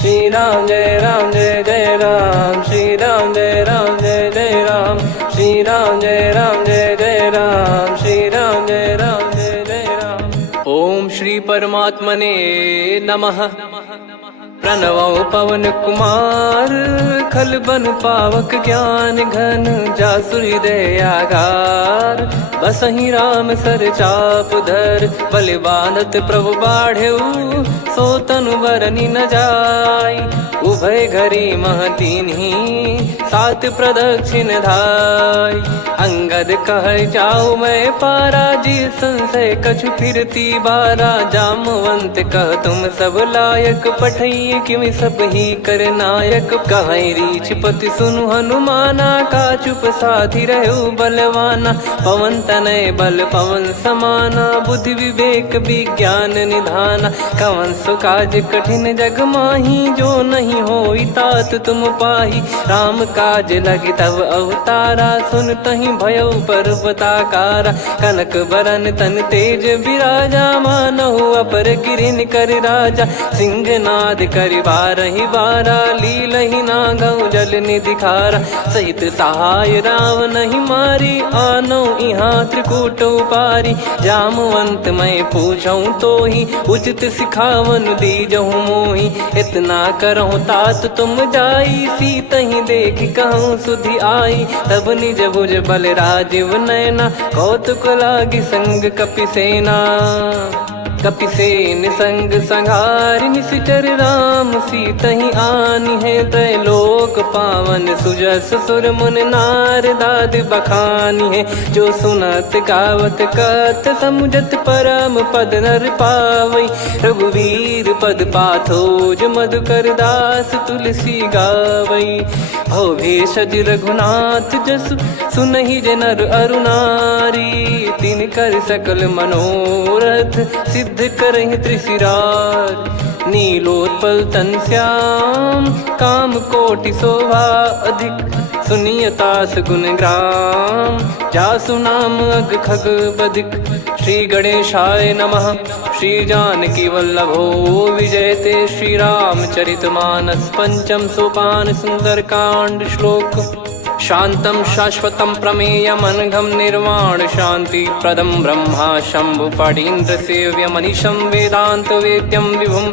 श्री राम जय जय राम, श्री राम जय जय राम, श्री राम जय जय राम, श्री राम जय जय राम। ओम श्री परमात्मने नमः। प्रणवो पवन कुमार, खल बन पावक ज्ञान घन, जासु हृदय आगार। बसहि राम सर चाप धर, बलि बांधत प्रभु बाढ़ेऊ, सो तनु बरनि न जाय। उभय घरी महतीन्ही, सात प्रदक्षिण धाय। अंगद कह जाऊ मैं पारा, जी संशय कछु फिरती बारा। जामवंत कह तुम सब लायक, पठई किमि सब ही कर नायक। कहीं रीछ पति सुनु हनुमाना, का चुप साधि रहु बलवाना। पवन तनय बल पवन समाना, बुद्धि विवेक विज्ञान निधाना। कवन सो काज कठिन जग माही, जो नहीं होई तात तुम पाही। राम काज लगी तब अवतारा, सुन तहि भयउ पर्वताकारा। कनक बरन तन तेज बिराजा, मानहु अपर गिरिन कर राजा। सिंहनाद करि बारहि बारा, लीलहि नागौ जल निधि खारा। सहित सहाय राम नहीं मारी, आनो इहाँ त्रिकूट उपारी। जामवंत मैं पूछऊँ तोहि, उचित सिखावन दीजहु मोहि। इतना करहु तात तुम जाई, सीतहि देख कहूँ सुधि आई। तब निज भुज बल राजीव नयना, कौतुक लागी संग कपिसेना। कपिसेन संग संघारि, निशिचर राम सीतहि आनी है। त्रैलोक पावन सुजस सुर मुन नार, दाद बखानी है। जो सुनत गावत कथ, समुझत परम पद नर पावई। रघुवीर पद पाथोज, मधुकर दास तुलसी गावई। भव भेषज रघुनाथ जसु, सुनहि जे नर अरु नारी। तिन कर सकल मनोरथ, सिद्ध करहि त्रिशिरार। नीलोत्पल तन श्याम, काम कोटि शोभा अधिक। सुनियतास गुण ग्राम, जासु नाम अग खग बदिक। श्री गणेशाय नमः। श्री जानकी वल्लभो विजयते, श्री रामचरित मानस। पंचम सोपान सुंदर कांड श्लोक। शांतं शाश्वतं प्रमेयमनघं, निर्वाण शांति प्रदं ब्रह्मा शंभु फणीन्द्र सेव्यमनिशं। वेदांत वेद्यं विभुं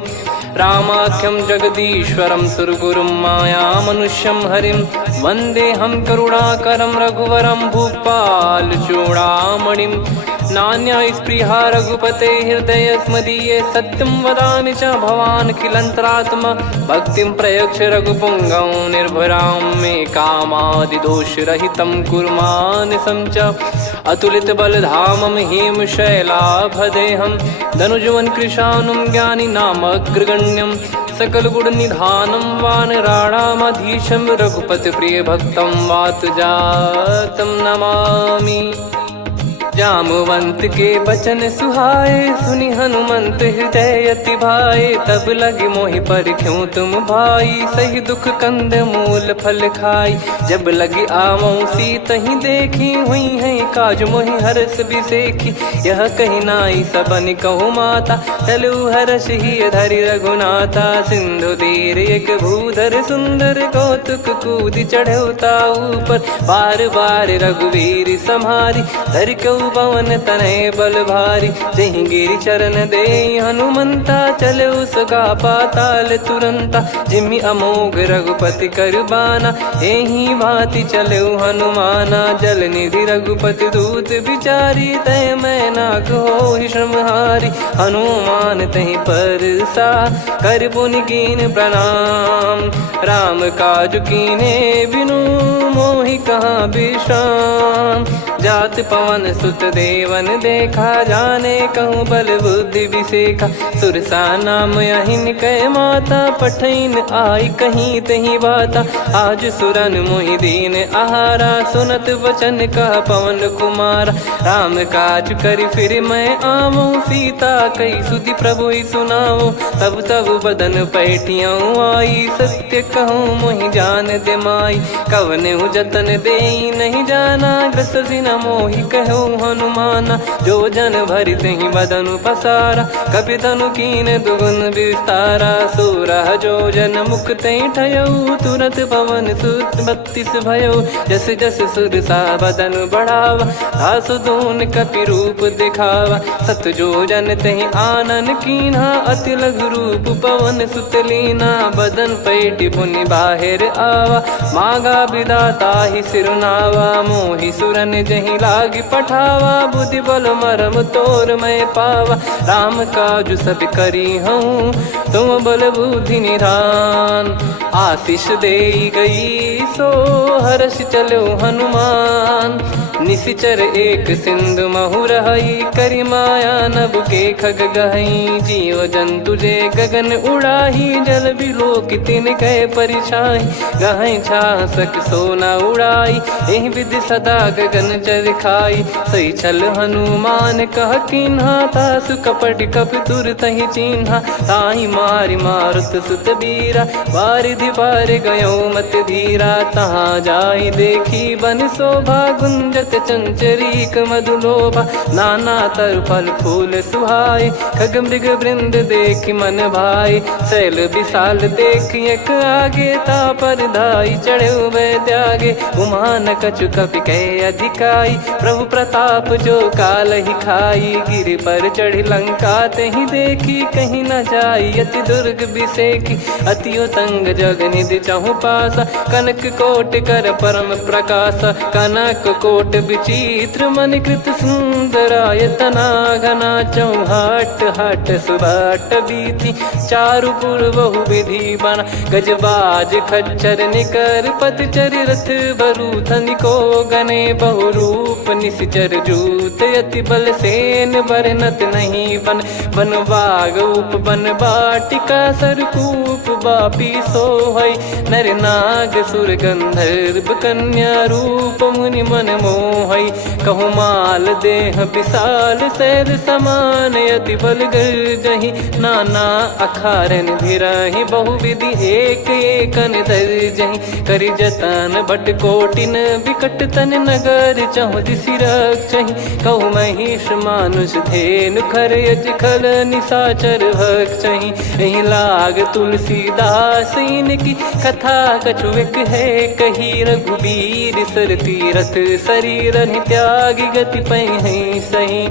रामाख्यं जगदीश्वरं, सुरगुरुं माया मनुष्यं हरिं। वन्देऽहं करुणाकरं रघुवरं, भूपाल चूडामणिं। नान्या स्पृहा रघुपते हृदय स्मदीये, सत्यं वदामि च भवान् खिलन्तरात्मा। भक्तिं प्रयच्छ रघुपुङ्गं, निर्भरां मे कामादिदोषरहितं कुर्मानिसं च। अतुलित बलधामं हेमशैलाभदेहं, धनुजवन कृशानुं ज्ञानी नामग्रगण्यं। सकल गुण निधानं वानराणामधीशं, रघुपति प्रिय भक्तं वातजातं नमामि। जामवंत के बचन सुहाए, सुनि हनुमंत हृदय अति भाए। तब लगे मोहि पर क्यों तुम भाई, सही दुख कंद मूल फल खाई। जब लगे आवऊं सीतहि देखी, हुई है काज मोहि हरस बिसेखी। यह कही नाई सबन कहु माता, चलु हरष ही धरि रघुनाथा। सिंधु तीर एक भूधर सुंदर, कौतुक कूद चढ़ौता ऊपर। बार बार रघुवीर सम्हारी, धर कऊ पवन तनय बल भारी। जहि गिरि चरण दे हनुमंता, चले उसका पाताल तुरंता। जिमि अमोघ रघुपति कर बाना, एहि भांति चले हनुमाना। जल निधि रघुपति दूत बिचारी, तय मैं नाग होहि श्रमहारी। हनुमान तहि परसा, कर पुनि कीन प्रणाम। राम काज कीने बिनु, मोहि कहाँ विश्राम। जात पवन सुत देवन देखा, जाने कहूँ बल बुद्धि विसेखा। सुरसा नाम अहिन कै माता, पठैन आई कहीं तही बाता। आज सुरन मोहि दीन आहारा, सुनत वचन कह पवन कुमारा। राम काज करि फिर मैं आवऊं, सीता कई सुधि प्रभु ही सुनाओ। तब तब बदन पैठियाँ आई, सत्य कहूँ मोहि जान दे माई। कवने जतन दे नहीं जाना, ग्रसि न मोहि कहो हनुमाना। जो जन भरि तेहि बदनु पसारा, कपि तनु कीन दुगुन विस्तारा। सोरह जो जन मुख तेहि ठयऊ, तुरत पवन सुत 32 भयऊ। जस जस सुरसा बदन बढ़ावा, आसु दून कपि रूप दिखावा। सत जो जन तेहि आनन कीन्हा, अति लघु रूप पवन सुत लीना। बदन पैटि पुनि बाहिर आवा, मागा विधाता ही सिरुनावा। मोहि सुरन जहि लागी पठावा, बुद्धि बल मरम तोर मैं पावा। राम काजु सब करी हूँ, तुम बल बुद्धि निधान। आशीष देई गई सो हर्ष चलो हनुमान। निशिचर एक सिंधु महु रहई, करी माया नभ के खग गहई। जीव जंतु जे गगन उड़ाही, जल बिलोक तिन कह परिछाई। गहई छासक सोना उड़ाई, एहि विधि सदा गगन चर खाई। सही छल हनुमान कह कीन्हा, तासु कपट कप तुर तहि चिन्हा। ताहि मारि मारुत सुत बीरा, वारिधि पार गयो मत धीरा। तहाँ जाई देखी बन शोभा, गुंजत चंचरीक मधुलोभा। नाना तर फल फूल सुहाए, खग मृग वृंद देख मन भाई। शैल विशाल देख एक आगे, तापर धाई चढ़े वै त्यागे। उमान कछु कपि कह अधिकाई, प्रभु प्रताप जो काल ही खाई। गिर पर चढ़ी लंका तेहि देखी, कहीं न जाई अति दुर्ग बिसेकी। अति उतंग जग निधि चहु पासा, कनक कोट कर परम प्रकाश। कनक कोट विचित्र मन कृत सुंदरायतना। घना चौहाट हाट सुबाट बीती, चारु पुर बहु विधि बना। गजबाज खच्चर निकर पतचर, रथ बरु धनिको गने। बहु रूप निशिचर जूत, अति बल सेन बरनत नहीं बन। बन बाग उप बन बाटिका, सरकूप बापी सोहई। नर नाग सुर गंधर्व कन्या, रूप मुनि मन मोहई। कहु माल देह विशाल, शैल समान अति बल गर्जहि। नाना अखारन भिरहि, बहु विधि एक एकन दर्जहि। करि जतन बट कोटिन, बिकट तन नगर चहु दिसि रक्षहि। कहु महिष मानुष धेनु, खर यज खल निशाचर भक्षहि। एहि लाग तुलसीदास इनकी, कथा कछु एक है कही। रघुबीर सर तीरथ शरीर, त्यागी गति पै सही।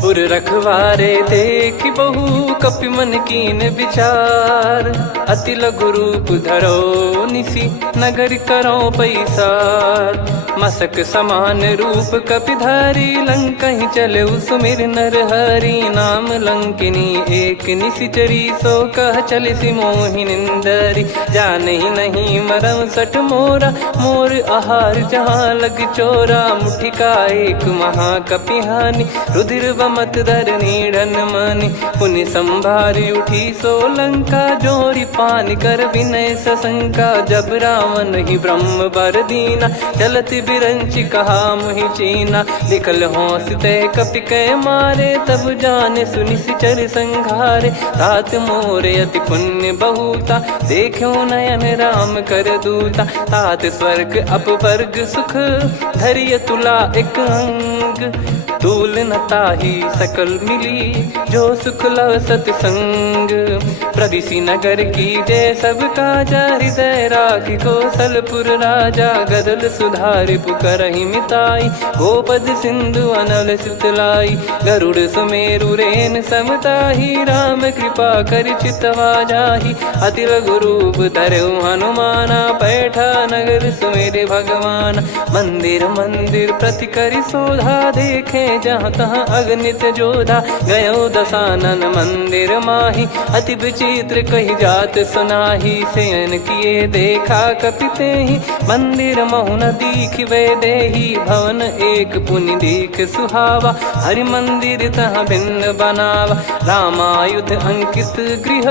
पुर रखवारे देख बहु, कपि मन कीन विचार। अति लघु रूप धरो निसी, नगर करो पैसार। मसक समान रूप कपि धारी, लंकहि चले सुमिर नर हरि। नाम लंकिनी एक निशिचरी, सो कह चलिसि मोहि निंदरी। जानहि नहीं मरम सठ मोरा, मोर आहार जहाँ लग चोरा। मुठिका एक महाकपिहानि, रुधिर बमत धरनी ढन मानि। पुनि संभारी उठी सो लंका, जोरी पान कर विनय सशंका। जब रावण ही ब्रह्म बर दीना, चलत बिरंचि कहा मुहि चीना। लिखल होंस ते कपि कै मारे, तब जाने सुनि सिचर संघारे। तात मोरे अति पुण्य बहुता, देखो नयन राम कर दूता। तात स्वर्ग अपवर्ग सुख, धरिय तुला एक अंग। तूल न ताहि सकल मिली, जो सुख लव सतसंग। प्रविशि नगर की जय सब काजा, हृदय राखि कौशलपुर राजा। गदल सुधारि पुकरहि मिताई, गोपद सिंधु अनल सितलाई। गरुड़ सुमेरु रेन समताहि, राम कृपा करि चितवा जाहि। अति लघु रूप धरऊ हनुमाना, पैठा नगर सुमेरे भगवान। मंदिर मंदिर प्रति करि शोधा, देखे जहाँ तहाँ अगणित जोधा। गयो दशानन मंदिर माही, अति विचित्र कही जात सुनाही। शयन किए देखा कपि तेहि, मंदिर महु न दीख वे देही। भवन एक पुनि दीख सुहावा, हरि मंदिर तहाँ भिन्न बनावा। रामायुध अंकित गृह,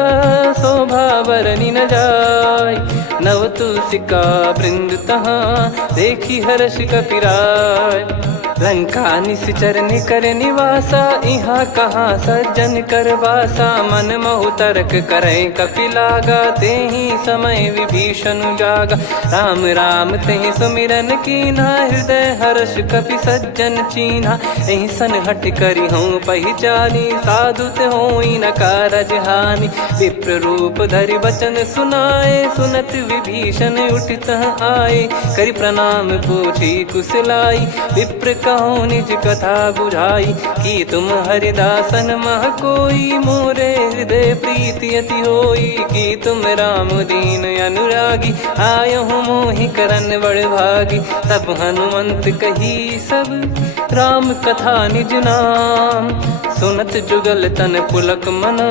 शोभा बरनि न जाय। नव तुलसी का वृंद तहाँ, देखी हर्ष कपिराय। लंका निश्चर निकर निवासा, इहाँ कहाँ सज्जन कर वासा। मन महु तर्क करे कपिलागा, तेहि समय विभीषण जागा। राम राम तेहि सुमिरन कीन्हा, हृदय हर्ष कपि सज्जन चीन्हा। एहि सन हट करि हूँ पहिचानी, साधु ते होई न कारज हानि। विप्र रूप धरि वचन सुनाए, सुनत विभीषण उठित आए। करि प्रणाम पूछी कुशलाई, विप्र कहो निज कथा बुझाई। कि तुम हरिदासन मह कोई, मोरे हृदय प्रीति अति होई। कि तुम राम दीन अनुरागी, आयहु मोहि करन बड़ भागी। तब हनुमंत कही सब राम कथा निज नाम, सुनत जुगल तन पुलक मना,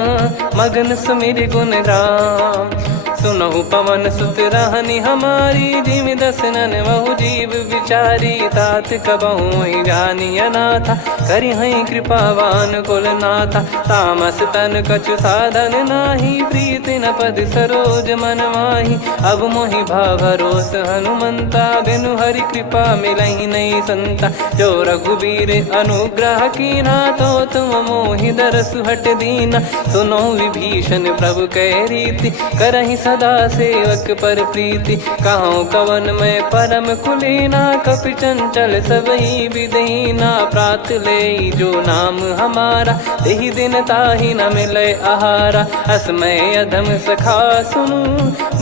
मगन सुमिर गुण राम। सुनहु पवन सुत रहनी हमारी, जिमि दसनन महु जीव विचारी। तात कबहु ही जानी अनाथा, करि हई कृपावान कुल नाथा। तामस तन कछु साधन नाही, प्रीति न पद सरोज मन माही। अब मोहि भाव भरोस हनुमंता, बिनु हरि कृपा मिलहि नहीं संता। जो रघुबीर अनुग्रह कीन्हा, तो तुम मोहि दरसु हट दीना। सुनो विभीषण प्रभु कह रीति, करहि सदा सेवक पर प्रीति। कहूँ कवन में परम कुलीना, कपि चंचल सबही विदहीना। प्रात ले जो नाम हमारा, तेहि दिन ताहि न मिले आहारा। असमय अधम सखा सुनु,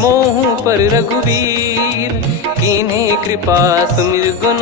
मोहु पर रघुवीर। कीन्ही कृपा सुमिर गुण,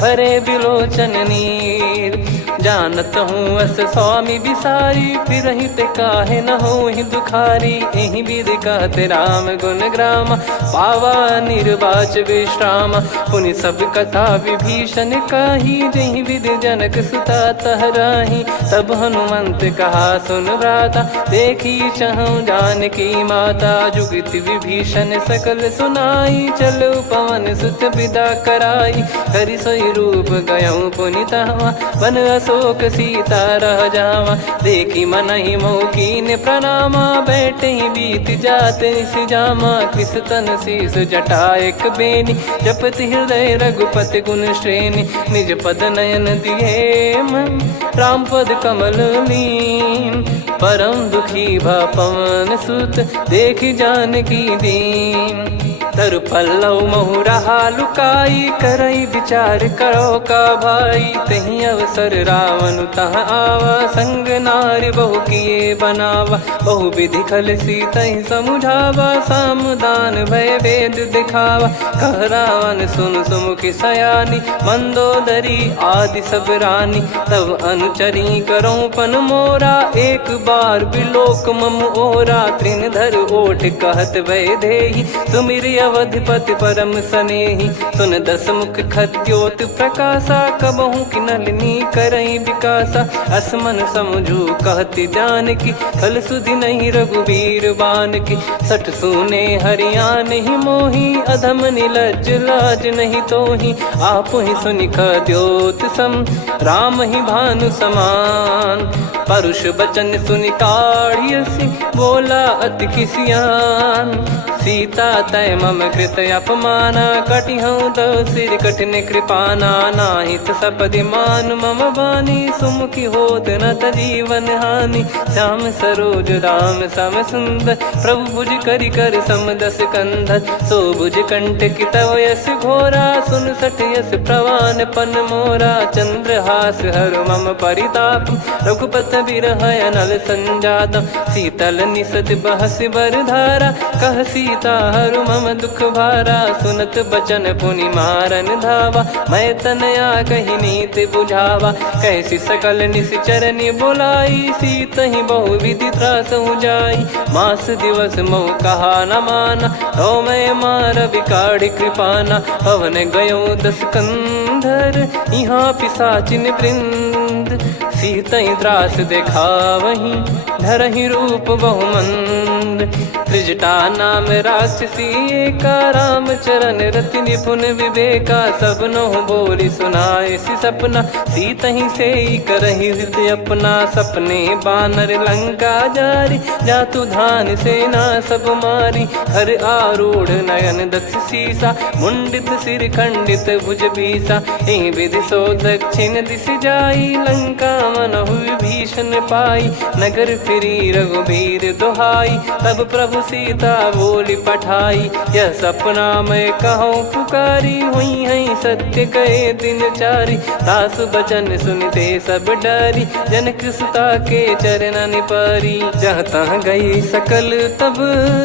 भरे बिलोचन नीर। जानत हूँ अस स्वामी बिसारी, फिरहि ते काहे न होहि दुखारी। एहि विधि कहते राम गुण ग्राम, पावा निर्वाच विश्राम। पुनि सब कथा विभीषण काही, जहि विधि जनक सुता तहराही। तब हनुमंत कहा सुन भ्राता, देखी चहु जानकी माता। जुगति विभीषण सकल सुनाई, चलो पवन सुत विदा कराई। करि सोई रूप गयऊँ पुनि तहवा, वन अशोक सीता रह जावा। देखी मनहि मोह कीन्ह प्रणामा, बैठे ही बीत जात निस जामा। कृस तन शीस जटा एक बेनी, जपति हृदय रघुपति गुण श्रेणी। निज पद नयन दिए मन, राम पद कमल लीन। परम दुखी भा पवन सुत, देखि जानकी दीन। तरु पल्लव महु रहा लुकाई, करई विचार करो का भाई। तहि अवसर रावण तह आवा, संग नारी बहु किए बनावा। बहु विधि खल सीतहि समुझावा, सामदान भय वेद दिखावा। कह रावण सुन सुमुखि सयानी, मंदोदरी आदि सब रानी। तब अनुचरी करो पन मोरा, एक बार बिलोक मम ओरा। तृण धर ओठ कहत भय देहि, सुमिर अवधिपति परम सनेहि। सुन दस मुख खद्योत प्रकाशा, कबहु कि नलिनी करई विकासा। असमन समझू कहति जानकी, खल सुधि नहीं रघुवीर बानकी। सठ सुने हरियाण ही मोही, अधम निलज्ज लाज नहीं तोही। आप ही सुनि खद्योत सम, राम ही भानु समान। परुष बचन सुनि काढ़ियसि, बोला अति किसियान। सीता तय मम कृत अपमाना, कटिहऊँ तव सिर कठिन कृपाना। नाहित सपदि मान मम बानी, सुमुखी होत न जीवन हानि। श्याम सरोज राम सम सुंदर, प्रभु भुज करि कर सम दस कंधर। सो भुज कंठ की तव यस घोरा, सुन सठ यस प्रवान पन मोरा। चंद्रहास हर मम परिताप, रघुपत बिरह अनल संजातम। शीतल निसत बहस बर धारा, कह सीता हरु मम दुख भारा। सुनत बचन पुनि मारन धावा, मैं तनया कहि नीति बुझावा। कैसी सकल निश्चरनि बुलाई, सीतहि बहु विधि त्रासहु जाई। मास दिवस मोह कहा न माना, तो मैं मार बिकाढ़ि कृपाना। पवन गयो दस कंधर, यहाँ पिशाचिन वृंद। मंद, सीतई त्रास देखावहीं धरहि रूप बहुमंद। त्रिजटा नाम राक्षसी एका, राम चरण रति निपुण विवेका। सबनो बोली सुनाए सि सपना, सीतहि से करहि हृद अपना। सपने बानर लंका जारी, जातु धान सेना सब मारी। हर आरूढ़ नयन दक्ष सीसा, मुंडित सिर खंडित भुज बीसा। एहि विधि सो दक्षिण दिश जाई, लंका मनहु विभीषण पाई। नगर फिरी रघुबीर दुहाई, तब प्रभु सीता बोली पठाई। यह सपना मैं कहूँ पुकारी, हुई है सत्य कहे दिन चारी। दास बचन सुनते सब डरी, जनक सुता के चरण परी। जहाँ तहाँ गई सकल तब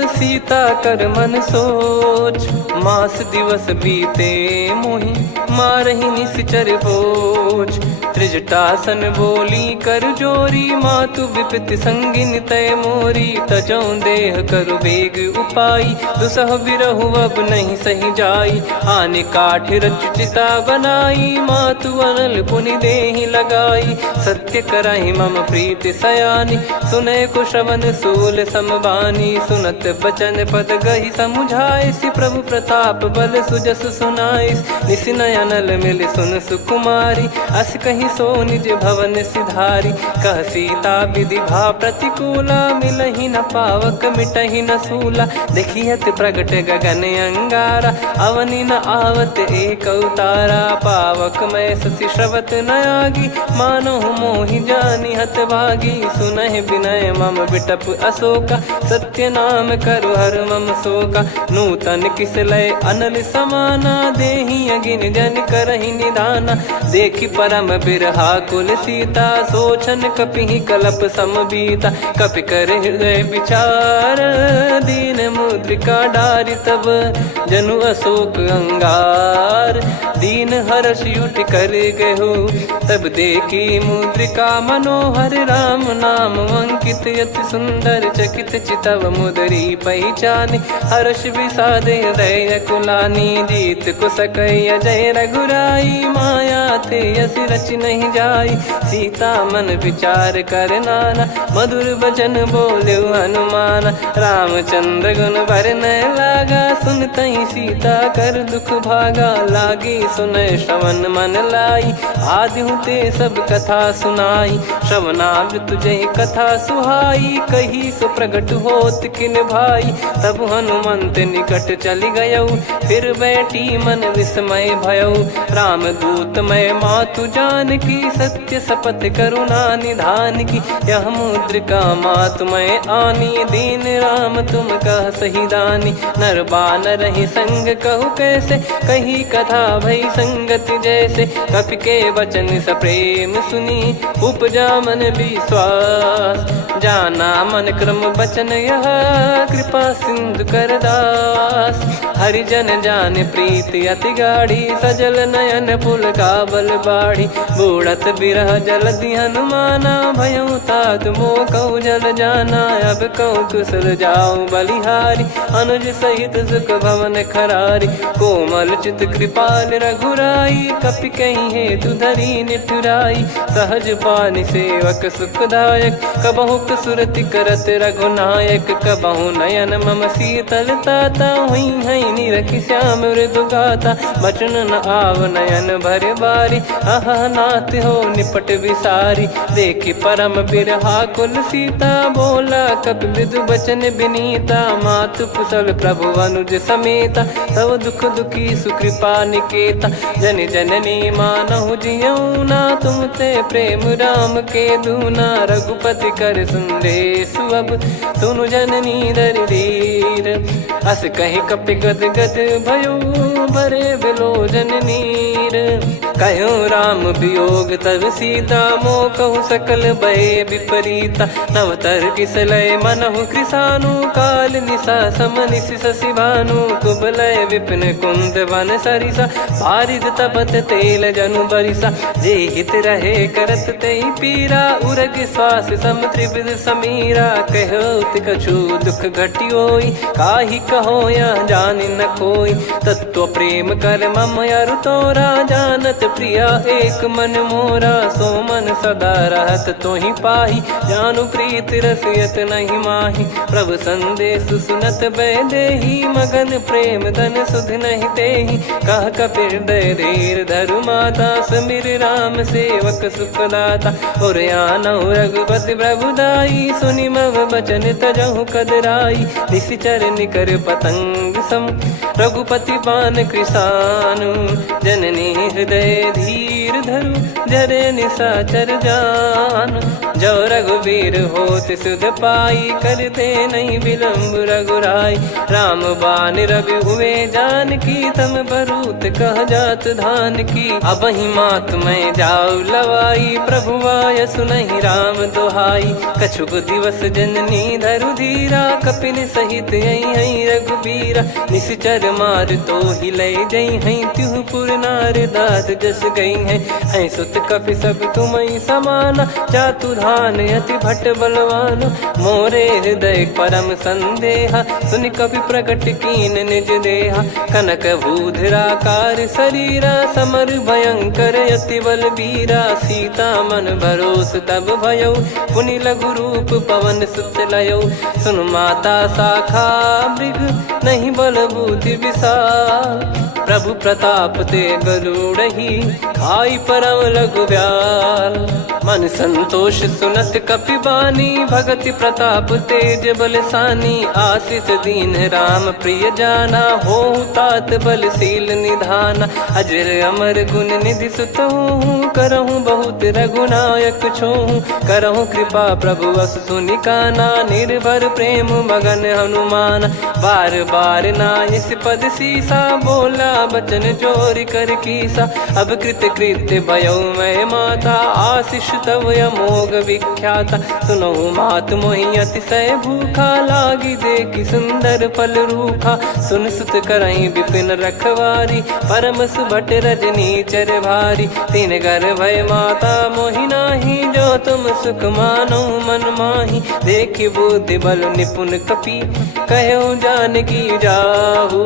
सीता कर मन सोच। मास दिवस बीते मोहि मारहि निश्चर बोझ। त्रिजटासन बोली कर जोरी, मातु विपत्ति संगिन तय मोरी। तजौ देह करु बेग उपाई, दुसह बिरहु अब नहीं सही जाई। आने काठ रचिता बनाई, मातु अनल पुनि देहि लगाई। सत्य करहि मम प्रीति सयानी, सुनय को श्रवण सूल समबानी। सुनत बचन पद गहि समुझाए, सि प्रभु प्रताप बल सुजस सुनाइस। निस नयनल मिल सुन सुकुमारी, अस कहि सो निज भवन सिधारी। कह सीता विधि भा प्रतिकूला, मिलहि न पावक मिटहि न सूला। देखियत प्रगट गगन अंगारा, अवनि न आवत एक अवतारा। पावक मैं शशि श्रवत न आगी, मानो मोहि जानि हत भागी। सुनहि विनय मम बिटप अशोका, सत्य नाम करु हर मम शोका। नूतन किस लय अनल समाना, देहि अगिन जन करहि निदाना। देखि परम बिरहा कुल सीता, सोचन कपिहि कलप समबीता। कपि कर हृदय विचार, दीन मुद्रिका डारि तब जनु अशोक अंगार। दीन हर्ष उठ कर गहु, तब देखी मुद्रिका मनोहर। राम नाम अंकित अति सुंदर, चकित चितव मुदरी पहचान। हर्ष विषाद हृदय कुलानी, जीत को सकय जय रघुराई। माया थे यस रच नहीं जाई, सीता मन विचार कर नाना। मधुर बचन बोले हनुमान, रामचंद्र गुण बरनै लागा। सुनतहि सीता कर दुख भागा, लागी सुनय श्रवण मन लाई। आदि ते सब कथा सुनाई, श्रवणामृत जय कथा सुहाई। कही सो प्रगट होत किन भाई, तब हनुमंत निकट चली गयौ। फिर बैठी मन विस्मय भयौ, राम दूत मैं मातु जानकी। सत्य शपथ करुणा निधान की, यह मुद्रिका मातु मैं आनी। दीन राम तुम कह सही दानी, नर बानर ही संग कहु कैसे। कही कथा भई संगति जैसे, कपि के वचन सप्रेम सुनी। उपजा मन विश्वास, जाना मन क्रम बचन यह। कृपा सिंधु कर दास, हरिजन जान प्रीति अति गाढ़ी। सजल नयन पुल का बल बाढ़ी, बूढ़त बिरह जल दी हनुमाना। भयउ तात मोह कहु जल जाना, अब कहु कुशल जाऊं बलिहारी। अनुज सहित सुख भवन खरारी, कोमल चित कृपाल रघुराई। कपि कहीं हेतु धरी निठुराई, सहज पानि सेवक सुखदायक। कबहु सुरति करत रघुनायक, कबहु नयन मम शीतल ताता। हुई है निरखि श्याम मृदु गाता, बचन न आव नयन भर बारी। आहा नाथ हो निपट विसारी, देखि परम बिरहा कुल सीता। बोला कपि मृदु बचन बिनीता, मातु कुशल प्रभु अनुज समेता। तव दुख दुखी सुकृपा निकेता, जन जननी मानहु जियऊ ना। तुम ते प्रेम राम के दूना, रघुपति कर संदेश अब सुनु जननी दर धीर। अस कहि कपि गद गद भयो, भरे बिलोचन नीर। कहो राम वियोग तब सीता, मोह कहु सकल भय विपरीता। नवतर किसलय मनहु कृसानु, काल निशा समनिशि शशि भानु। कुबलय विपिन कुंद वन सरिसा, पारिद तपत तेल जनु बरिसा। जे हित रहे करत तेहि पीरा, उरग श्वास सम त्रिविध समीरा। कहो कछु दुख घटियोई, काहि कहो या जान न कोई। तत्व प्रेम कर मम अरु तोरा, जानत प्रिया एक मन मोरा। सो मन सदा रहत तो ही पाही, जानु प्रीत रसियत नहीं माही। प्रभु संदेश सुनत बैदेही, मगन प्रेम धन सुध नहीं तेही। कह कपिर दय धीर धरु माता, समिर राम सेवक सुखदाता। और आनौ रघुपति प्रभुदाई, सुनि मव बचन तजहु कदराई। निशिचर निकर पतंग सम, रघुपति पान कृसानु। जननी हृदय धीर धरु, जरे निशाचर जान। जो रघुवीर होत सुध पाई, करते नहीं विलम्ब रघुराई। राम बान रवि हुए जानकी, तम बरूत कह जात धान की। अब ही मात मैं जाऊ लवाई, प्रभु आय सुनहि राम दोहाई। कछुक दिवस जननी धरु धीरा, कपिन सहित यही रघुबीरा। निशिचर मार तो ही ले जई हैं, त्युह पुर नार दाद जस गई हैं। सुत कपि सब तुमहि समाना, जातु धान अति भट बलवान। मोरे हृदय परम संदेहा, सुनि कपि प्रकट कीन निज देहा। कनक भूधराकार शरीरा, समर भयंकर अति बलबीरा। सीता मन भरोस तब भयउ, पुनि लघु रूप पवन सुत लयउ। सुन माता शाखा मृग, नहीं बल बुद्धि विशाल। प्रभु प्रताप ते गरुड़ही, खाई परम लघु ब्याल। मन संतोष सुनत कपि बानी, भगति प्रताप तेज बलसानी। आशीष दीन राम प्रिय जाना, होहु तात बलशील निधाना। अजर अमर गुण निधि सुतहु, करहु बहुत रघुनायक छोहु। करहु कृपा प्रभु अस सुनि काना, निर्भर प्रेम मगन हनुमान। बार बार नायस पद सीसा, बोला बचन चोरी कर कीसा। अब कृत कृत्य भयउ मैं माता, आशीष तव अमोघ विख्याता। सुनहु मात मोहि अतिशय भूखा, लागी देखि सुंदर फल रूखा। सुन सुत करहि विपिन रखवारी, परम सुभट रजनी चर भारी। तीन घर भय माता मोहि नाही, जो तुम सुख मानो मन माही। देखि बुद्धि बल निपुण कपि, कहु जानकी जाहु।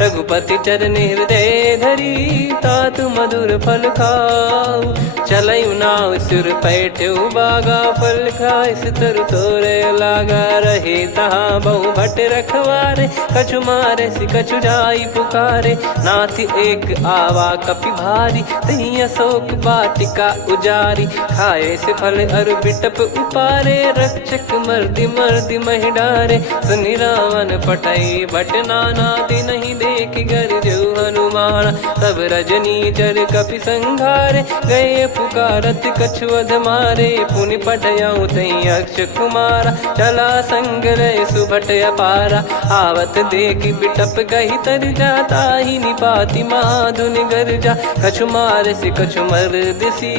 रघुपति चरण हृदय धरी, तात मधुर फल खाऊ। चलयु नाव सुर पैठ्यु बागा, फल खाइस तरु तोरे लागा। रहे तहाँ बहु भट रखवारे, कछु मारे सि कछु जाई पुकारे। नाथ एक आवा कपि भारी, तही अशोक वाटिका उजारी। खाए से फल अरु बिटप उपारे, रक्षक मर्दि मर्दि महि डारे। सुनि रावण पटई भट नाना, तिनहि देखि गरजउ हनुमान। तब रजनी चर कपि संघारे, गए पुकारत कछु अध मारे। पुनि पठयउ तई अक्ष कुमारा, चला संग रहे सुभट अपारा। आवत देखि बिटप गही तर जाता, ही निपाति महाधुनि गर्जा। कछु मार से कछु मर्दिसी,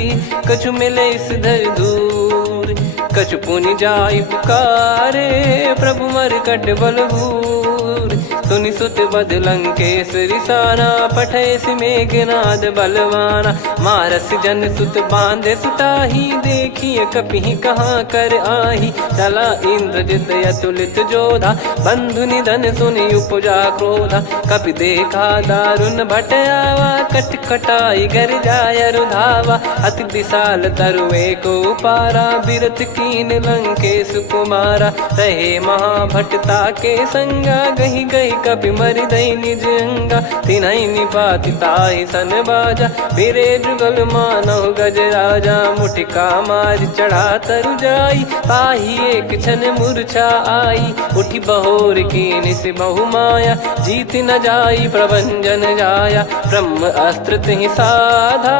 कछु मिले इस धर दूर। कछु पुनि जाई पुकारे, प्रभु मरकट बलभूर। सुनि सुत बद लंकेश्वरी साना, पठय मेघनाद बलवाना। मारस जन सुत बांधे सुताही, देखिए कपि कहाँ कर आही। चला इंद्रजित अतुलित जोधा, बंधु निधन सुनि उपजा क्रोधा। कपि देखा दारुण भट आवा, कट कटाई गर जाय रुधावा। अति विशाल तरुए को पारा, बिरत कीन लंकेश कुमारा। रहे महाभटता के संगा, गही गही कपि मरि दई निज अंगा। तिन्हि निपाति ताहि सन बाजा, फिरे जुगल मानव गज राजा। मुटिका मार चढ़ा तरु जाई, ताहि एक क्षण मूर्छा आई। उठि बहोर कीन से बहु माया, जीत न जाई प्रभंजन जाया। ब्रह्म अस्त्र तिहि साधा,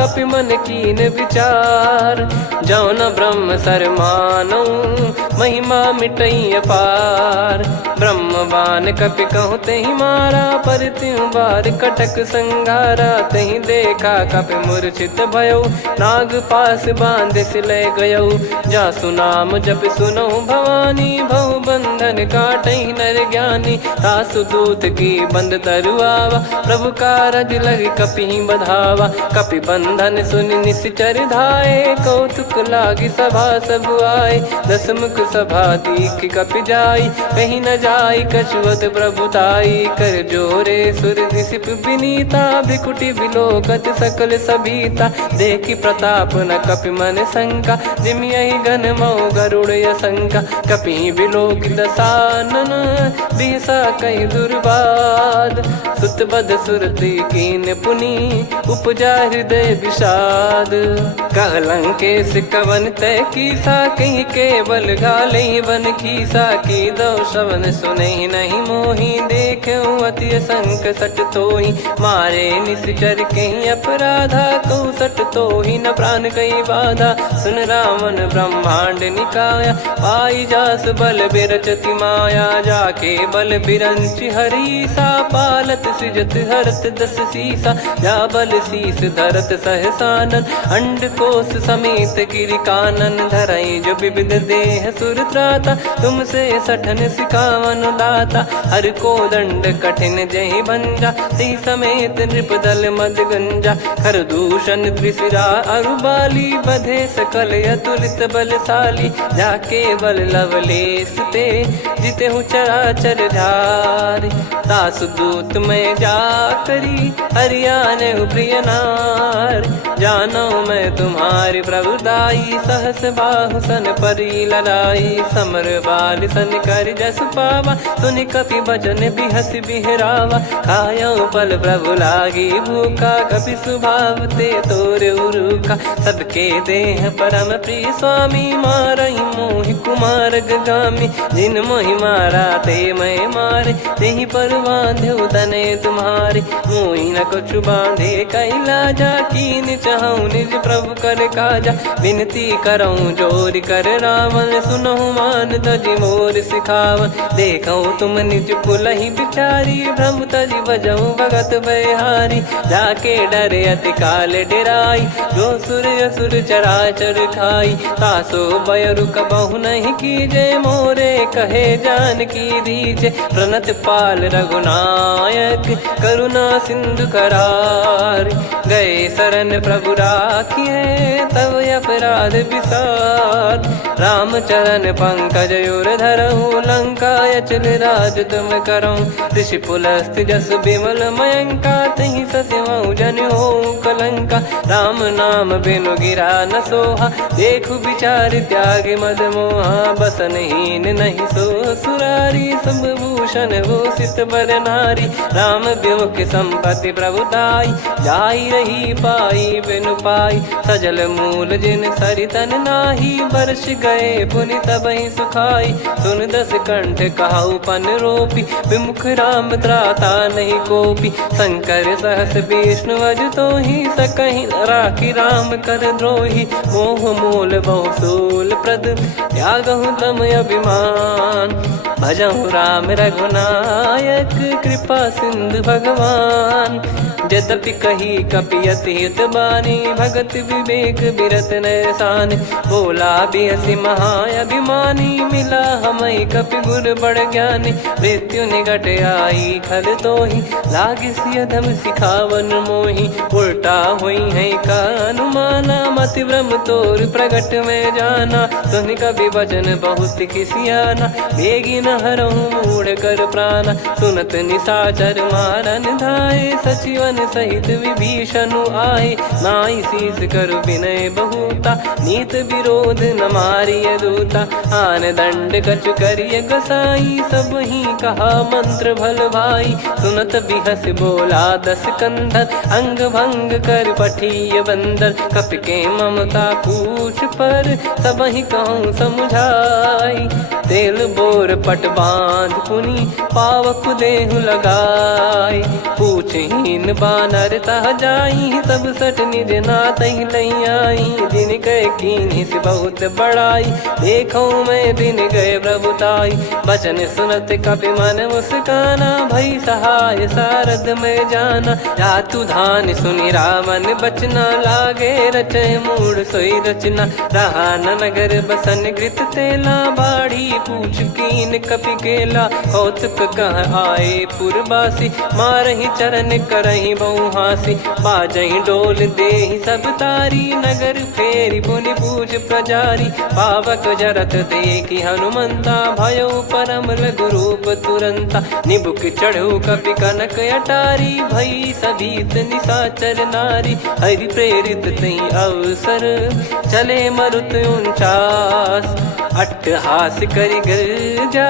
कपि मन कीन विचार। जौ न ब्रह्म सर मानौ, महिमा मिटई अपार। ब्रह्म बान कपि कहु तहि मारा, पर त्यों बार कटक संगारा। तहि देखा कपि मूर्छित भयउ, नाग पास बांध सिले गयउ। जासु नाम जप सुनहु भवानी, भव बंधन काटहि नर ज्ञानी। तासु दूत की बंद तरुआवा, प्रभु कारज लग कपि बधावा। कपि बंधन सुनि निश्चर धाये, कौतुक लागी सभा सब आए। दस मुख सभा दीख कपि जाई, कहीं न जाई कछुवत प्रभुताई। कर जोरे सुर दिसिप विनीता, भ्रिकुटि बिलोकत सकल सबीता। देखि प्रताप न कपि मन शंका, जिमियहि गन मऊ गरुड़ असंका। कपि बिलोक दसानन, बिहसा कहि दुर्वाद। सुत बध सुरति कीन पुनि, उपजा हृदय विषाद। कहलंकेश कवन तय कीसा, कहीं केवल गाले बन खीसा। की दो श्रवण सुने नहीं मोही, देखे अति संक सट तोही। मारे निश्चर कहीं अपराधा, कहूँ सट तोही न प्राण कहीं बाधा। सुन रावण ब्रह्मांड निकाया, पाई जास बल बिरचति माया। जाके बल बिरंच हरीसा, पालत सृजत हरत दस सीसा। जा बल शीस धरत सहसानन, अंड कोश समेत गिरि कानन। धरई जो विविध देह सुर त्राता, तुमसे सठन सिखावन दाता। हर को दंड कठिन जहि भंजा, ती समेत नृप दल मद गंजा। खर दूषण त्रिशिरा अरुबाली, बधे सकल अतुलित बलशाली। जाके बल लवलेश ते, जिते हूँ चराचर धारी। दास दूत में जा करी, हरियाने प्रिय नार। जानो मैं तुम्हारी प्रभुताई, सहस बाहु सन परी लड़ाई। समर बाल सन कर जस पावा, सुनि कपि भजन बिहस बिहरावा। खायो पल प्रभु लागी भूखा, कपि स्वभाव ते तोर उरुखा। सबके देह परम प्रिय स्वामी, मारई मोहि कुमार गगामी। जिन मोहि मारा ते मैं मारे, तेहि पर बांधो तने तुम्हारे। मोहि न कुछ बांधे कैलाजा, कीन चाहूँ निज प्रभु कर काजा। विनती करऊँ जोर कर रावण, सुनहु मान तजि मोर सिखावन। देखऊँ तुम निज पुलहि बिचारी, भ्रम तजि बजऊँ भगत बहारी। जाके डरे अति काल डेराई, जो सुर असुर चराचर खाई। तासो बयरु कबहु नहीं कीजे, मोरे कहे जान की दीजे। प्रणत पाल रघुनायक, करुणा सिंधु करार। गए शरण प्रभु राखिए, तब अपराध विसार। राम चरण पंकज उर धरऊँ, लंका अचल राज तुम करऊँ। ऋषि पुलस्त जस विमल मयंका, तहि सत्यमऊ जन हो कलंका। राम नाम बिनु गिरा न सोहा, देखु विचार त्याग मद मोहा। बसनहीन नहीं सो सुरारी, सब भूषण भूषित बर नारी। राम विमुख संपत्ति प्रभुताई, जाई रही पाई बिनु पाई। सजल मूल जिन सरितन नाही, वर्ष गए पुनि तबहि सुखाई। सुन दस कंठ कहाऊ पन रोपी, विमुख राम त्राता नहीं कोपी। शंकर सहस विष्णु अज तोहि, सकहि न राखी राम कर द्रोही। मोह मूल बहु सूल प्रद, त्यागहु तम अभिमान। भजहु राम रघुनायक, कृपा सिंधु भगवान। यद्यपि कही कपियति हित बानी, भगत विवेक बिरत नैसान। बोला बिहसि महाअभिमानी, मिला हमई कपि गुर बड़ ज्ञानी। मृत्यु निकट आई खल तोहि, लागिसि अधम सिखावन मोहि। उल्टा हुई है का अनुमाना, मति भ्रम तोर प्रगट में जाना। सुन कवि वचन बहुत खिसियाना, बेगी न हरहु मूढ़ कर प्राणा। सुनत निशाचर मारन धाये, सचिवन सहित विभीषणु आए। नाई शीस कर विनय बहुता, नीत विरोध न मारिय दूता। आन दंड कछु करिय गसाई, सब ही कहा मंत्र भल भाई। सुनत बिहस बोला दस कंधर, अंग भंग कर पठिय बंदर। कपि के ममता पूछ पर, सब ही कहूँ समुझाई। तेल बोर पट बांध पुनि, पावक देहु लगाई। पूछहीन बानर तह जाई, सब सट निज नातहि लई आई। दिन गए कीन्ही से बहुत बड़ाई, देखो मैं दिन गए प्रभुताई। बचन सुनत कपि मन मुस्काना, भई सहाय सारद में जाना। जातु धान सुनि रावण बचना, लागे रचय मूढ़ सोई रचना। रहा न नगर बसन घृत तेला, बाढ़ी पूछ कीन कपि केला कौतुक कह आए पुरबासी मारही चरण करही बहु हासी बाजही डोल देहि सब तारी नगर फेरी पुनि पूज प्रजारी पावक जरत देखी हनुमंता भयो परम लघु रूप तुरंता निबुक चढ़ू कपि कनक अटारी भई सभीत निशाचर नारी हरि प्रेरित तई अवसर चले मरुत 49 अट्टहास करि गिरजा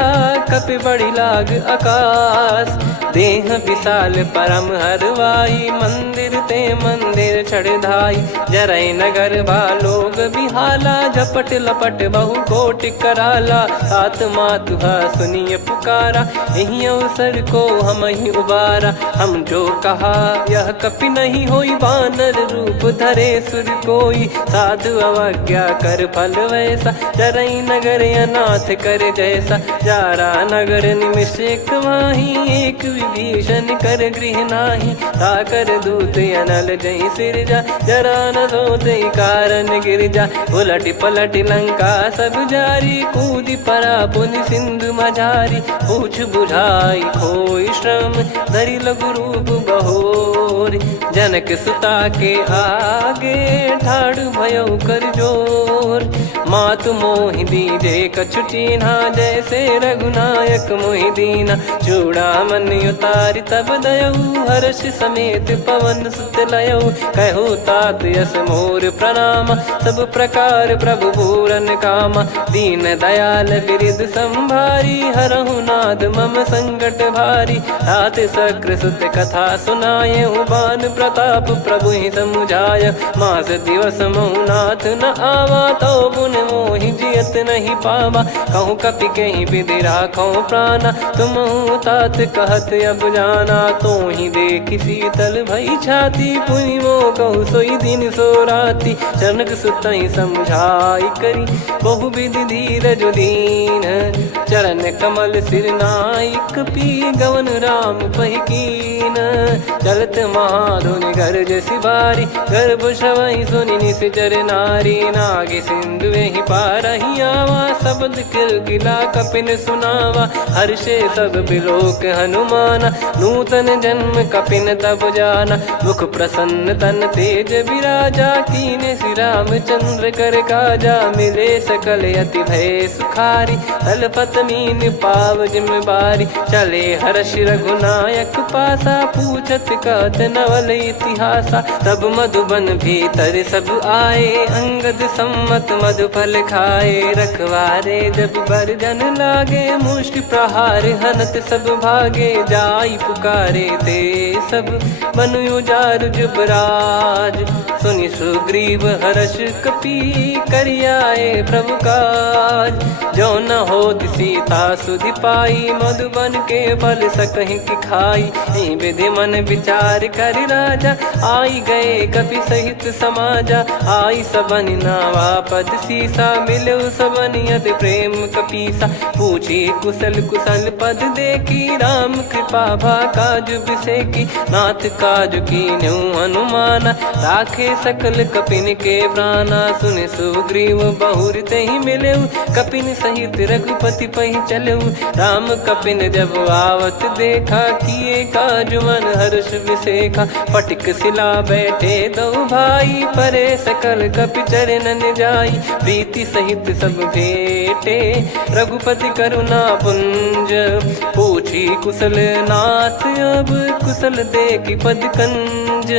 कपि बड़ी लाग आकाश देह विशाल परम हरवाई मंदिर ते मंदिर चढ़ाई जरई नगर बालोग बिहाला झपट लपट बहु कोट कराला सात मातुहा सुनिय पुकारा यही अवसर को हम ही उबारा हम जो कहा यह कपि नहीं होई बानर रूप धरे सुर कोई साधु अवज्ञा कर फल वैसा जरई नगर अनाथ कर जैसा जारा नगर निमिष एक माही एक विभीषण कर गृह नाही ताकर दूत अनल जय सिरजा जरा न सोते कारण गिरजा उलट पलट लंका सब जारी कूदी परा पुनि सिंधु मझारी पूछ बुझाई खोई श्रम धरि लघु रूप बहोरी जनक सुता के आगे ठाड़ भयो कर जोर मातु मोहि दीजे कछु चीन्हा जैसे रघुनायक मोहि दीना चूड़ामन उतारि तब दयऊ हर्ष समेत पवन सुत लयऊ कहु तात यस मोर प्रणाम सब प्रकार प्रभु पूरन कामा दीन दयाल बिरिद संभारी हरहु नाद मम संकट भारी तात सक्र सुत कथा सुनाये बान प्रताप प्रभु ही समुझाय मास दिवस महु नाथ न आवा तो पुन मोहि जियत नहीं पावा कहूँ कपि कहीं विधि राखो प्राणा तुम तात कहत अब जाना तो ही देख शीतल भई छाती पुनि मो कहु सोई दिन सो राती जनक सुतई समझाई करी बहु विधि धीरज दीन चरण कमल सिर नाइक पी गवन राम पहिकीन चलत महाधुनि गर्ज सिबारी गर्भ श्रवहि सुनि निश्चर नारी नागे सिंधु ही पारही आवा शब्द किलकिला कपिन सुनावा हर्षे सब बिलोक हनुमाना नूतन जन्म कपिन तब जाना मुख प्रसन्न तन तेज विराजा कीने श्री रामचंद्र कर काजा मिले सकल अति भय सुखारी तलपत मीन पाव जिम्मेवारी चले हर्ष रघुनायक पासा पूछत कहत नवल इतिहासा तब मधुबन भीतर सब आए अंगद सम्मत मधुफल खाए रखवारे जब बरजन लागे मुष्टि प्रहार हनत सब भागे जाई पुकारे ते सब मनु उजार जुबराज सुनि सुग्रीव हर्ष कपि करियाए प्रभु काज जो न हो सीता सुधि पाई मधुबन के फल सकहि की खाई विधि मन विचार कर राजा आई गए कपि सहित समाजा आई सबन नावा पद सीसा मिलो सबनियत प्रेम कपीसा पूछी कुशल कुशल पद देखी राम कृपा भा काज बिसेकी नाथ काज की न्यू हनुमाना राखे सकल कपिन के प्राणा सुन सुग्रीव बहुर ते ही मिले कपिन सहित रघुपति पहि चले राम कपिन जब आवत देखा किए काज मन हर्ष विसेखा पटिक सिला बैठे दो भाई परे सकल कपि चरणन जाई प्रीति सहित सब भेटे रघुपति करुणा पुंज पूछी कुशल नाथ अब कुशल देखी पद कंज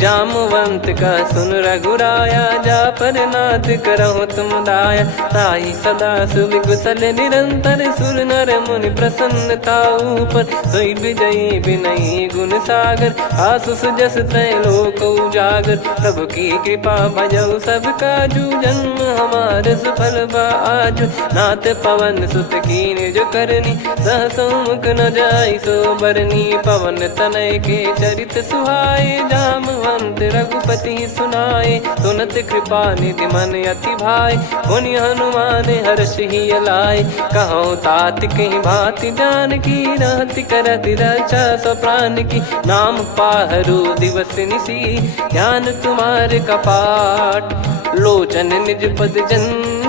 जामवंत का सुन रघुराया जा पर नाथ करहु तुम दाया ताई सदा सुभि कुशल निरंतर सुर नर मुनि प्रसन्नता ऊपर सोई विजयी विनयी गुण सागर आसु सुजस त्रैलोक उजागर प्रभु की कृपा भजऊ सब काजू जन्म हमार सफल बाजू नाथ पवन सुत कीन जो करनी सहसो मुख न जाई सो बरनी पवन तनय के चरित सुहाए जामवंत रघुपति सुनाए सुनत कृपा निधि मन अति भाई पुनि हनुमान हर्ष ही लाए कहो तात कहीं भांति जान की रहति करति रक्षा सो प्राण की नाम पाहरू दिवस निसी ध्यान तुम्हारे कपाट लोचन निज पद जन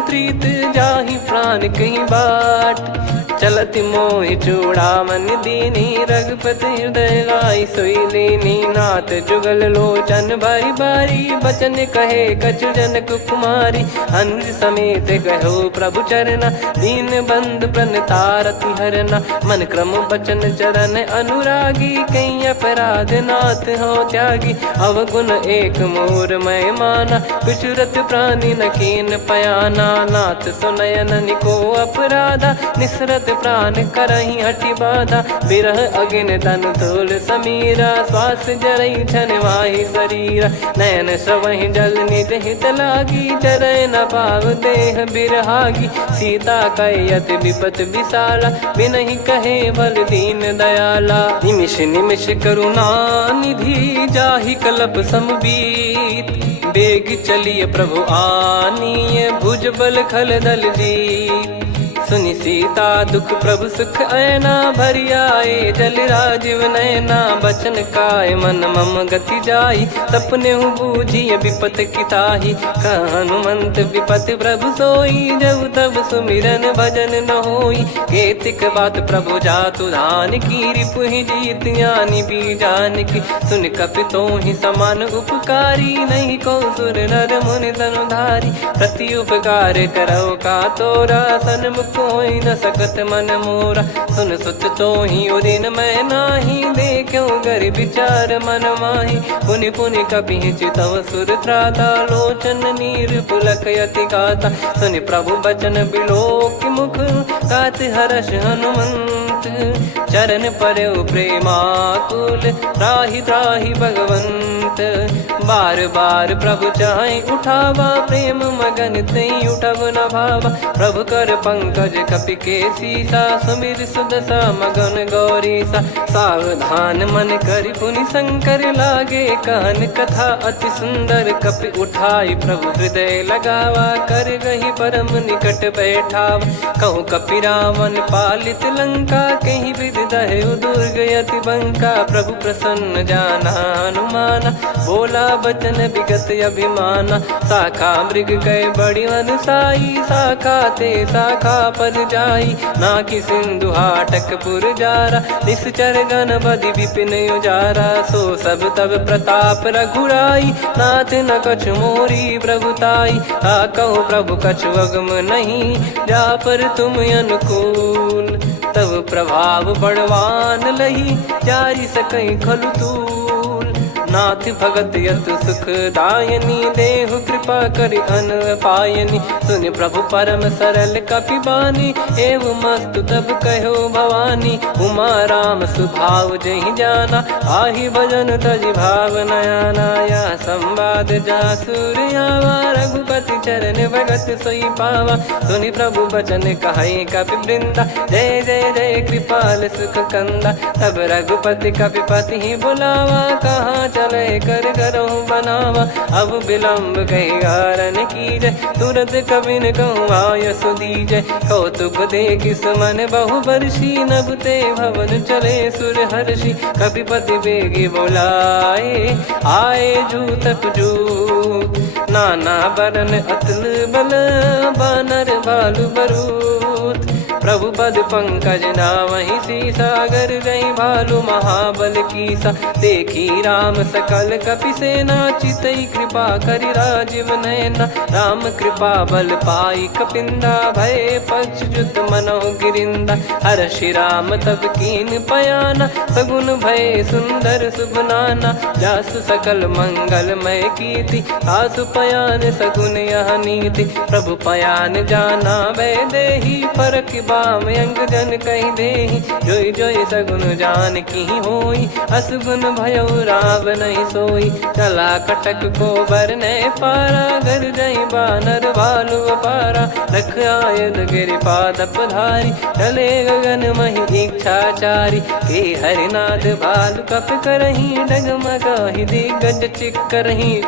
प्रीत जाहि प्राण कहीं बाट। चलत मोहि चूड़ामन दीनी रघुपति हृदय लाई सोई लीनी। नाथ जुगल लोचन बारी बारी बचन कहे कछु जनक कुमारी। हंस समेत गहो प्रभु चरना दीन बंद प्रणतारति हरना। मन क्रम बचन चरण अनुरागी कहीं अपराध नाथ हो त्यागी। अवगुण एक मोर मैं माना विचुरत प्राणी न कीन पयाना। नाथ सुनयन निको अपराधा निसरत प्राण करही हटि बाधा। बिरह अगिन तन तोल समीरा श्वास जरई छन वाहि शरीरा। नयन सवहि जल निज हित लागी चरय न पाव देह बिरहागी। सीता कयत विपत विशाला बिनहि कहे बल दीन दयाला। निमिष निमिष करुणा निधि जाहि कलप समबीत। बेग चलिए प्रभु आनीय भुज बल खल दल जीत। सुनि सीता दुख प्रभु सुख ऐना भरि आए जल राजीव नैना। बचन काय मन मम गति जाई सपने बूझी विपत किताही। हनुमंत विपत प्रभु सोई जब तब सुमिरन भजन न होई। केतिक बात प्रभु जातु धान की रिपुहि जीत ज्ञानी बीजान की। सुन कपितो ही समान उपकारी नहीं को सुर नर मुनि तनुधारी। प्रति उपकार करो का तोरा सन्मुख कोई न सकत मन मोरा। सुन सुत तो ही उदिन मैं नाही देखो गर विचार मन माही। पुनि पुनि कपि चितव सुर त्राता लोचन नीर पुलक यति गाता। सुनि प्रभु बचन बिलोक मुख गात हर्ष हनुमंत। चरण परयो प्रेमाकुल त्राहि त्राहि भगवंत। बार बार प्रभु चाहि उठावा प्रेम मगन तई उठब न भावा। प्रभु कर पंकज कपि के सीसा सुमिर सुदशा मगन गौरीसा। सावधान मन करि पुनि शंकर लागे कहन कथा अति सुंदर। कपि उठाई प्रभु हृदय लगावा कर गही परम निकट बैठावा। कहूँ कपि रावण पालित लंका कहीं विधि दहु दुर्ग यति बंका। प्रभु प्रसन्न जाना हनुमाना बोला बचन विगत अभिमाना। शाखा मृग गए बड़ी अनुसाई शाखा ते शाखा पर जाई। ना कि सिंधु हाटक पुर जारा निश्चर गण बदि विपिन उजारा। सो सब तब प्रताप रघुराई नाथ न कछु मोरी प्रभुताई। कहूँ प्रभु कछु अगम नहीं जा पर तुम अनुकूल। तब प्रभाव बड़वान लही जारी सकई खलु तूल। नाथ भगत यत सुख दायनी देहु कृपा करि अन पायनी। सुन प्रभु परम सरल कपि बानी एवं मस्तु तब कहो भवानी। उमा राम सुभाव जहि जाना आहि भजन तजि भाव नयाना। या संवाद जासुर आवा रघुपति चरण भगत सोई पावा। सुनि प्रभु बचन कहै कपि वृंदा जय जय जय कृपाल सुख कंदा। तब रघुपति कपि पति बुलावा कहाँ चले कर करहु बनावा। अब विलम्ब कही कारण कीजय तुरत कबिन कहूँ आयस दीजय। कौतुक देख सुमन बहु बरसी नभ ते भवन चले सुर हर्षि। कपिपति बेगी बोलाए आए जूतक जूत। नाना बरन अतुल बल बानर बालु बरूत। प्रभु पद पंकज नावहि सीसागर गई भालु महाबल कीसा। देखी राम सकल कपि सेना चितई कृपा करि राजीव नयना। राम कृपा बल पाई कपिंदा भय पक्ष जुत मनो गिरिंदा। हर्षि राम तब कीन पयाना सगुन भय सुंदर शुभ नाना। जासु सकल मंगलमय कीर्ति आसु पयान सगुन यह नीति। प्रभु पयान जाना वै देहि फरक बाम अंग जन कहीं देहि। जोई जोई सगुन जान की होई असगुन भयो राव नहीं सोई। चला कटक को बरने पारा घर जई बानर भालु पारा। रख आयद गिरि पाद पधारी चले गगन मही इच्छाचारी। के हरिनाथ भालु कप करही डगमगाहि दिग्गज चिक्करही।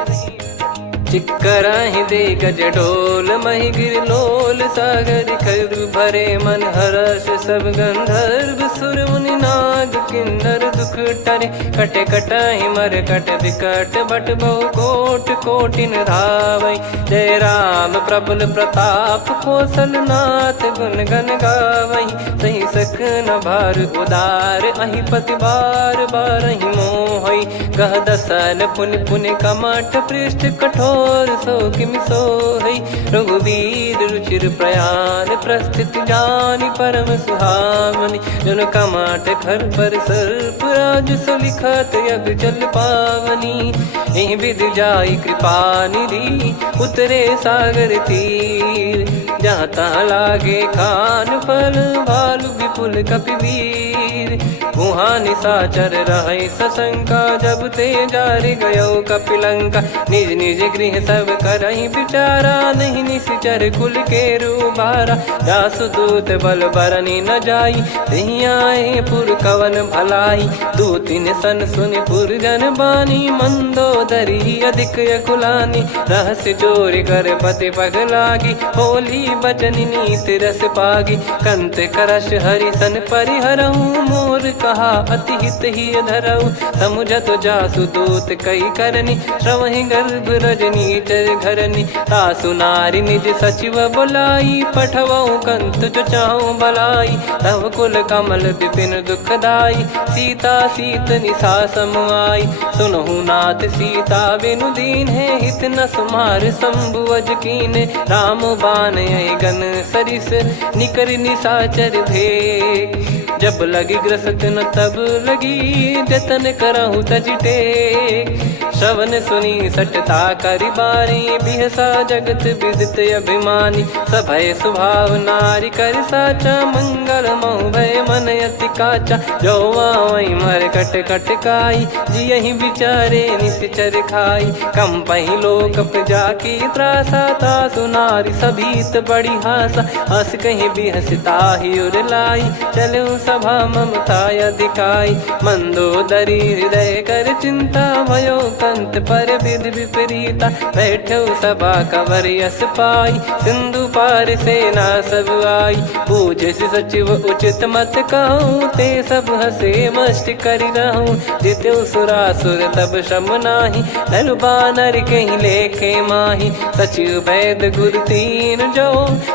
चिक्कराहि दे गज डोल महि गिर लोल सागर खर भरे मन हर्ष सब गंधर्व सुर मुनि नार। नाग किन्नर दुख टरे, कटे कटहि मर कट विकट बट बहु कोट कोटिन धावै। जय राम प्रबल प्रताप कौशलनाथ गुण गण गावै। सही सकन भार उदार अहि पति बार बारहि मोहै। गह दसन पुन पुन कमठ पृष्ठ कठोर सो किमि सोहै। रघुवीर रुचिर प्रयाण प्रस्थित जानि परम सुहावनि। जन कमठ खर पर सर्प राज सलिखत यग जल पावनी। एहि विधि जाई कृपा निधि उतरे सागर तीर। जहाँ तहाँ लागे खान फल भालु विपुल कपिवीर। वहाँ निशाचर रहै सशंका जब ते जारि गयो कपिलंका। निज निज गृह सब करहि विचारा नहीं निश्चर कुल के रूबारा। जासु दूत बल बरनि न जाई तेहि आए पुर कवन भलाई। दूतिन सन सुनि पुर जन बानी मंदोदरी अधिक यकुलानी। रहस्य चोरी कर पति पगलागी होली बचन नीति रस पागी। कंत करश हरिसन परिहरहु मोर कहा अति हित ही धरऊ। समुझत जासु दूत कई करनी श्रवहि गर्भ रजनी चर घरनी। तासु नारी निज सचिव बुलाई पठवऊ कंत जो चाहूं बलाई। तव कुल कमल विपिन दुखदाई सीता सीत निशा समाई। सुनहु नाथ सीता बिनु दीन है हित न सुमार शंभु अज कीने। राम बाण गन सरिस निकर निशाचर भेग। जब लगी ग्रसत न तब लगी जतन करहु तज टेक। श्रवण सुनी सटता करि बारी बिहसा जगत विदित अभिमानी। सभय स्वभाव नारी कर साचा मंगल मऊ भय मन अति काचा। जो आवै मर कट कट काई जियहि विचारे निश्चर खाई। कम पहि लोक जाकी त्रासा तासु नारी सभीत बड़ी हासा। हस कहीं बिहसता ही उर लाई चलऊ सभा ममता अधिकाई। मंदोदरी हृदय कर चिंता भयो कंत पर विधि विपरीता। बैठो सभा कवर यस पाई सिंधु पार सेना सब आई। पूज्य सचिव उचित मत कहूँ ते सब हसे मष्ट करि रहूँ। जित्यु सुरासुर तब श्रम नाही नर बानर कहीं लेखे माही। सचिव वैद गुरु तीन जो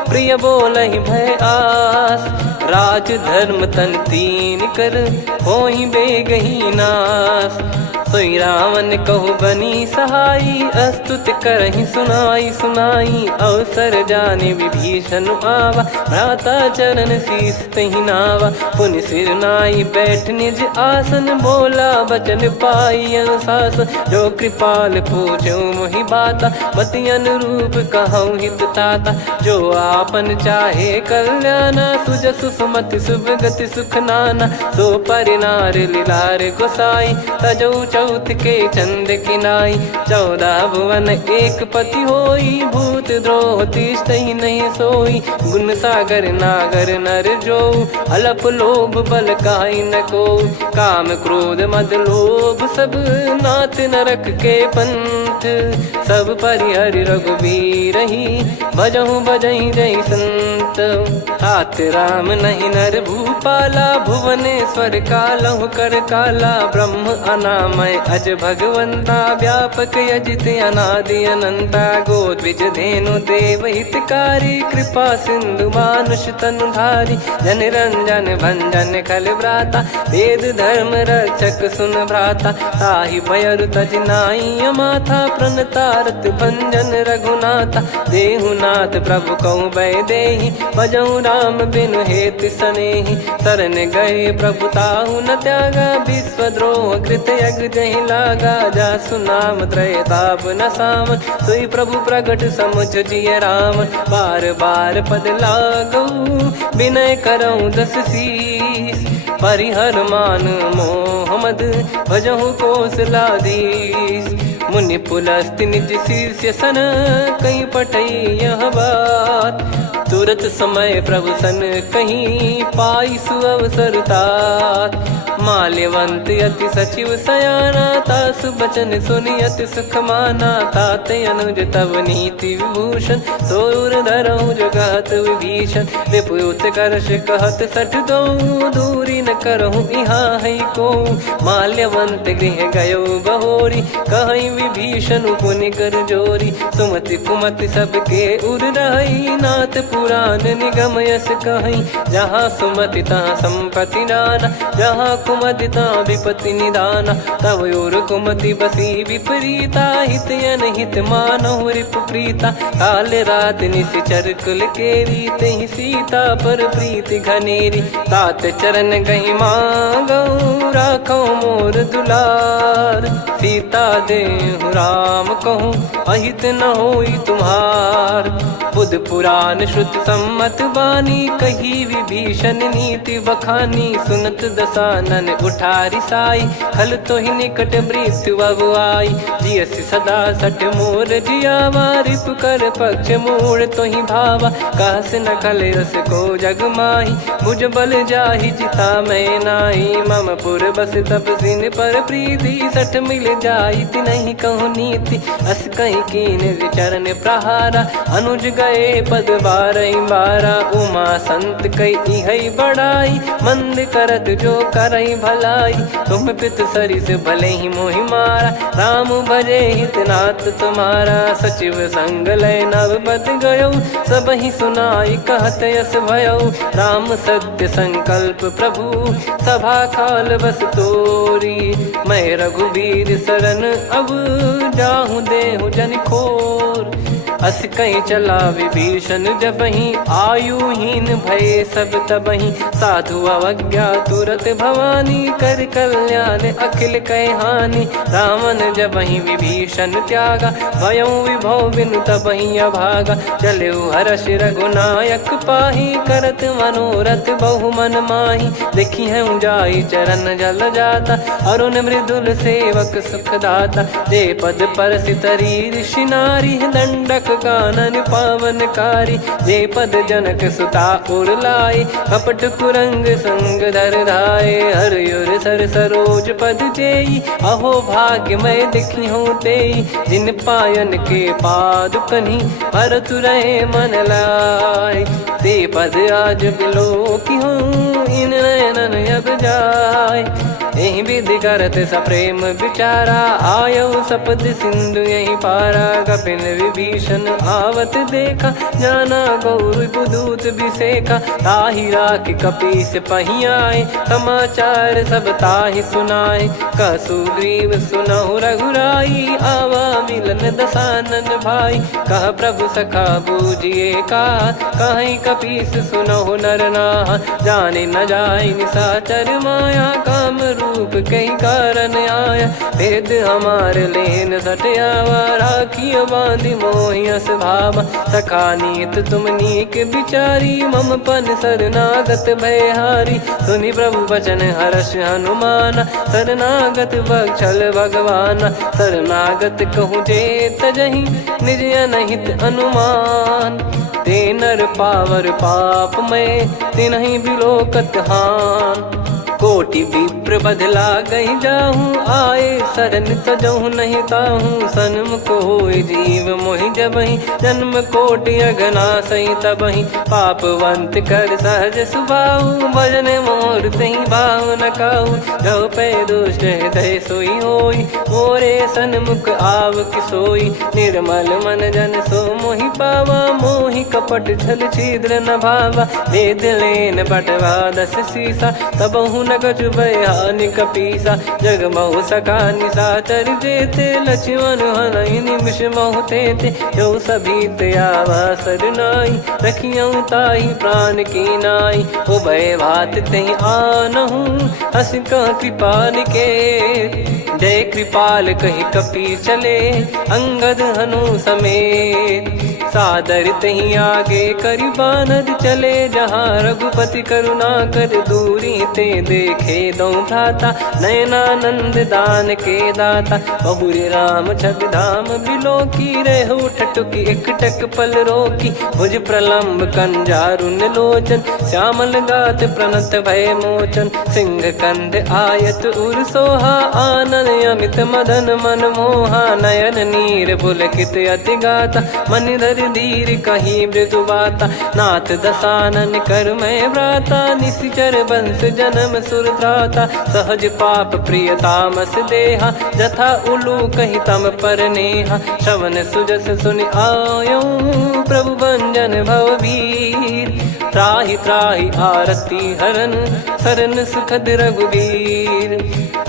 प्रिय बोलहि भय आस। राज धर्म तन तीन कर होई बेगही नास। सोई रावण कहु बनी सहाई अस्तुत करहि सुनाई सुनाई। अवसर जाने विभीषण आवा भ्राता चरण शीस तहि नावा। पुनि सिर नाई बैठ निज आसन बोला बचन पाई अनुशासन। जो कृपाल पूछो मोहि बाता मति अनुरूप कहूँ हित ताता। जो आपन चाहे कल्याणा सुजसु सुमति सुभगति सुख नाना। सो परिनार लीलार गोसाई तजौ चौथ के चंद किनाई। 14 भुवन एक पति होई भूत द्रोह तिष्ठहि नहीं सोई। गुण सागर नागर नर जो अलप लोभ बल काई न को। काम क्रोध मद लोभ सब नाथ नरक के पंथ। सब परिहरि रघुबीर ही भजहु भजहि जय संत। तात राम नहीं नर भूपाला भुवनेश्वर कालहु कर काला। ब्रह्म अनामय अज भगवंता व्यापक यजित अनादि अनंता। गोद्विज धेनु देव हितकारी कृपा सिंधु मानुष तनुधारी। जन रंजन भंजन खल भ्राता वेद धर्म रक्षक सुन भ्राता। ताहि भयरु तज नाई माथा प्रणतारत भंजन रघुनाथा। देहुनाथ प्रभु कहु भय देहि भजहु राम बिनु हेतु सनेहि। शरण गए प्रभु ताहु न त्यागा विश्वद्रोह कृत यज्ञ जहि लागा। जासु नाम त्रय ताप न सावन सोई प्रभु प्रगट समुझ जिय राम। बार बार पद लागऊ विनय करऊँ 10 शीस। परिहर मान मोह मद भजहु कौशलाधीश। मुनि पुलस्त्य निज शिष्य सन कहीं पठई यह बात। तुरत समय प्रभु सन कहीं पाई सुअवसर तात। माल्यवंत अति सचिव सयाना तासु बचन सुनि अति सुख माना। ताते अनुज तव नीति विभूषण सोर धरऊ जगत विभीषण। विपुत करश कहत सठ दो दूरी न करहु यहाँ है को। माल्यवंत गृह गयो बहोरी, कहीं विभीषण पुनि कर जोरी। सुमति कुमति सबके उर रही, नाथ पुराण निगम यस कहीं। जहाँ सुमति तहाँ संपत्ति नाना, जहाँ कुमति तहाँ विपत्ति निदाना। तब और कुमति बसी विपरीता, हित अनहित मानहु रिपु प्रीता। काल रात निश्चर कुल केरी, तहि सीता पर प्रीति घनेरी। तात चरण गही मांगऊ, राखो मोर दुलार। सीता देहु राम कहूँ, अहित न होई तुम्हार। बुध पुराण श्रुत सम्मत बानी, कही विभीषण नीति बखानी। सुनत दसानन उठारी साई, खल तो ही निकट मृत्यु अब आई। जियसि सदा सठ मोर जियावा, रिप कर पक्ष मूड़ तो ही भावा। कहस न खल रस को जग माही, मुझ बल जाहि जिता मैं नाई। मम पुर बस तपसिन पर प्रीति, सठ मिल जाई नहीं कहूँ नीति। अस कहीं कीन चरण प्रहारा, अनुज गए पद बारई बारा। उमा संत कई है बड़ाई, मंद करत जो करई भलाई। तुम पित सरिस भले ही मोहि मारा, राम भजे हित नाथ तुम्हारा। सचिव संग लय नव बद गयो, सब ही सुनाई कहत यस भयो। राम सत्य संकल्प प्रभु, सभा काल बस तोरी। मैं रघुबीर शरण अब, जाहूँ देहु जन खोर। अस कहीं चला विभीषण जबहि, आयुहीन भय सब तबहि। साधु अवज्ञा तुरत भवानी, कर कल्याण अखिल कह हानि। रावण जबहि विभीषण त्यागा, भयउ विभव बिनु तबहि अभागा। चलऊ हर्ष रघुनायक पाही, करत मनोरथ बहु मन माही। देखी है जाई चरण जल जाता, अरुण मृदुल सेवक सुखदाता। जे पद पर सितरी ऋषि नारी, दंडक कानन पावनकारी। जे पद जनक सुता उर लाए, कपट कुरंग संग धर धाये। हरियुर सर सरोज पद जेई, अहो भाग्य मैं दिखी हूँ तेई। जिन पायन के पाद कन्ही, भरत रहे मन लाए। ते पद आज बिलो की हूँ, इन नयनन अब जाय। यही विधि करत सप्रेम विचारा, आयऊ सपद सिंधु यही पारा। कपिन विभीषण आवत देखा, जाना गौर बुदूत बिसेखा। ताहि राख कपीस पही आए, समाचार सब ताहि सुनाए। कह सुग्रीव सुनहु रघुराई, आवा मिलन दसानन भाई। कह प्रभु सखा बूझिए का, कहीं कपीस सुनहु नर नाहा। जाने न जाय निशाचर माया, काम रूप कई कारण आया। भेद हमार लेन सटयावा, राखियो बांधि मोहियस भावा। सखा नीत तुम नीक बिचारी, मम पन शरणागत भयहारी। सुनि प्रभु वचन हर्ष हनुमाना, शरणागत बक्षल भगवाना। शरणागत कहूँ जे तजहि, निज अनहित अनुमान। ते नर पावर पाप में, तिन्हि बिलोकत हान। कोटि विप्र बदला गई जाहूँ, आए शरण तजहु नहीं ताहूँ। सन्मुख होय जीव मोहि जबहि, जन्म कोटि अगना सही तबहि। पापवंत कर सहज सुभाऊ, भजन मोर तहि भाव न काहू। जो पै दुष्ट हृदय सोई होई, मोरे सन्मुख आव किसोई। निर्मल मन जन सो मोहि पावा, मोहि कपट छल छिद्र न भावा। वेद लेन बटवा दस सीसा, तबहु न कछु भयानि कपीसा। जग महु सखा निशाचर जेते, लक्ष्मण हनहि निमिष महु तेते। जो सभी त्यावा सरनाई, रखियऊ ताहि प्राण की नाई। उभय भात तहि आनहु, हस कह कृपाल के। जय कृपाल कहि कपी चले, अंगद हनु समेत। सादर तही आगे करि बानर चले, जहाँ रघुपति करुणा कर दूरी ते देखे दो भ्राता। नयनानंद दान के दाता, बहुरी राम छग धाम बिलो की। रेहु ठटुकी एकटक पल रोकी, भुज प्रलम्ब कंजारुन लोचन। श्यामल गात प्रणत भय मोचन, सिंह कंध आयत उर सोहा। आनन अमित मदन मन मोहा, नयन नीर पुलकित अति गाता। मनिधर कर धीर कहीं मृदु बाता, नाथ दसानन कर मैं व्राता, निशिचर बंस जन्म सुर त्राता, सहज पाप प्रिय तामस देहा, जथा उलू कही तम पर नेहा, श्रवण सुजस सुनि आयो प्रभु भंजन भववीर, त्राहि त्राहि आरती हरन सरन सुखद रघुवीर,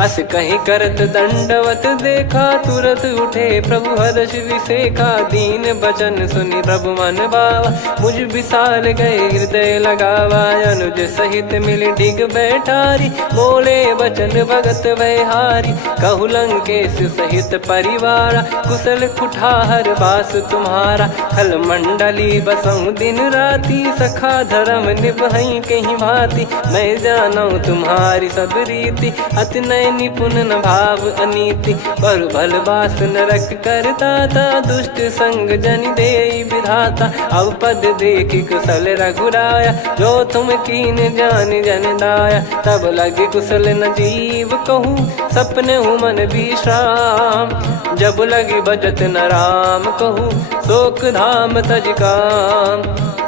अस कहीं करत दंडवत देखा, तुरत उठे प्रभु हर्ष विसेखा, दीन बचन सुनि प्रभु मन भावा, मुझ विशाल गए हृदय लगावा, अनुज सहित मिल डिग बैठारी, बोले बचन भगत वैहारी, कहु लंकेश सहित परिवारा, कुशल कुठार बास तुम्हारा, खल मंडली बसऊं दिन राती, सखा धर्म निभई कहीं भांति, मैं जानू तुम्हारी सब रीति, अति नय निपुण न भाव अनीति, पर भल बास नरक करता था, दुष्ट संग जन दे विधाता, अब पद देखी कुशल रघुराया, जो तुम कीन जान जन दाया, तब लगे कुशल न जीव कहूँ, सपने हूँ मन विश्राम, जब लगी बजत न राम कहूँ, शोक धाम तज काम,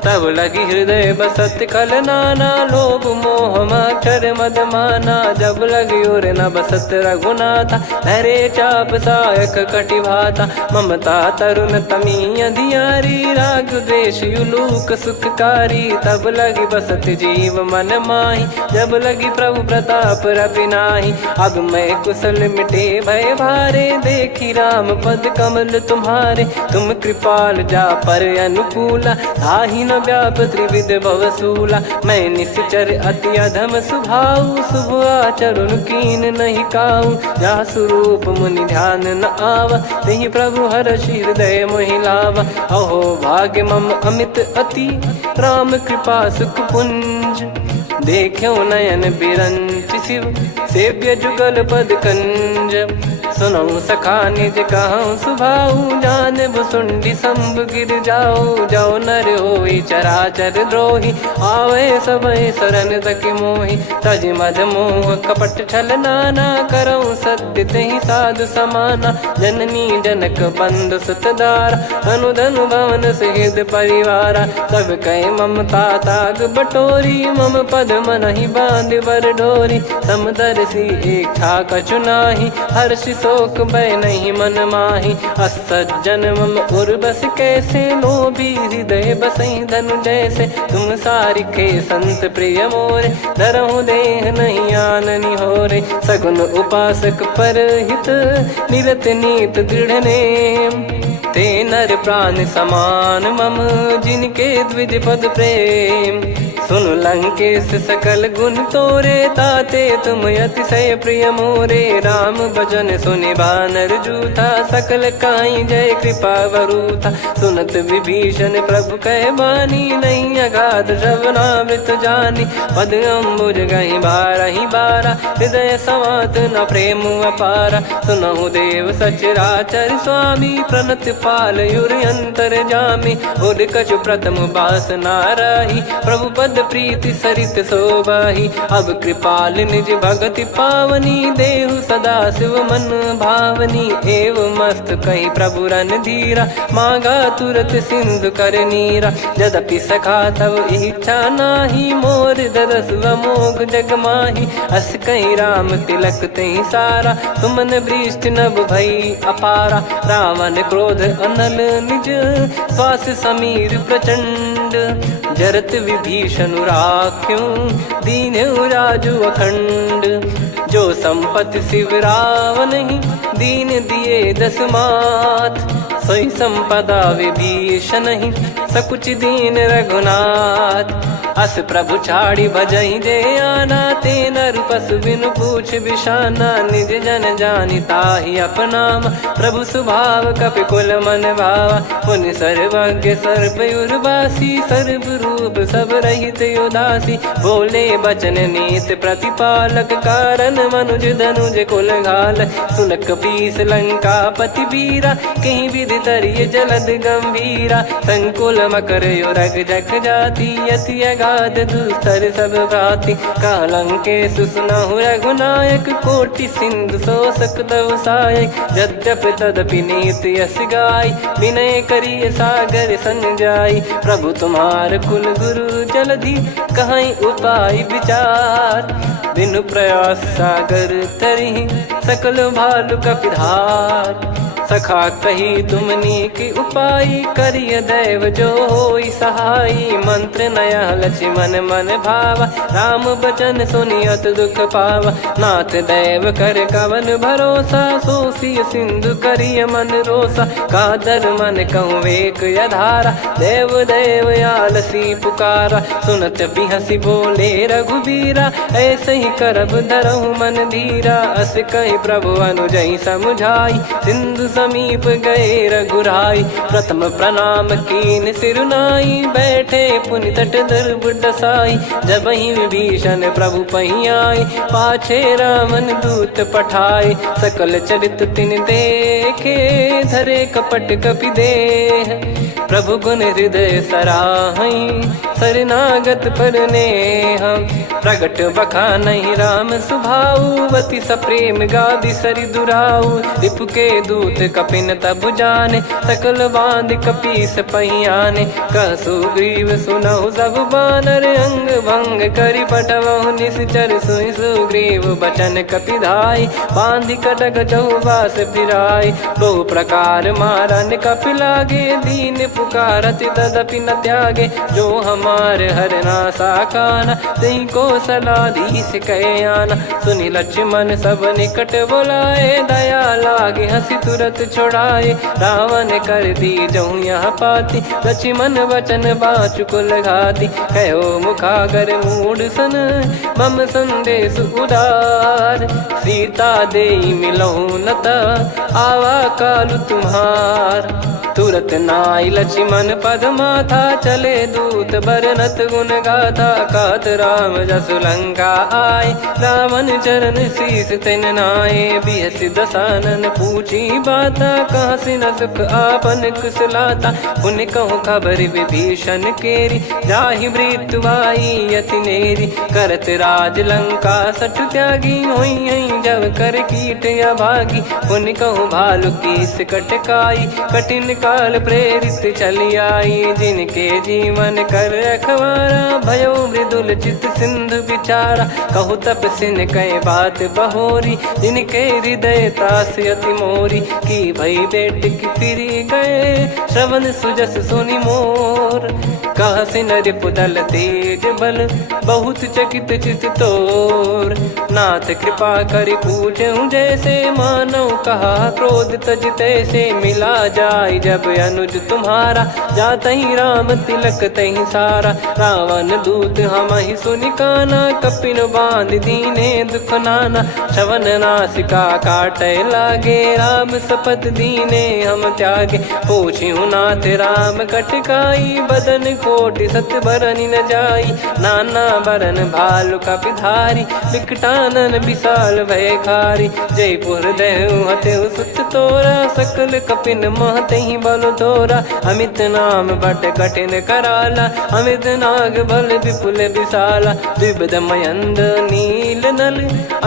तब लगी हृदय बसत खल नाना, लोभ मोह मक्षर मद माना, जब लगी और न बसत रघुनाथा, धरे चाप सायक कटि भाता, ममता तरुण तमी अधियारी, राग द्वेष युलूक सुखकारी, तब लगी बसत जीव मन माही, जब लगी प्रभु प्रताप रवि नाही, अब मैं कुशल मिटे भय भारे, देखी राम पद कमल तुम्हारे, तुम कृपाल जा पर अनुकूला, ताहि न व्याप त्रिविध भवसूला, मैं निश्चर अति अधम सुभाऊ, शुभ आचरण कीन नहीं काऊ, जा स्वरूप मुनि ध्यान न आवा, तेहि प्रभु हर्ष हृदय मोहि लावा, अहो भाग्य मम अमित अति, राम कृपा सुख पुंज, देखो नयन बिरंच शिव, सेव्य जुगल पद कंज, सुनऊ सखा निज कहूँ सुभाऊ, जान भुसुंडी संभ गिर जाओ, जाओ नर होई चराचर द्रोही, आवे सबय शरण तक मोहि, तज मद मोह कपट छल नाना, करऊँ सत्य तेहि साधु समाना, जननी जनक बंधु सुतदारा, अनु धनु भवन सहित परिवारा, सब कहे ममता ताग बटोरी, मम पद मनहि बांध बर डोरी, समदर्शी इच्छा कछु नाही, हर्ष शोक भय नहीं मन माही, असज्जन मम उर्वश कैसे, लोभी हृदय बसई धनु जैसे, तुम सारिखे संत प्रिय मोरे, धरहु देह नहीं आननि होरे, सगुन उपासक पर हित, निरत नीत दृढ़ नेम, ते नर प्राण समान मम, जिनके द्विज पद प्रेम, सुन लंकेश सकल गुण तोरे, ताते तुम अतिशय प्रिय मोरे, राम भजन सुनि बानर जूथा, सकल काई जय कृपा वरूथा, सुनत विभीषण प्रभु कह बानी, नहीं अगाध श्रवणामृत जानी, पद अम्बुज गहि बारहि बारा, हृदय समात न प्रेम अपारा, सुनहु देव सचराचर स्वामी, प्रणत पाल युर अंतर जामी, उद कछु प्रथम बास नाराही, प्रभु पद प्रीति सरित शोभाही, अब कृपाल निज भगति पावनी, देहु सदा शिव मन भावनी, एव मस्त कही प्रभु रन धीरा, मांगा तुरत सिंधु कर नीरा, यद्यपि सखा तब इच्छा नाही, मोर दरस अमोघ जग माही, अस कहीं राम तिलक तहि सारा, सुमन वृष्ट नभ भई अपारा, रावण क्रोध अनल निज, श्वास समीर प्रचंड, जरत विभीषण राख्यों, दीन्हु राजु अखंड, जो संपत्ति शिव रावण ही, दीन दिए दस मात, सोई संपदा विभीषण ही, सकुच दीन रघुनाथ, अस प्रभु छाड़ी भजई जे आना, ते नर पशु बिनु पूछ बिशाना, निज जन जानि ताहि अपनाम, प्रभु स्वभाव कपि कुल मन भावा, मुनि सर्वज्ञ सर्वयुर्वासी, सर्व रूप सब रहित उदासी, बोले बचन नीत प्रतिपालक, कारण मनुज धनुज कुल घाल, सुन कपीस लंका पति वीरा, कहीं विधि तरिय जलद गंभीरा, संकुल मकर युरग जख जाति, यति गाद दुस्तर सब भांति कालंके सुसुनाहु रघुनायक कोटि सिंधु शोषक तव सहायक यद्यपि तदपि नीत यस गाय विनय करिय सागर सन जाई प्रभु तुम्हार कुल गुरु जलधि कहीं उपाय विचार बिनु प्रयास सागर तरिहि सकल भालु कपिधार सखा कही तुमनी की उपाय करिय दैव जो होई सहाई मंत्र नया लक्ष्मण मन भावा राम बचन सुनियत दुख पावा नाथ दैव कर कवन भरोसा सोसिय सिंधु करिय मन रोसा कादर मन कहूँ वेक यधारा देव देव आलसी पुकारा सुनत बिहसी बोले रघुबीरा ऐसे ही करब धरहु मन धीरा अस कही प्रभु अनुजई समुझाई सिंधु समीप गए रघुराई प्रथम प्रणाम कीन सिरुनाई बैठे पुनि तट दर्भ डसाई जब ही विभीषण प्रभु पही आए पाछे रामन दूत पठाए सकल चरित तिन देखे धरे कपट कपि देह प्रभु गुण हृदय सराहई शरणागत पर नेह प्रगट बखानहि राम सुभाऊ वति सप्रेम गादि सरि दुराऊ रिपु के दूत कपिन तब जाने सकल बांध कपीस पहियाने कह सुग्रीव सुनहु सब बानर अंग भंग करि पटवहु निश्चर सुनि सुग्रीव बचन कपिधाई बांधि कटक चहुबास फिराई बहु प्रकार मारन कपि लागे दीन पुकारति तदपि न त्यागे जो हमार हरना साकाना तई को सलाधीश कहे आना सुनि लक्ष्मण सब निकट बुलाए दया लागे हंसी तुरत छोड़ाए रावण कर दी जहूँ यहाँ पाती लक्ष्मण वचन बाचु कुल घाती कहो मुखागर मूड सन मम संदेश उदार सीता देई मिलहु नता आवा कालु तुम्हार तुरत नाई लक्ष्मण पद माथा चले दूत बरनत गुण गाथा कात राम जसु लंका आए रावण चरण शीस तिन नाये बिहसि दसानन पूछी बाता कहाँ से न सुख आपन कुशलाता पुन कहूँ खबर विभीषण केरी जाहि मृत्यु आई यति नेरी करत राज लंका सठ त्यागी होई जब कर कीट अभागी पुन कहूँ भालु कीस कटकाई कठिन काल प्रेरित चली आई जिनके जीवन कर रखवारा भयो मृदुल चित सिंधु विचारा कहु तप सिन कई बात बहोरी जिनके हृदय तास अति मोरी की भई बेट की फिरी गए श्रवण सुजस सुनि मोर कह सिन रिपुदल तेज बल बहुत चकित चित तोर नाथ कृपा करि पूछूं जैसे मानव कहा क्रोध तज तैसे मिला जाय जब अनुज तुम्हारा जात ही राम तिलक तही सारा रावण दूत हम ही सुनि काना कपिन बांध दीने दुख नाना श्रवण नासिका काटे लागे राम सपत दीने हम त्यागे पूछ्यू नाथ राम कटकाई बदन कोटि सत बरनि न जाई नाना बरन भालु कपिधारी विकटानन विशाल भय खारी जयपुर देहु हतेउ सुत तोरा सकल कपिन महतहि बल तोरा अमित नाम बट कठिन कराला अमित नाग बल विपुल विशाला द्विपद मयंद नील नल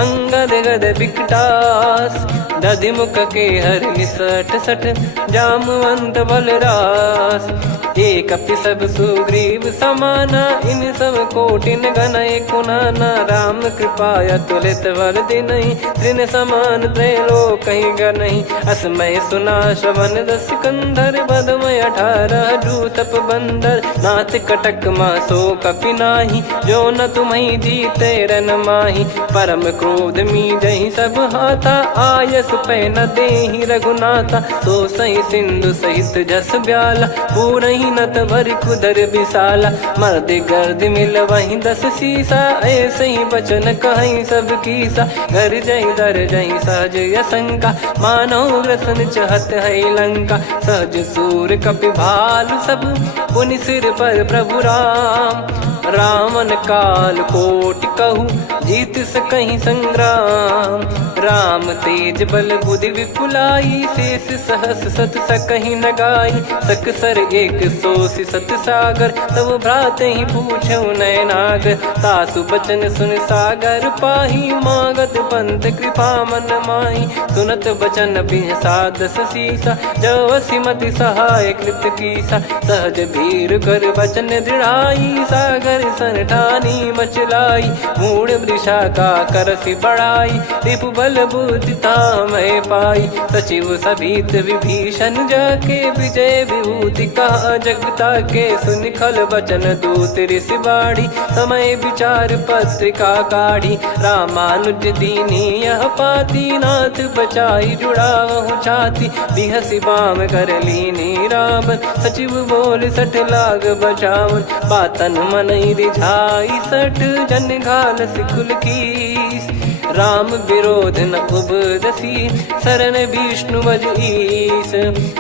अंगद गद विकटास दधि मुख के हर निसठ सठ जामवंत बलरास एक अपि सब सुग्रीव समाना इन सब कोटिन गनय कुनाना राम कृपा अतुलित बल दिनहि त्रिन समान त्रैलोक कहीं गनहि असमय सुना श्रवण दस कंधर बदमय 18 जूतप बंदर नाथ कटक मासो कपि नाही जो न तुम्हि जीते रन माही परम क्रोध मी जहि सब हाथा आयस पै न देहि रघुनाथा सो सही सिंधु सहित जस ब्याला पूरहि नत भरि कुदर विशाला मर्द गर्द मिल वहीं 10 सीसा ऐसे ही बचन कहीं सब कीसा घर जहि दर जहि सहज यसंका मानव रसन चहत है लंका सहज सूर कपि भालु सब पुनि सिर पर प्रभु राम रावण काल कोटि कहु जीत सकहीं संग्राम। राम तेज बल बुद्धि विपुलाई, शेष सहस सत सकहीं न गाई। सकसर एक सोसी सत सागर, तब भ्रात ही पूछो नयनागर। तासु बचन सुन सागर पाही, मागत पंथ कृपा मन माही। सुनत बचन बिहसादस सीसा, जव सिमति सहाय कृत कीसा। सहज भीर कर बचन दृढ़ाई, सागर सन ठानी मचलाई। मूढ़ वृषा का करसि बढ़ाई, रिपु बल बुद्धि तामय पाई। सचिव सभीत विभीषण जाके, विजय विभूति कहा जगता के। सुनि खल बचन दूत ऋषि बाड़ी, समय विचार पत्रिका काढ़ी। रामानुज दीनी यह पाती, नाथ बचाई जुड़ावहु छाती। बिहसि बाम कर लीनी रावण, सचिव बोल सठ लाग बचावन। बातन मनई रिझाई सठ, जन घाल सिकुल कीस। राम विरोध न उपदसी, शरण विष्णु बज ईस।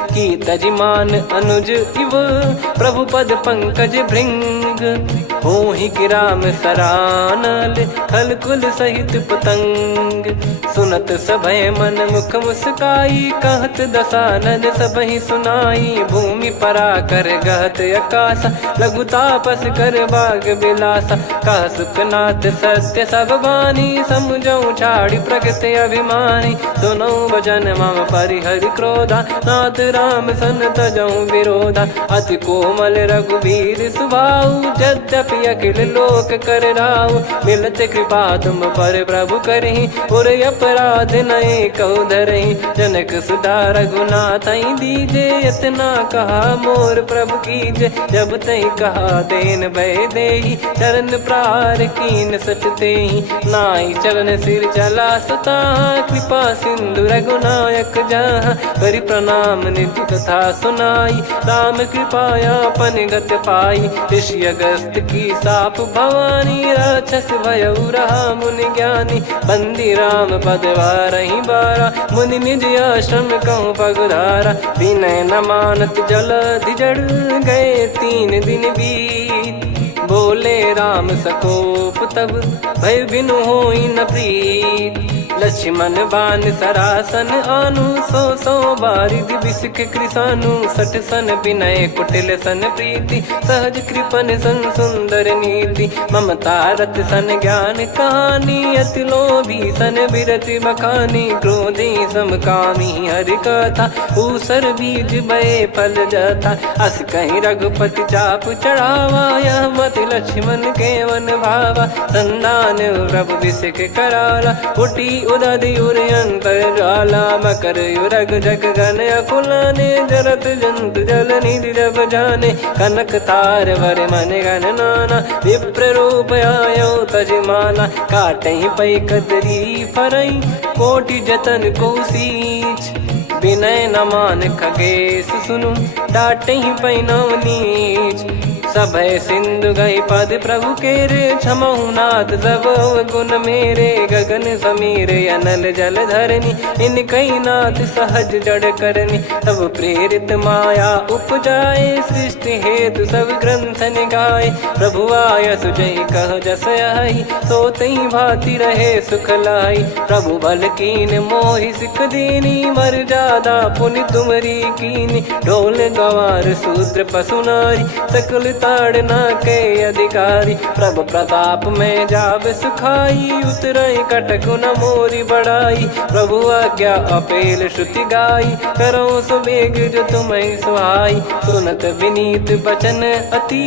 की तजिमान अनुज इव, प्रभु पद पंकज भृंग। होहि कि राम सरानल, खल कुल सहित पतंग। सुनत सभय मन मुख मुस्काई, कहत दसानन सबहि सुनाई। भूमि परा कर गहत आकाशा, लघु तापस कर बाग बिलासा। कह सुखनाथ सत्य सब बानी, समुझौ छाड़ी प्रगति अभिमानी। सुनो भजन मम परिहरि क्रोधा, नाथ राम सन तजौ विरोधा। अति कोमल रघुवीर सुभाऊ, यद्यपि अखिल लोक कर राऊ। मिलत कृपा तुम पर प्रभु करहि, पुर अपराध नए कौ धरहि। जनक सुधा रघुनाथ दीजे, इतना कहा मोर प्रभु कीजे। जब तई कहा देन भय देहि, चरण प्रार कीन सट तेहि। नाई चरण सिर चला सता, कृपा सिंधु रघुनायक जहाँ। करि प्रणाम निधि कथा सुनाई, राम कृपाया पन गत पाई। ऋषि अगस्त की साप भवानी, राक्षस भयउ रहा मुनि ज्ञानी। बंदी राम पद वारहि बारा, मुनि निज आश्रम कहूँ पगुधारा। विनय न मानत जलधि जड़, गए 3 दिन बीत। बोले राम सकोप तब, भय बिनु होई न प्रीत। लक्ष्मण बान सरासन आनु, सो बारिधि बिसिक कृसानु। सठ सन विनय कुटिल सन प्रीति, सहज कृपन सन सुंदर नीति। ममता रत सन ज्ञान कहानी, अति लोभी सन बिरति बखानी। क्रोधी समकामी हरि कथा, ऊसर बीज बये फल जथा। अस कहीं रघुपति चाप चढ़ावा, यह मत लक्ष्मण के वन भावा। संदान प्रभु बिसिक कराला, उठी उदधि उर अंतर ज्वाला। मकर युरग जग गण अकुलाने, जरत जंतु जल निधि जब जाने। कनक तार वर मन गण नाना, विप्र रूप आयो तजमाना। काटहि पै कदरी फरई, कोटि जतन को सींच। विनय न मान खगेश सुनु, डांटहि पै नव नीच। सभय सिंधु गई पद प्रभु केरे, क्षमहु नाथ सब गुण मेरे। गगन समीरे अनल जल धरनी, इन कई नाथ सहज जड़ करनी। तब प्रेरित माया उपजाए, सृष्टि हेतु सब ग्रंथ निगाए। प्रभु आय सुजई कह जस आई, सोतई भांति रहे सुख लाई। प्रभु बल कीन मोहि सिख दीनी, मर्यादा पुनि तुमरी कीनी। ढोल गवार शूद्र पशु नारी, सकल ताड़ना के अधिकारी। प्रभु प्रताप में जाब सुखाई, उतरई कटक न मोरी बढ़ाई। प्रभु आज्ञा अपेल श्रुति गाई, करो सुबेग जो तुम्हें सुहाई। सुनत विनीत बचन अति,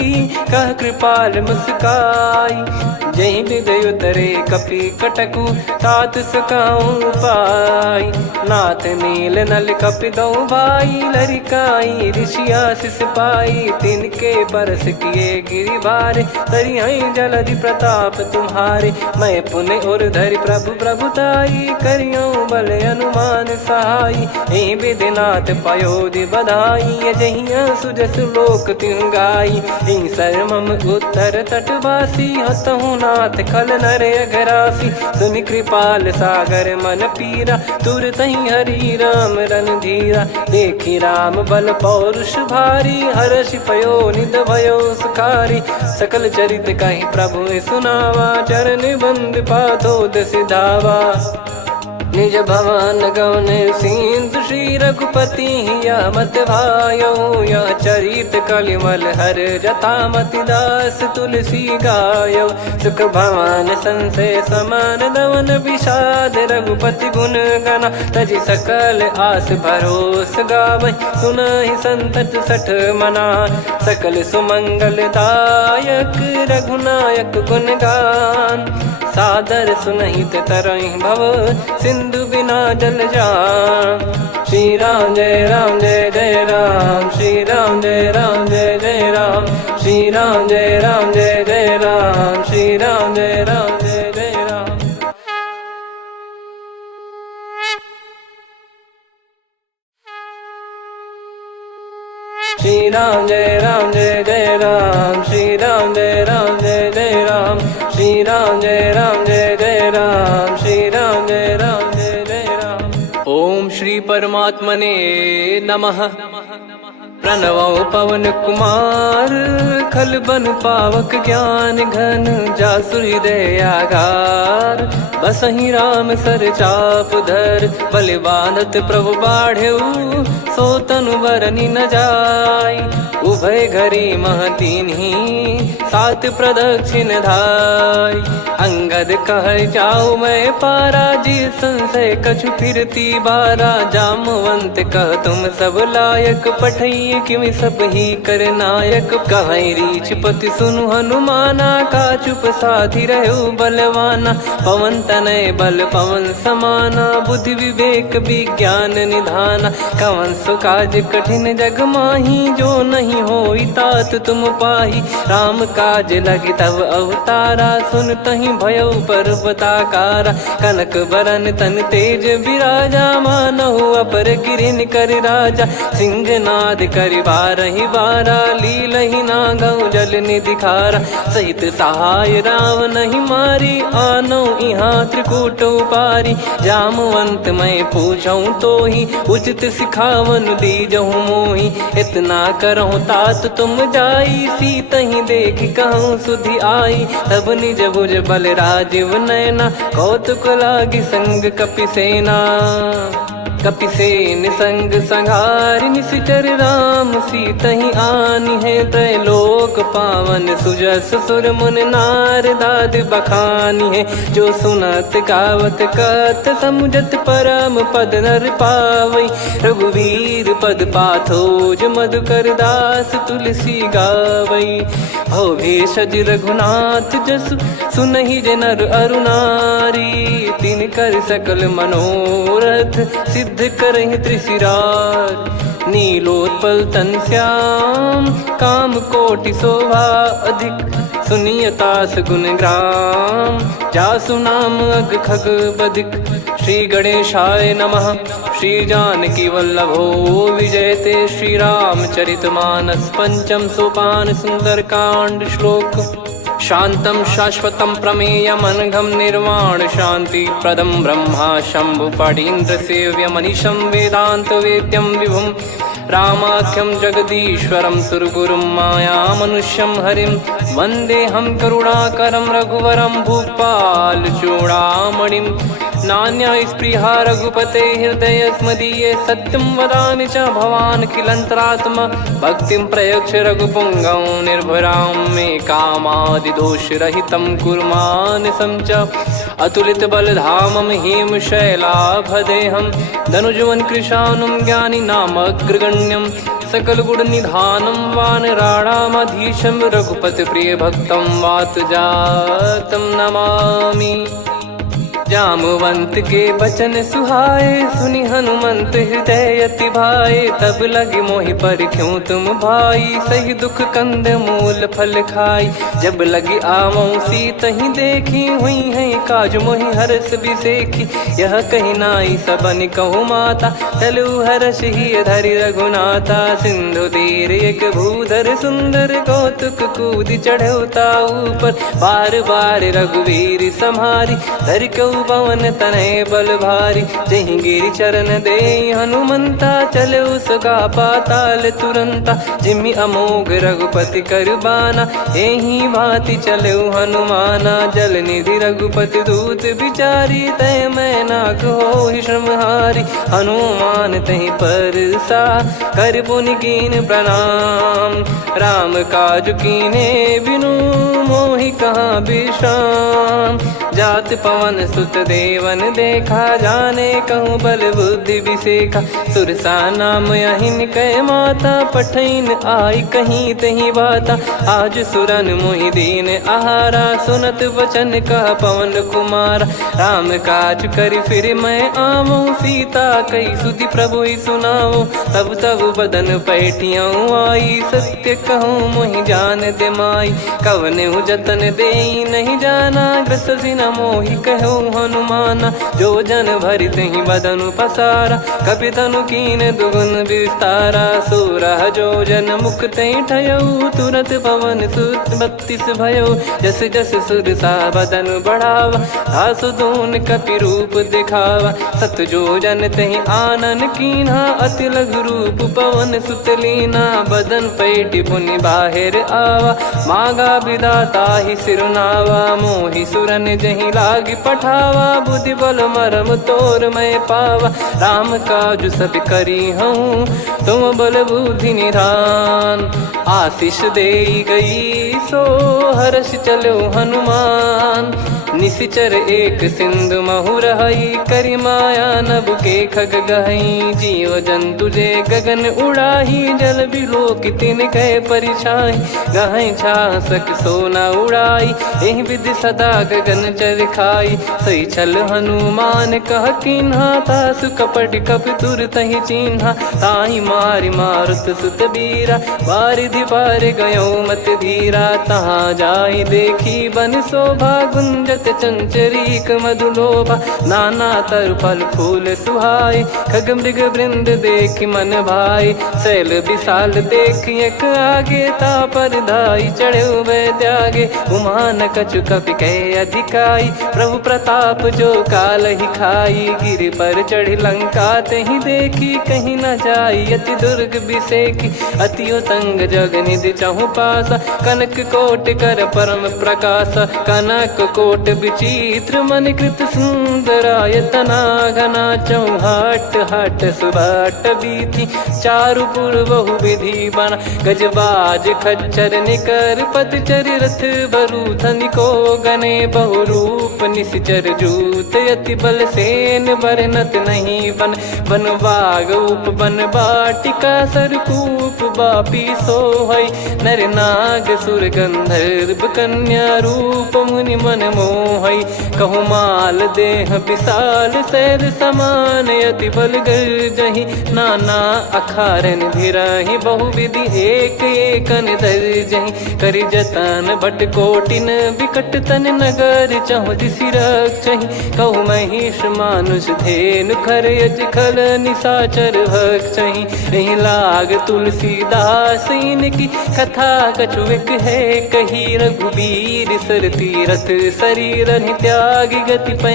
कह कृपाल मुस्काई। जही विदय उतरे कपि कटकु, तात सकाऊं पाई। नाथ नील नल कपि दो भाई, लरिकाई ऋषि आशीष पाई। तिनके परस किए गिरि भारे, तरिहै जलधि प्रताप तुम्हारे। मैं पुण्य और धरि प्रभु प्रभुताई, करियों बल अनुमान सहाई। एहि विधिनाथ पयोधि बधाई, जहिया सुजस लोक तिहुँ गाई। एहि सरमम उत्तर तटवासी, हतहु नाथ खल नर अघरासी। सुनि कृपाल सागर मन पीरा, तुरतहि हरि राम रन धीरा। देखि राम बल पौरुष भारी, हर्षि पयो निद भयो सुखारी। सकल चरित कहीं प्रभु सुनावा, चरण बंद पाथो दस धावा। निज भवन गौन सिंधु श्री रघुपति या मत भायो। या चरित कलिमल हर जथा मति दास तुलसी गायो। सुख भवन संशय समान दवन विषाद, रघुपति गुण गना तजि सकल आस भरोस गावै। सुनहि संतत सठ मना, सकल सुमंगल दायक रघुनायक गुण गान। सादर सुनहित तरहि भव, सिंधु बिना जल जान। श्री राम जय राम जय जय राम, श्री राम जय राम जय जय राम, श्री राम जय राम जय जय राम, श्री राम जय राम जय जय राम। श्री राम जय राम जय जय राम, श्री राम जय राम जय जय राम, श्री राम जय राम जय जय राम, श्री राम जय राम जय जय राम। ओम श्री परमात्मने नमः। प्रणवो पवन कुमार, खल बन पावक ज्ञान घन, जासु हृदय आगार। बसहि राम सर चाप धर, बल बांधत प्रभु बाढ़ेऊ। सो तनु बरनि न जाय, उभय घरी मह दीन्ही। सात प्रदक्षिण धाय, अंगद कह जाऊ मैं पारा। जी संशय कछु फिरती बारा, जामवंत कह तुम सब लायक। पठई किमि सब ही कर नायक, कहीं रीछ पति सुनु हनुमाना। का चुप साथी रहु बलवाना, पवन तनय बल पवन समाना। बुद्धि विवेक विज्ञान निधाना, कवन सो काज कठिन जग माही। जो नहीं होई तात तुम पाही, राम काज लगी तब अवतारा। सुन तहि भयउ पर्वताकारा, कनक बरन तन तेज बिराजा। मानहु अपर गिरिन कर राजा, सिंहनाद करि बारहि बारा। लीलहि नागौ जल निधि खारा, सहित सहाय रावण ही मारी। आनो इहाँ त्रिकूट उपारी, जामवंत मैं पूछऊँ तो ही। उचित सिखावन दीजहु मोहि, इतना करहु तात तुम जाई। सीतहि देख कहूँ सुधि आई, तब निज भुज बल राजीव नयना। कौतुक लागी संग कपिसेना, कपिसेन संग संहारि। निशिचर राम सीतहि आनि है, त्रैलोक पावन सुजस सुर मुन नार। दाद बखानी है, जो सुनत गावत कथ। समुझत परम पद नर पावै, रघुवीर पद पाथोज। मधुकर दास तुलसी गावै, भव भेषज रघुनाथ जसु। सुनहि जे नर अरु नारी, तिन कर सकल मनोरथ। सिद्ध करहि त्रिशिरार, नीलोत्पल तन श्याम। काम कोटि शोभा अधिक, सुनियतास गुण ग्राम। जासु नाम अग खग बदिक, श्री गणेशाय नमः। श्री जानकी वल्लभो विजयते, श्री रामचरित मानस। पंचम सोपान सुंदर कांड श्लोक। शांतं शाश्वतं प्रमेयमनघं निर्वाण शांति प्रदं ब्रह्मा शंभु फणीन्द्र सेव्य मनीषं वेदांत वेद्यं विभुं। रामाख्यं जगदीश्वरं सुरगुरुं माया मनुष्यं हरिं। वन्देऽहं करुणाकरं रघुवरं भूपाल चूडामणिं। नान्या स्पृहा रघुपते हृदय स्मदीये। सत्यं वदामि च भवान् किलन्तरात्मा। भक्तिं प्रयच्छ रघुपुङ्गं निर्भरां मे कामादिदोषरहितं कुर्मानसं च। अतुलित बलधामं हेमशैलाभदेहं। धनुजवन कृशानुं ज्ञानी नामग्रगण्यं। सकल गुण निधानं वानराणामधीशं। रघुपति प्रिय भक्तं वात जातं नमामि। जामवंत के बचन सुहाए, सुनि हनुमंत हृदय अति भाए। तब लगे मोहि परख्यूं तुम भाई, सही दुख कंद मूल फल खाई। जब लगी आवऊं सीतहि देखी, हुई है काज मोहि हरस बिसेखी। यह कही नाई सबन कहु माता, चलु हरष ही धरि रघुनाथा। सिंधु तीर एक भूधर सुंदर, कौतुक कूद चढ़ौता ऊपर। बार बार रघुवीर सम्हारी, धर कौ पवन तनय बल भारी। जहि गिरि चरण दे हनुमंता, चले उसका पाताल तुरंता। जिमि अमोघ रघुपति कर बाना, एहि भांति चले हनुमाना। जल निधि रघुपति दूत बिचारी, तय मैं नाक होहि श्रमहारी। हनुमान तहि परसा, कर पुनि कीन प्रणाम। राम काज कीने बिनु, मोहि कहाँ विश्राम। जात पवन सुत देवन देखा, जाने कहूँ बल बुद्धि विसेखा। सुरसा नाम अहिन कै माता, पठैन आई कहीं तहीं बाता। आज सुरन मोहि दीन आहारा, सुनत वचन कह पवन कुमारा। राम काज करि फिर मैं आवूँ, सीता कई सुधि प्रभु ही सुनाऊँ। तब तब बदन पैठियाँ आई, सत्य कहूँ मोहि जान दे माई। कवने जतन दे नहीं जाना, ग्रसि न मोहि कहूँ हनुमाना। जो जन भरि तहि बदनु पसारा, कपि तनु कीन दुगुन विस्तारा। सोरह जो जन मुख तहि ठयऊ, तुरत पवन सुत 32 भयऊ। जस जस सुरसा बदन बढ़ावा, आसु दून कपि रूप दिखावा। सत जो जन तहि आनन कीन्हा, अति लघु रूप पवन सुत लीना। बदन पैठि पुनि बाहिर आवा, मांगा विधाता ही सिरुनावा। मोहि सुरन जहि लागी पठावा, बुद्धि बल मरम तोर मैं पावा। राम काज सब करी हूँ, तुम बल बुद्धि निधान। आशीष दे गई सो हर्ष चलो हनुमान। निशिचर एक सिंधु महु रहई, करि माया नभ के खग गहई। जीव जंतु जे गगन उड़ाही, जल बिलोक तिन कह परिछाई। गहई छासक सोना उड़ाई, एहि विधि सदा गगन चर खाई। सही छल हनुमान कह कीन्हा, तासु कपट कपि तुर तहि चिन्हा। ताहि मारि मारुत सुत बीरा, बारिधि पार गयो मत धीरा। तहाँ जाई देखी बन शोभा, गुंजत चंचरीक मधुलोभा। नाना तर फल फूल सुहाई, खग मृग वृंद देख मन भाई। शैल विशाल देख एक आगे, तापर धाई चढ़े वै त्यागे। उमा न कछु कपि कह अधिकाई, प्रभु प्रताप जो काल ही खाई। गिरि पर चढ़ी लंका तहि देखी, कहीं न जाई अति दुर्ग बिसेकी। अति उतंग जग निधि चहु पासा, कनक कोट कर परम प्रकाशा। कनक कोट विचित्र मन कृत सुंदरायतना। घना चौहाट हाट सुबाट बीथी, चारुपुर बहु विधि बना। गजबाज खच्चर निकर पतचर, रथ बरु धनिको गने। बहु रूप निशिचर जूत, अति बल सेन बरनत नहीं बन। बन बाग उप बन बाटिका, सरकूप बापी सोहई। नर नाग सुर गंधर्व कन्या, रूप मुनि मन मोहई। कहु माल देह विशाल, सैर समान अति बल गर्जहि। नाना अखारन भिरहि, बहु विधि एक एकन दर्जहि। करि जतन बट कोटिन, विकट तन नगर चहु दिसि रक्षहि। कहु महिष मानुष धेनु, खर यज खल निशाचर भक्षहि। एहि लाग तुलसीदास इनकी, कथा कछु एक है कही। रघुबीर सर तीरथ शरीर, त्यागी गति पै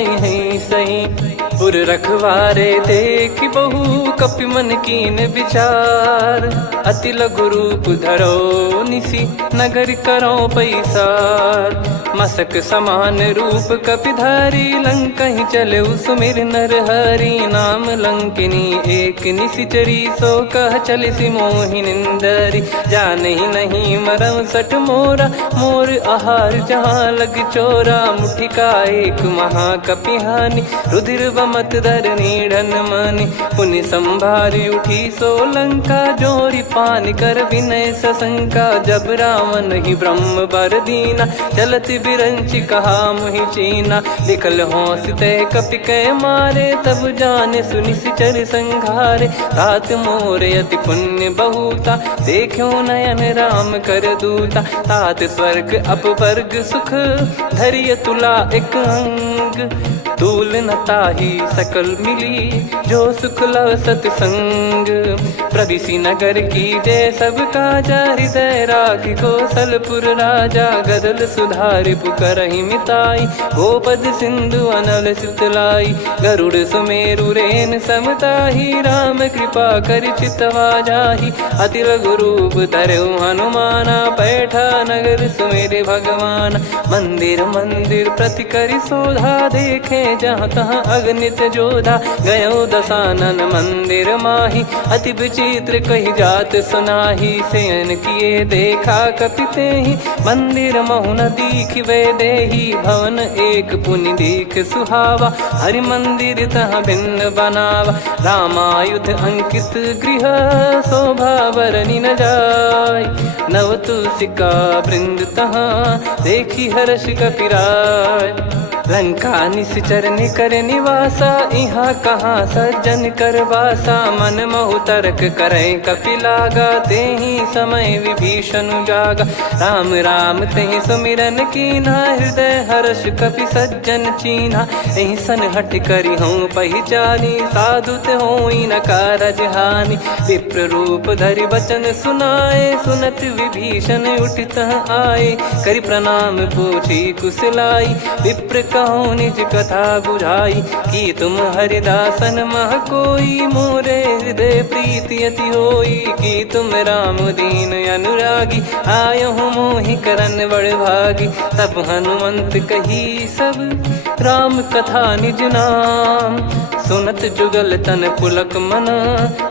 सही। पुर रखवारे देख बहु, कपि मन कीन विचार। अति लघु रूप धरो निसी, नगर करो पैसार। मसक समान रूप कपिधारी, लंकहि चले सुमिर नर हरि। नाम लंकिनी एक निशिचरी, सो कह चलिसि मोहि निंदरी। जानहि नहीं मरम सठ मोरा, मोर आहार जहाँ लग चोरा। मुठिका एक महाकपिहानि, रुधिर बमत धरनी ढन मानि। पुनि संभारी उठी सो लंका, जोरी पान कर विनय सशंका। जब रावण ही ब्रह्म बर दीना, चलति बिरंचि कहा मुहि चीना। लिखल होंस ते कपि कै मारे, तब जाने सुनि सिचर संघारे। तात मोर अति पुण्य बहुता, देखो नयन राम कर दूता। तात स्वर्ग अपवर्ग सुख, धरिय तुला एक अंग। तूल न ताहि सकल मिली जो सुख लव सत्संग। प्रदिशि नगर की जय सबका जा हृदय राखी कौशलपुर राजा गदल सुधारि पुकरहि मिताई। गोपद सिंधु अनल सितलाई गरुड़ सुमेरु रेन समताही। राम कृपा कर चितवा जाहि अति लघु रूप धरऊ हनुमाना। पैठा नगर सुमेरे भगवान मंदिर मंदिर प्रति करि शोधा। देखे जहाँ तहाँ अगणित जोधा गयो दशानन मंदिर माही। अति विचित्र कही जात सुनाही शयन किए देखा कपिते ही। मंदिर महु न दीख वे देही भवन एक पुनि दीख सुहावा। हरि मंदिर तहाँ भिन्न बनावा रामायुध अंकित गृह शोभा बरनी न जाय। नव तुलसी का वृंद तहाँ देखी हर्ष कपिराय। लंका निश्चर निकर निवासा यहाँ कहाँ सज्जन कर वासा। मन महु तर्क करें कपिलागा तेहि समय विभीषण जागा। राम राम तेहि सुमिरन कीन्हा हृदय हर्ष कपि सज्जन चीन्हा। एहि सन हट करि हूँ पहिचानी साधु ते होई न कारज हानि। विप्र रूप धरि वचन सुनाए सुनत विभीषण उठित आए। करि प्रणाम पूछी कुशलाई विप्र कहो निज कथा बुझाई। कि तुम हरिदासन मह कोई मोरे हृदय प्रीति अति होई। कि तुम राम दीन अनुरागी आयहु मोहि करन बड़ भागी। तब हनुमंत कही सब राम कथा निज नाम। सुनत जुगल तन पुलक मना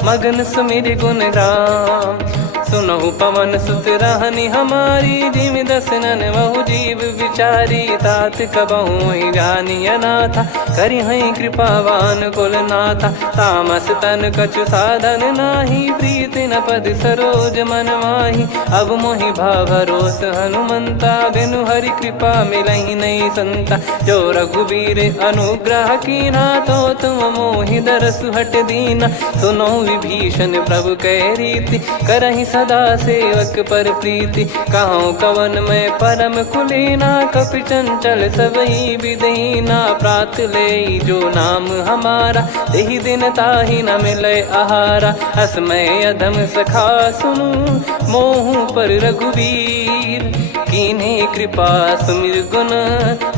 मगन सुमिर गुण राम। सुनहु पवन सुत रहनी हमारी जिमि दसनन महु जीव विचारी। तात कबहु ही जानी अनाथा करि हई कृपावान कुल नाथा। तामस तन कछु साधन नाही प्रीति न पद सरोज मन माही। अब मोहि भाव भरोस हनुमंता बिनु हरि कृपा मिलहि नहीं संता। जो रघुबीर अनुग्रह कीना तो तुम मोहि दरसु हट दीना। सुनो विभीषण प्रभु कह रीति करहि सदा सेवक पर प्रीति। कहूँ कवन में परम कुलीना कपि चंचल सबई विदहीना। प्रात ले जो नाम हमारा तेहि दिन ताहि न मिले आहारा। असमय अधम सखा सुनु मोहु पर रघुवीर। कीन्हे कृपा सुमिर गुण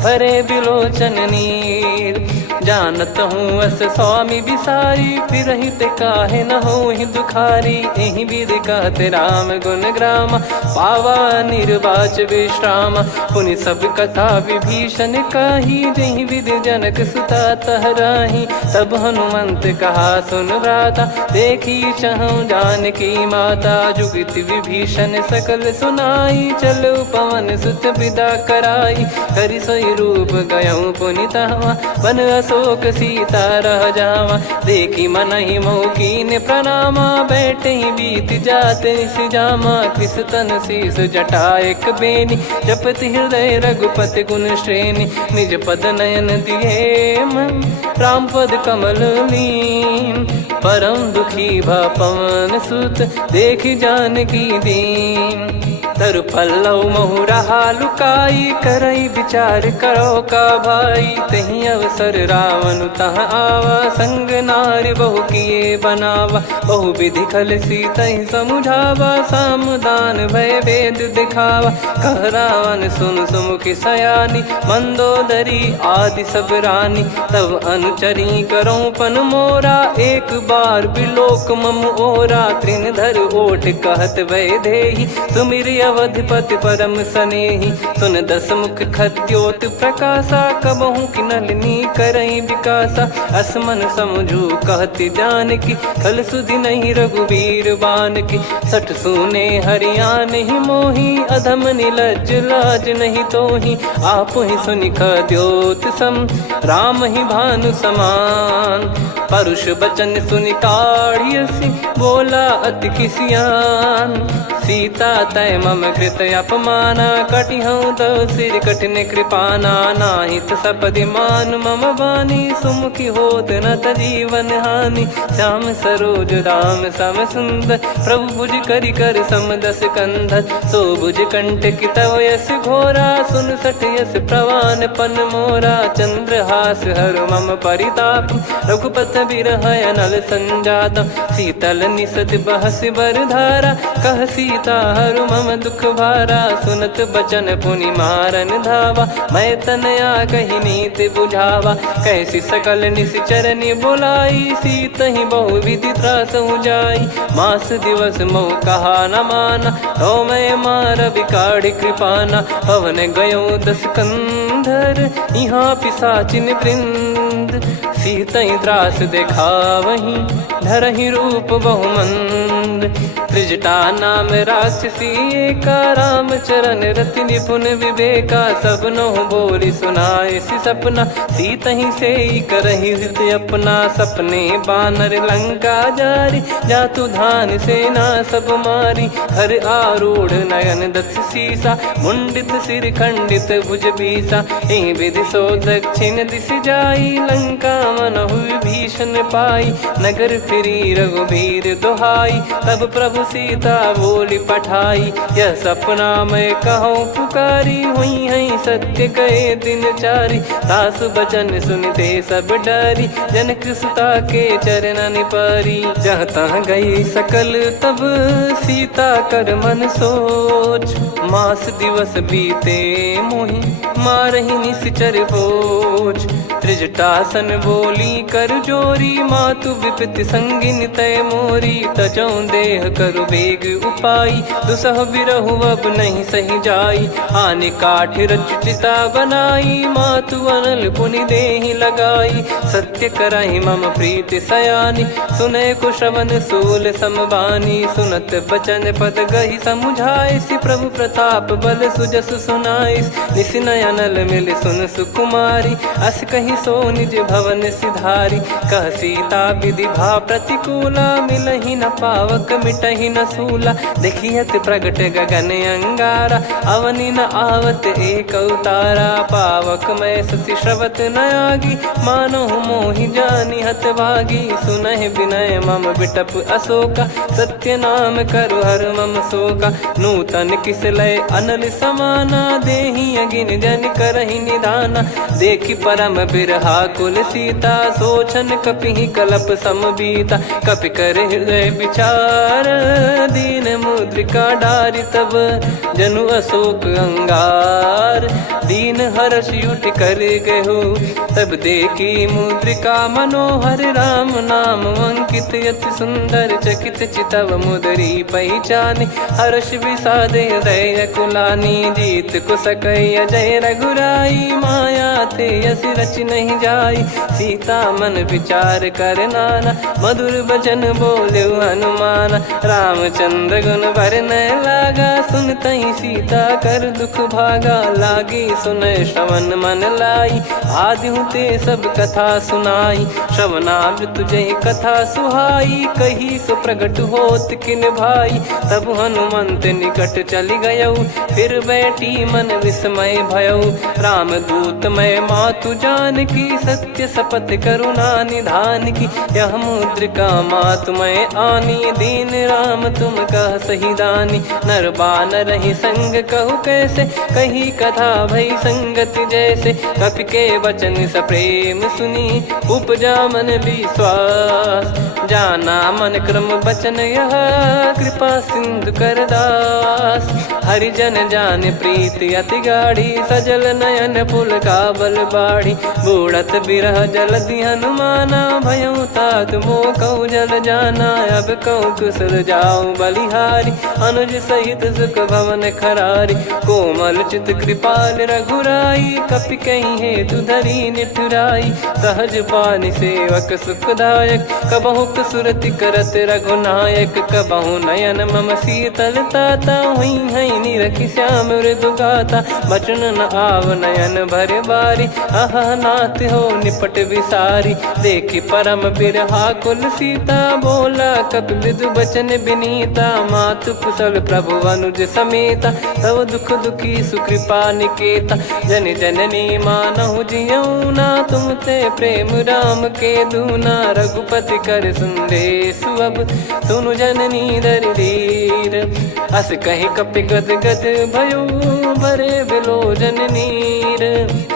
भरे बिलोचन नीर। जानत हूँ अस स्वामी बिसारी फिरहित काहे न होहि दुखारी। एहि विधि कहते राम गुण ग्राम पावा निर्वाच विश्राम। पुनि सब कथा विभीषण काही जहि विधि जनक सुता तहराही। तब हनुमंत कहा सुन भ्राता देखी चहु जानकी माता। जुगित विभीषण सकल सुनाई चलो पवन सुत विदा कराई। करि सोई रूप गयऊँ पुनि तहवा बन अशोक सीता रह जावा। देखी मनहि मौकीन प्रणामा बैठे ही बीत जात निस जामा। किस तन शीस जटा एक बेनी जपति हृदय रघुपति गुण श्रेणी। निज पद नयन दिए मन राम पद कमल लीन। परम दुखी भा पवन सुत देखी जानकी दीन। तरु पल्लव महु रहा लुकाई करई विचार करो का भाई। तही अवसर रावण तहाँ आवा संग नारी बहु किए बनावा। बहु विधि खल सीतहि समुझावा सामदान भय वेद दिखावा। कह रावण सुन सुमुखि सयानी मंदोदरी आदि सब रानी। तब अनुचरी करो पन मोरा एक बार बिलोक मम ओरा। तृण धर ओट कहत वै देहि सुमिर अवधिपति परम सनेहि। सुन दस मुख खद्योत प्रकाशा कबहु कि नलिनी करई विकासा। असमन समझू कहति जानकी खल सुधि नहीं रघुवीर बान की। सठ सुने हरियान ही मोही अधम निलज लाज नहीं तोहि। आप ही सुनि खद्योत सम राम ही भानु समान। परुष बचन सुनि काढ़ियसि बोला अति किसियान। सीता तय मम कृत अपमाना कटिहऊँ तो सिर कठिन कृपाना नाहित सपदि मान मम बानी सुमुखी होत न जीवन हानि श्याम सरोज राम सम सुंदर प्रभु भुज करि कर समदस कंधर सो भुज कंठ की तव यस घोरा सुन सठ यस प्रवान पन मोरा चंद्रहास हर मम परिताप रघुपत बिरह अनल संजातम शीतल निसत बहस बर धारा कह सीता हर मम दुख भारा सुनत बचन पुनि मारन धावा मैं तनया कही नीत बुझावा कैसी सकल निश्चरनि बुलाई सीतहि बहु विधि त्रास जाई मास दिवस मोह कहा न माना तो मैं मार बिकाड़ कृपाना पवन गयो दस कंधर यहाँ पिसाचिन वृंद सीतहि त्रास देखावहीं धरहि रूप बहुमंद त्रिजटा नाम राक्षसी एका राम चरण रति निपुण विवेका सब नोह बोली सुनाए सि सपना सीतहि से करहि हित अपना सपने बानर लंका जारी जातु धान सेना सब मारी हर आरूढ़ नयन दस सीसा मुंडित सिर खंडित भुज बीसा एहि विधि सो दक्षिण दिश जाई लंका मनहु भीषण पाई नगर फिरी रघुबीर दुहाई तब प्रभु सीता बोली पठाई यह सपना मैं कहूँ पुकारी हुई है सत्य कहे दिन चारी सासु बचन सुनते सब डरी जनक सुता के चरण पारी जहाँ तहाँ गई सकल तब सीता कर मन सोच मास दिवस बीते मोहि मारहि निश्चर बोझ त्रिजटासन बोली कर जोरी मातु विपति संगिन तय मोरी तजौ देह करु बेग उपाई दुसह बिरहु अब नहीं सही जाई आने काठ रचिता बनाई मातु अनल पुनि देहि लगाई सत्य कराई मम प्रीति सयानी सुने को श्रवण सूल समबानी सुनत बचन पद गही समुझाए सि प्रभु प्रताप बल सुजस सुनाइस निस नयनल मिल सुन सुकुमारी अस कहीं सो निज भवन सिधारी कह सीता विधि भा प्रतिकूला मिलहि न पावक मिटहि न सूला देखियत प्रगट गगन अंगारा अवनि न आवत एक अवतारा पावक मैं ससि श्रवत न आगी मानो मोहि जानि हत भागी सुनहि विनय मम बिटप अशोका सत्य नाम करु हर मम शोका नूतन किस लय अनल समाना देहि अगिन जन करहि निधाना देखि परम बिरहा कुल सीता सोचन कपिहि कलप समबीता कपि कर हृदय विचार दीन मुद्रिका डारि तब जनु अशोक अंगार दीन हर्ष उठ कर गहु तब देखी मुद्रिका मनोहर राम नाम अंकित यति सुंदर चकित चितव मुदरी पहचानी हर्ष विषाद हृदय कुलानी जीत को सकय जय रघुराई माया ते यस रच नहीं जाई सीता मन विचार कर नाना मधुर वचन बोले हनुमान रामचंद्र गुण भरन लागा सुनतहि सीता कर दुख भागा लागी सुनय श्रवण मन लाई आदि ते सब कथा सुनाई श्रवणाब तुझे कथा सुहाई कही सो प्रगट होत किन भाई तब हनुमंत निकट चली गयऊ फिर बैठी मन विस्मय भयऊ राम दूत मैं मातु जान की सत्य शपथ करुणा निधान की यह मुद्रिका मातु मैं आनी दीन राम तुम कह सही दानी नर बानर ही संग कहु कैसे कही कथा भई संगत जैसे कपि के वचन सप्रेम सुनी उपजा मन विश्वास जाना मन क्रम बचन यह कृपा सिंधु कर दास हरिजन जान प्रीति अति गाढ़ी सजल नयन पुल काबल बाढ़ी बूढ़त बिरह जलधि हनुमाना भयउ तात मोह कहु जल जाना अब कहु कुशल जाऊं बलिहारी अनुज सहित सुख भवन खरारी कोमल चित कृपाल रघुराई, कपि कहीं है तुधरी निठुराई। सहज पानि सेवक सुखदायक, कबहु सुरति करत रघुनायक। कबहु नयन मम शीतलता, हुई है निरखि श्याम मृदु गाता। बचन न आव नयन भर बारी, अह नाथ हो निपट विसारी। देखि परम बिरहा कुल सीता, बोला कपि मृदु बचन बिनीता। मातु कुशल प्रभु अनुज समेता, तव दुख दुखी सुकृपा निकेता। जन जननी मानहु जियऊ ना, तुम ते प्रेम राम के दूना। रघुपति कर संदेश अब, सुनु जननी दर धीर। अस कहि कपि गद गद भयो, भरे बिलोचन नीर।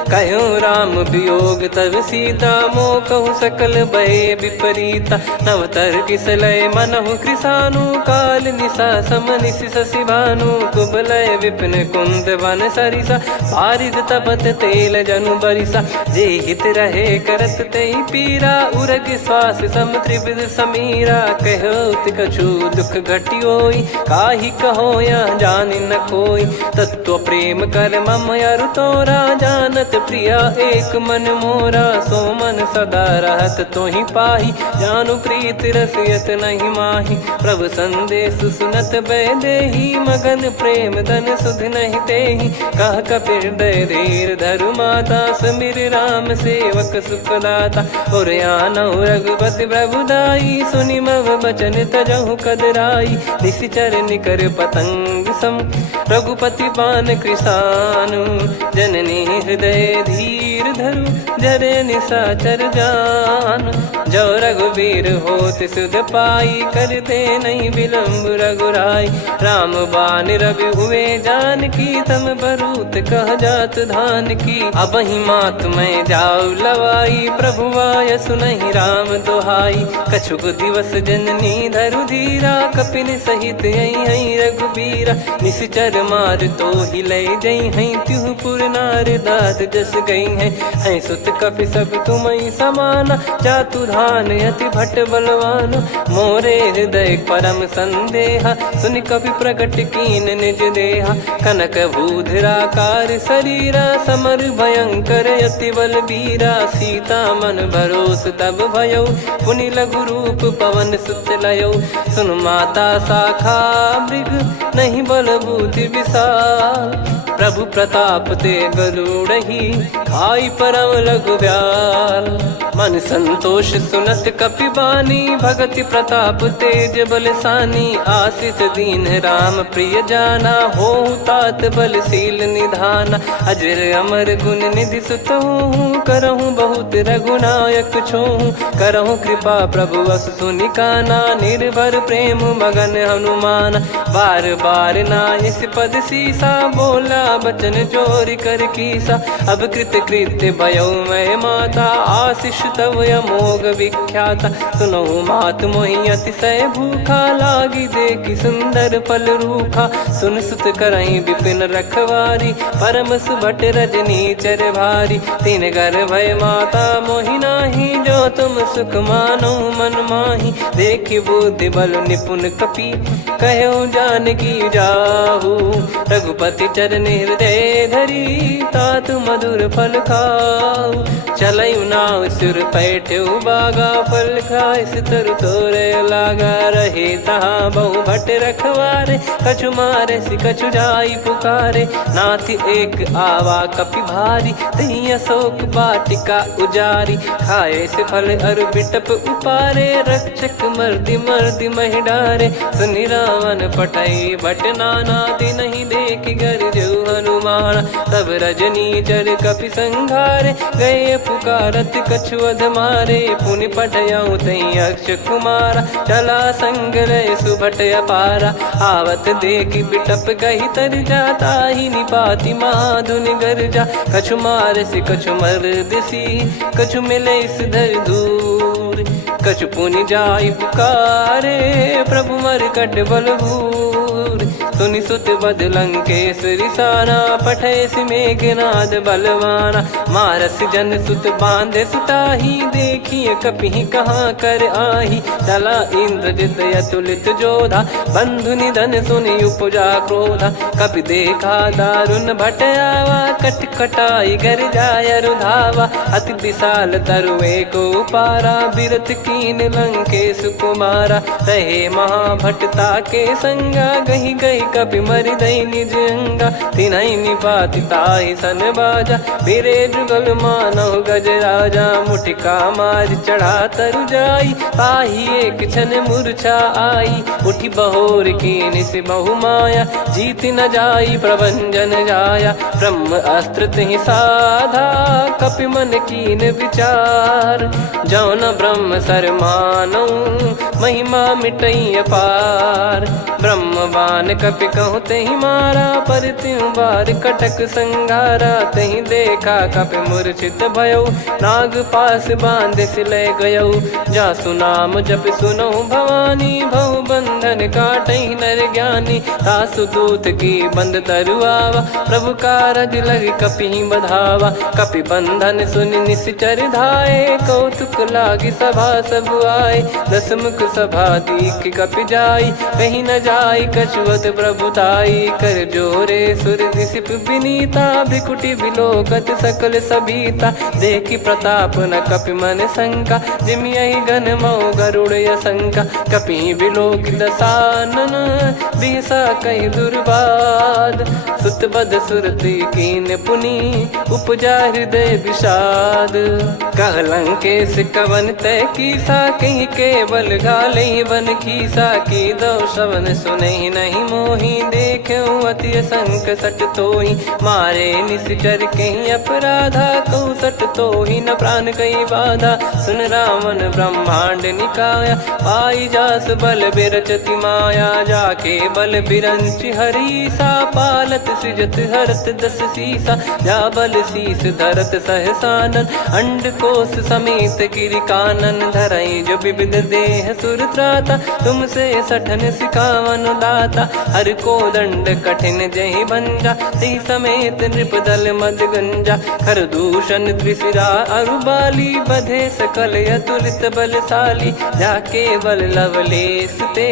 कहो राम वियोग तब सीता, मोह कहु सकल भय विपरीता। नवतर किसलय मनहु कृसानु, काल निशा सम निशि शशि भानु। कुबलय विपिन कुंद वन सरिसा, पारिद तपत तेल जनु बरिसा। जे हित रहे करत तेहि पीरा, उरग श्वास सम त्रिविध समीरा। कहो कछु दुख घटियोई, काहि कहो या जानि न कोई। तत्व प्रेम कर मम अरु तोरा, जानत प्रिया एक मन मोरा। सो मन सदा रहत तोहि पाही, जानु प्रीत रसियत नहीं माही। प्रभु संदेश सुनत बैदेही, मगन प्रेम धन सुध नहीं तेहि। कह कपि हृदय धीर धरु माता, सुमिर राम सेवक सुखदाता। और आनहु रघुपति प्रभुदाई, सुनि मम बचन तजहु कदराई। निशिचर निकर पतंग सम, रघुपति पान कृसानु। जननी हृदय धीर धरु, जरे निशाचर जान। जो रघुवीर होत सुध पाई, कर दे नहीं विलम्ब रघुराई। राम बान रवि हुए जानकी, तम बरूत कह जात धान की। अब ही मात मैं जाऊ लवाई, प्रभु आय सुनहि राम दोहाई। कछुक दिवस जननी धरु धीरा, कपिन सहित यही रघुबीरा। निश्चर मार तो ही लय जई हैं, त्युह पुर नार दाद जस गई हैं। सुत कपि सब तुमहि समाना, जातु धान अति भट बलवान। मोरे हृदय परम संदेहा, सुनि कपि प्रकट कीन निज देहा। कनक भूधराकार शरीरा, समर भयंकर अति बल बीरा। सीता मन भरोस तब भयो, पुनि लघु रूप पवन सुत लयो। सुन माता शाखा मृग, नहीं बल बुद्धि विशाल। प्रभु प्रताप ते गरुड़हि, खाई परम लघु ब्याल। मन संतोष सुनत कपि बानी, भगति प्रताप तेज बलसानी। आशीष दीन राम प्रिय जाना, होहु तात बलशील निधाना। अजर अमर गुण निधि सुतहु, करहु बहुत रघुनायक छोहु। करहु कृपा प्रभु अस सुनि काना, निर्भर प्रेम मगन हनुमान। बार बार नायस पद सीसा, बोला बचन चोरी कर कीसा। अब कृत कृत्य भयो मैं माता, आशीष तव अमोघ विख्याता। सुनहु मात मोहि अतिशय भूखा, लागी देखि सुंदर फल रूखा। सुन सुत करहि विपिन रखवारी, परम सुभट रजनी चर भारी। तीन घर भय माता मोहि नाही, जो तुम सुख मानो मन माही। देखि बुद्धि बल निपुण कपि, कहो जानकी जाहू। रघुपति चरण हृदय धरी, तात मधुर फल खाऊ। चलयु नाव सुर पैठ्यु बागा, फल खाय सितर तोरे लागा। रहे तहाँ बहु भट रखवारे, कछु मारे सि कछु जाई पुकारे। नाथ एक आवा कपि भारी, तही अशोक वाटिका उजारी। खाए से फल अर बिटप उपारे, रक्षक मर्दि मर्दि महि डारे। सुनि रावण पटई भट नाना, दिनहि देखि गरजउ हनुमान। तब रजनी चर कपि संघारे, गए पुकारत कछु अध मारे। पुनि पटयउ तई अक्ष कुमारा, चला संग रय सुभट अपारा। आवत देखि बिटप कहि तर जाता, ही निपाति माधुनि गर्जा। कछु मारसि कछु मर्दिसी, कछु मिले धर दूर। कछु पुनि जाई पुकारे, प्रभु मरकट बल भूर। सुनि सुत बद लंकेश्वरी साना, पठैसि मेघनाद बलवाना। मारस जन सुत बांधे सुताही, देखिए कपिहि कहाँ कर आही। चला इंद्रजित अतुलित जोधा, बंधु निधन सुनि उपजा क्रोधा। कपि देखा दारुण भट आवा, कट कटाई घर जाय रुधावा। अति विशाल तरुए को पारा, बिरथ कीन लंकेश कुमारा। रहे महाभटता के संगा, गही गई कपि मरि दई निज अंगा। तिन्हि निपाति ताहि सन बाजा, बिरे जुगल मानव गज राजा। मुटिका मार चढ़ा तरु जाई, पाही एक क्षण मूर्छा आई। उठी बहोर कीन से बहु माया, जीत न जाई प्रभंजन जाया। ब्रह्म अस्त्र तिहि साधा, कपि मन कीन विचार। जौ न ब्रह्म सर मानौ, महिमा मिटई अपार। ब्रह्मवान कपि कहु तेहि मारा, पर त्यों बार कटक संगारा। तहि देखा कपि मूर्छित भयौ, नाग पास बांध सिले गयौ। जासु नाम जप सुनौ भवानी, भव बंधन काटहि नर ज्ञानी। तासु दूत की बंद तरुआवा, प्रभु कारज लग कपि बधावा। कपि बंधन सुनि निश्चर धाये, कौतुक लागी सभा सब आए। दस मुख सभा दीख कपि जाई, कहीं न जाई कछुअत प्रभुताई। कर जोरे सुर दिसिप विनीता, भ्रिकुटि बिलोकत सकल सबीता। देखि प्रताप न कपि मन शंका, जिमियहि गन मऊ गरुड़ असंका। कपि बिलोक दसानन, बिहसा कहि दुर्बाद। सुत बद सुरति कीन पुनि, उपजा हृदय विषाद। कह लंकेश कवन तय कीसा, कहीं केवल गालई बन खीसा। की दो श्रवण सुनहि नहीं मोहि, देखऊं अति संक सट तोहि। मारे निश्चर कहीं अपराधा, कहु सट तोहि न प्राण कहीं बाधा। सुन रावण ब्रह्मांड निकाया, पाई जास बल बिरचति माया। जाके बल बिरंच हरीसा, पालत सृजत हरत दस सीसा। जा बल शीस धरत सहसानन, अंड कोश समेत गिरि कानन। धरई जो विविध देह सुर त्राता, तुमसे सठन सिखावन दाता। हर को दंड कठिन जहि भंजा, तेहि समेत नृपदल मद गंजा। खर दूषण त्रिशिरा अरुबाली, बधे सकल अतुलित बलशाली। जाके बल लवलेस ते,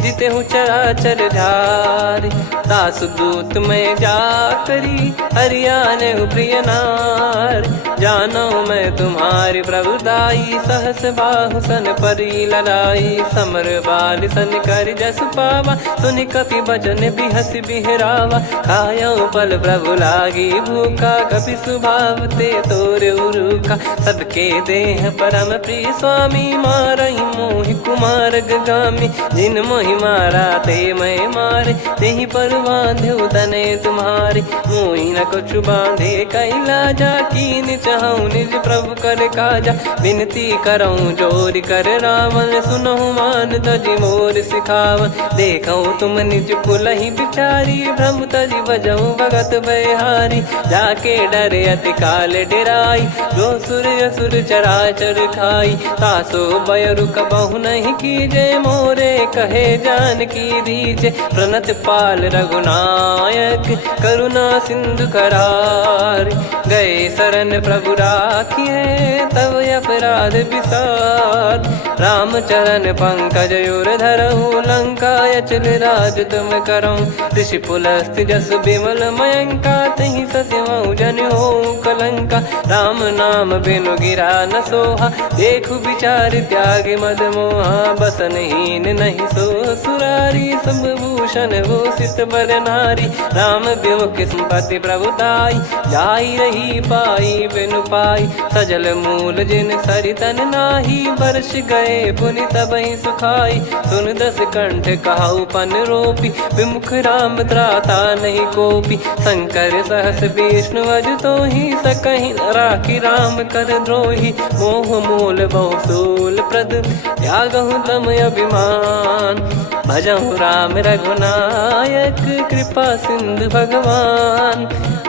जितेहु चराचर झारि। दासु दूत में जा करी, हरियाने प्रिय नार। जानो मैं तुम्हारी प्रभुदाई, सहस बाहु सन परी लड़ाई। समर बाल सन कर जस पावा, सुनि कपि बचन बिहस बिहरावा। खायौ पल प्रभु लागी भूखा, कपि स्वभाव ते तोर उरुखा। सबके देह परम प्रिय स्वामी, मारहि मोहि कुमार गामी। जिन मोहि मारा ते मैं मारे, तेहि पर बांधे तने तुम्हारे। मोहि न कुछ बांधे कैलाजा, कीन चाहूं निज प्रभु कर काजा। विनती करऊं जोर कर रावण, सुनहु मान तजि मोर सिखावन। देखऊं तुम निज कुलहि बिचारी, भ्रम तजि बजऊं भगत बहारी। जाके डरे अति काल डेराई, जो सुर असुर चराचर खाई। तासो बयरु कबहु नहीं कीजे, मोरे कहे जान की दीजे। प्रणत पाल रघुनायक, करुणा सिंधु करार। गए शरण प्रभु राखिए, तब अपराध विसार। राम चरण पंकज उर धरहु, लंका अचल राज तुम करऊं। ऋषि पुलस्त जस बिमल मयंका, तहि ससिमऊ जन हो कलंका। राम नाम बिनु गिरा न सोहा, देखु विचार त्याग मद मोहा। बसनहीन नहीं सो सुरारी, सब भूषण भूषित बर नारी। राम विमुख संपत्ति प्रभुताई, जाई रही पाई बिनु पाई। सजल मूल जिन सरितन नाही, वर्ष गए पुनि तबहि सुखाई। सुन दस कंठ कहाऊ पन रोपी, विमुख राम त्राता नहीं कोपी। शंकर सहस विष्णु अज तोहि, सकहि न राखी राम कर द्रोही। मोह मूल बहु सूल प्रद, त्यागहु तम अभिमान। भजहु राम रघुनायक, कृपा सिंधु भगवान।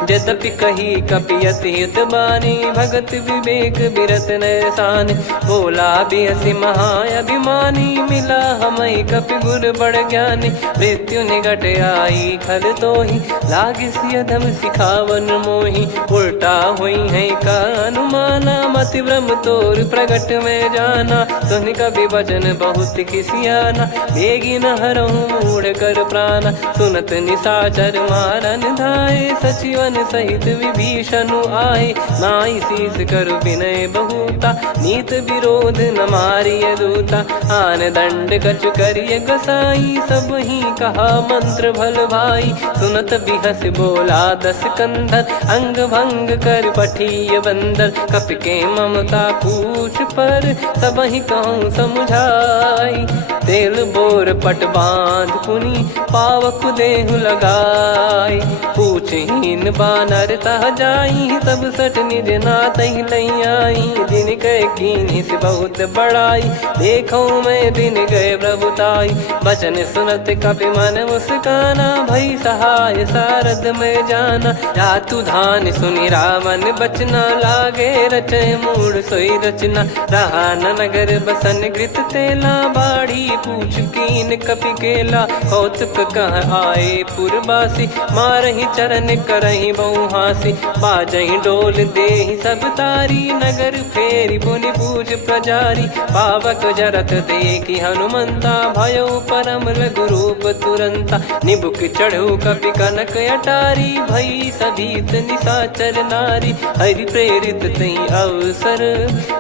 यद्यपि कही कपियत हित बानी, भगत विवेक बिरत नरसान। बोला बिहसी महाअभिमानी, मिला हमई कपि गुर बड़ ज्ञानी। मृत्यु निकट आई खल तोहि, लागे सिय धम सिखावन मोहि। उल्टा हुई है का अनुमाना, मति ब्रह्म तोर प्रगट में जाना। सुन कवि वचन बहुत खिसियाना, बेगी न हरहु मूढ़ कर प्राणा। सुनत निशाचर मारन धाये, सचिवन सहित विभीषण आए। नाई शीस कर विनय बहुता, नीत विरोध न मारिय दूता। आन दंड कछु करिय गसाई, सब ही कहा मंत्र भल भाई। सुनत बिहस बोला दस कंधर, अंग भंग कर पठिय बंदर। कपि के ममता पूछ पर, सब ही कहूँ समझाई। तेल बोर पट बांध पुनि, पावक देहु लगाई। पूछहीन बानर तह जाई, सब सट निज नातहि लई आई। दिन गए कीन्ही से बहुत बड़ाई, देखो मैं दिन गए प्रभुताई। बचन सुनत कपि मन मुस्काना, भई सहाय सारद में जाना। जातु धान सुनि रामन बचना, लागे रचय मूढ़ सोई रचना। रहा न नगर बसन कृत तेला, बाड़ी पूछ कीन कपि केला। कौतुक कह आए पुरबासी, मारहि चरण करहि बहु हासी। बाजहि डोल देहि सब तारी, नगर फेरी पुनि पूज प्रजारी। पावक जरत देखि हनुमंता, भयो परम लघु रूप तुरंता। निबुक चढ़ऊ कपि कनक अटारी, भई सभीत निशाचर नारी। हरि प्रेरित तई अवसर,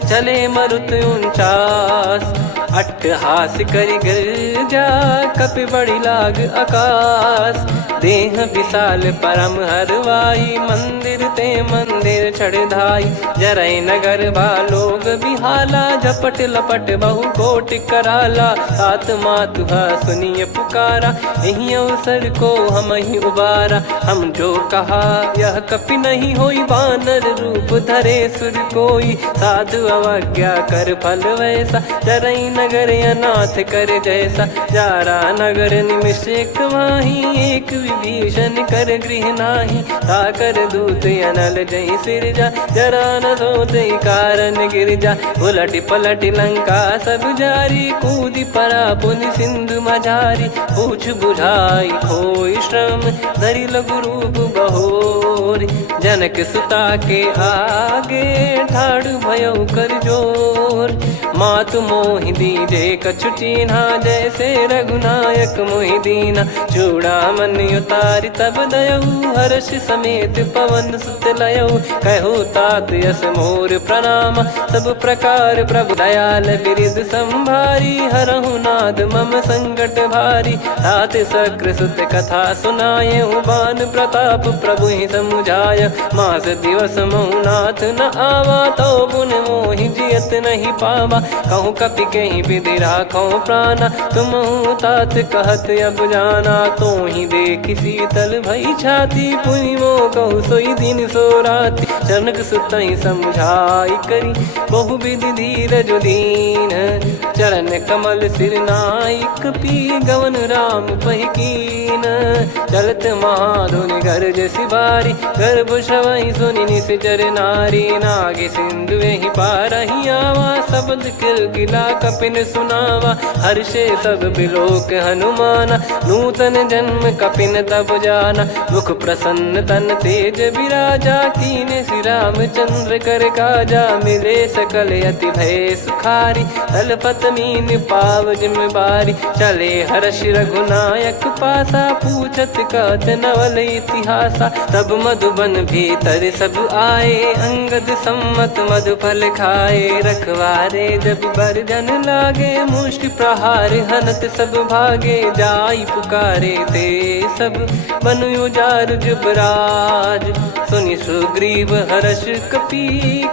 चले मरुत 49। अट्टहास करि गिरजा, कपि बड़ी लाग आकाश। देह विशाल परम हरवाई, मंदिर ते मंदिर चढ़धाई। जरई नगर बालोग बिहाला, झपट लपट बहु कोट कराला। सात मातुहा सुनिय पुकारा, यही अवसर को हम ही उबारा। हम जो कहा यह कपि नहीं होई, बानर रूप धरे सुर कोई। साधु अवज्ञा कर फल वैसा, जरई नगर अनाथ कर जैसा। जारा नगर निमिष एक माही, एक विभीषण कर गृह नाही। ताकर दूत अनल जय सिरजा, जरा न सोते कारण गिरजा। उलट पलट लंका सब जारी, कूदी परा पुनि सिंधु मझारी। पूछ बुझाई खोई श्रम, धरि लघु रूप बहोरी। जनक सुता के आगे, ठाड़ भयो कर जोर। मातु मोहि दीजे कछु चीन्हा, जैसे रघुनायक मोहि दीना। चूड़ामणि उतारि तब दयऊ, हर्ष समेत पवन सुत लयऊ। कहु तात यस मोर प्रणाम, सब प्रकार प्रभु दयाल बिरिद संभारी। हरहु नाद मम संकट भारी, तात सकृ सुत कथा सुनायहु। बान प्रताप प्रभु ही समुझाय, मास दिवस महु नाथ न आवा। तो गुण मोहि जियत नहीं पावा, कहूँ कपि कहीं विधि राखो प्राणा। तुम तात कहत अब जाना, तो ही देख शीतल भई छाती। पुनि मो कहु सोई दिन सो राति, जनक सुतहि समझाई करी। बहु विधि धीरज दीन, चरण कमल सिर नाई। कपि गवन राम पहिकीन, चलत महाधुनि गरज सिबारी। गर्भ श्रवहि सुनि निश्चर नारी, नागे सिंधु ही पारहि आवा। शब्द किलकिला कपिन सुनावा, हर्षे सब बिलोक हनुमाना। नूतन जन्म कपिन तब जाना, मुख प्रसन्न तन तेज विराजा। कीने श्री रामचंद्र कर काजा, मिले सकल अति भय सुखारी। तलपत मीन पाव जिम्मेवारी, चले हर्ष रघुनायक पासा। पूछत कहत नवल इतिहासा, तब मधुबन भीतर सब आए। अंगद सम्मत मधुफल खाए, रखवारे जब बरजन लागे। मुष्टि प्रहार हनत सब भागे, जाई पुकारे ते सब बनु उजार जुबराज। सुनि सुग्रीव हर्ष कपि,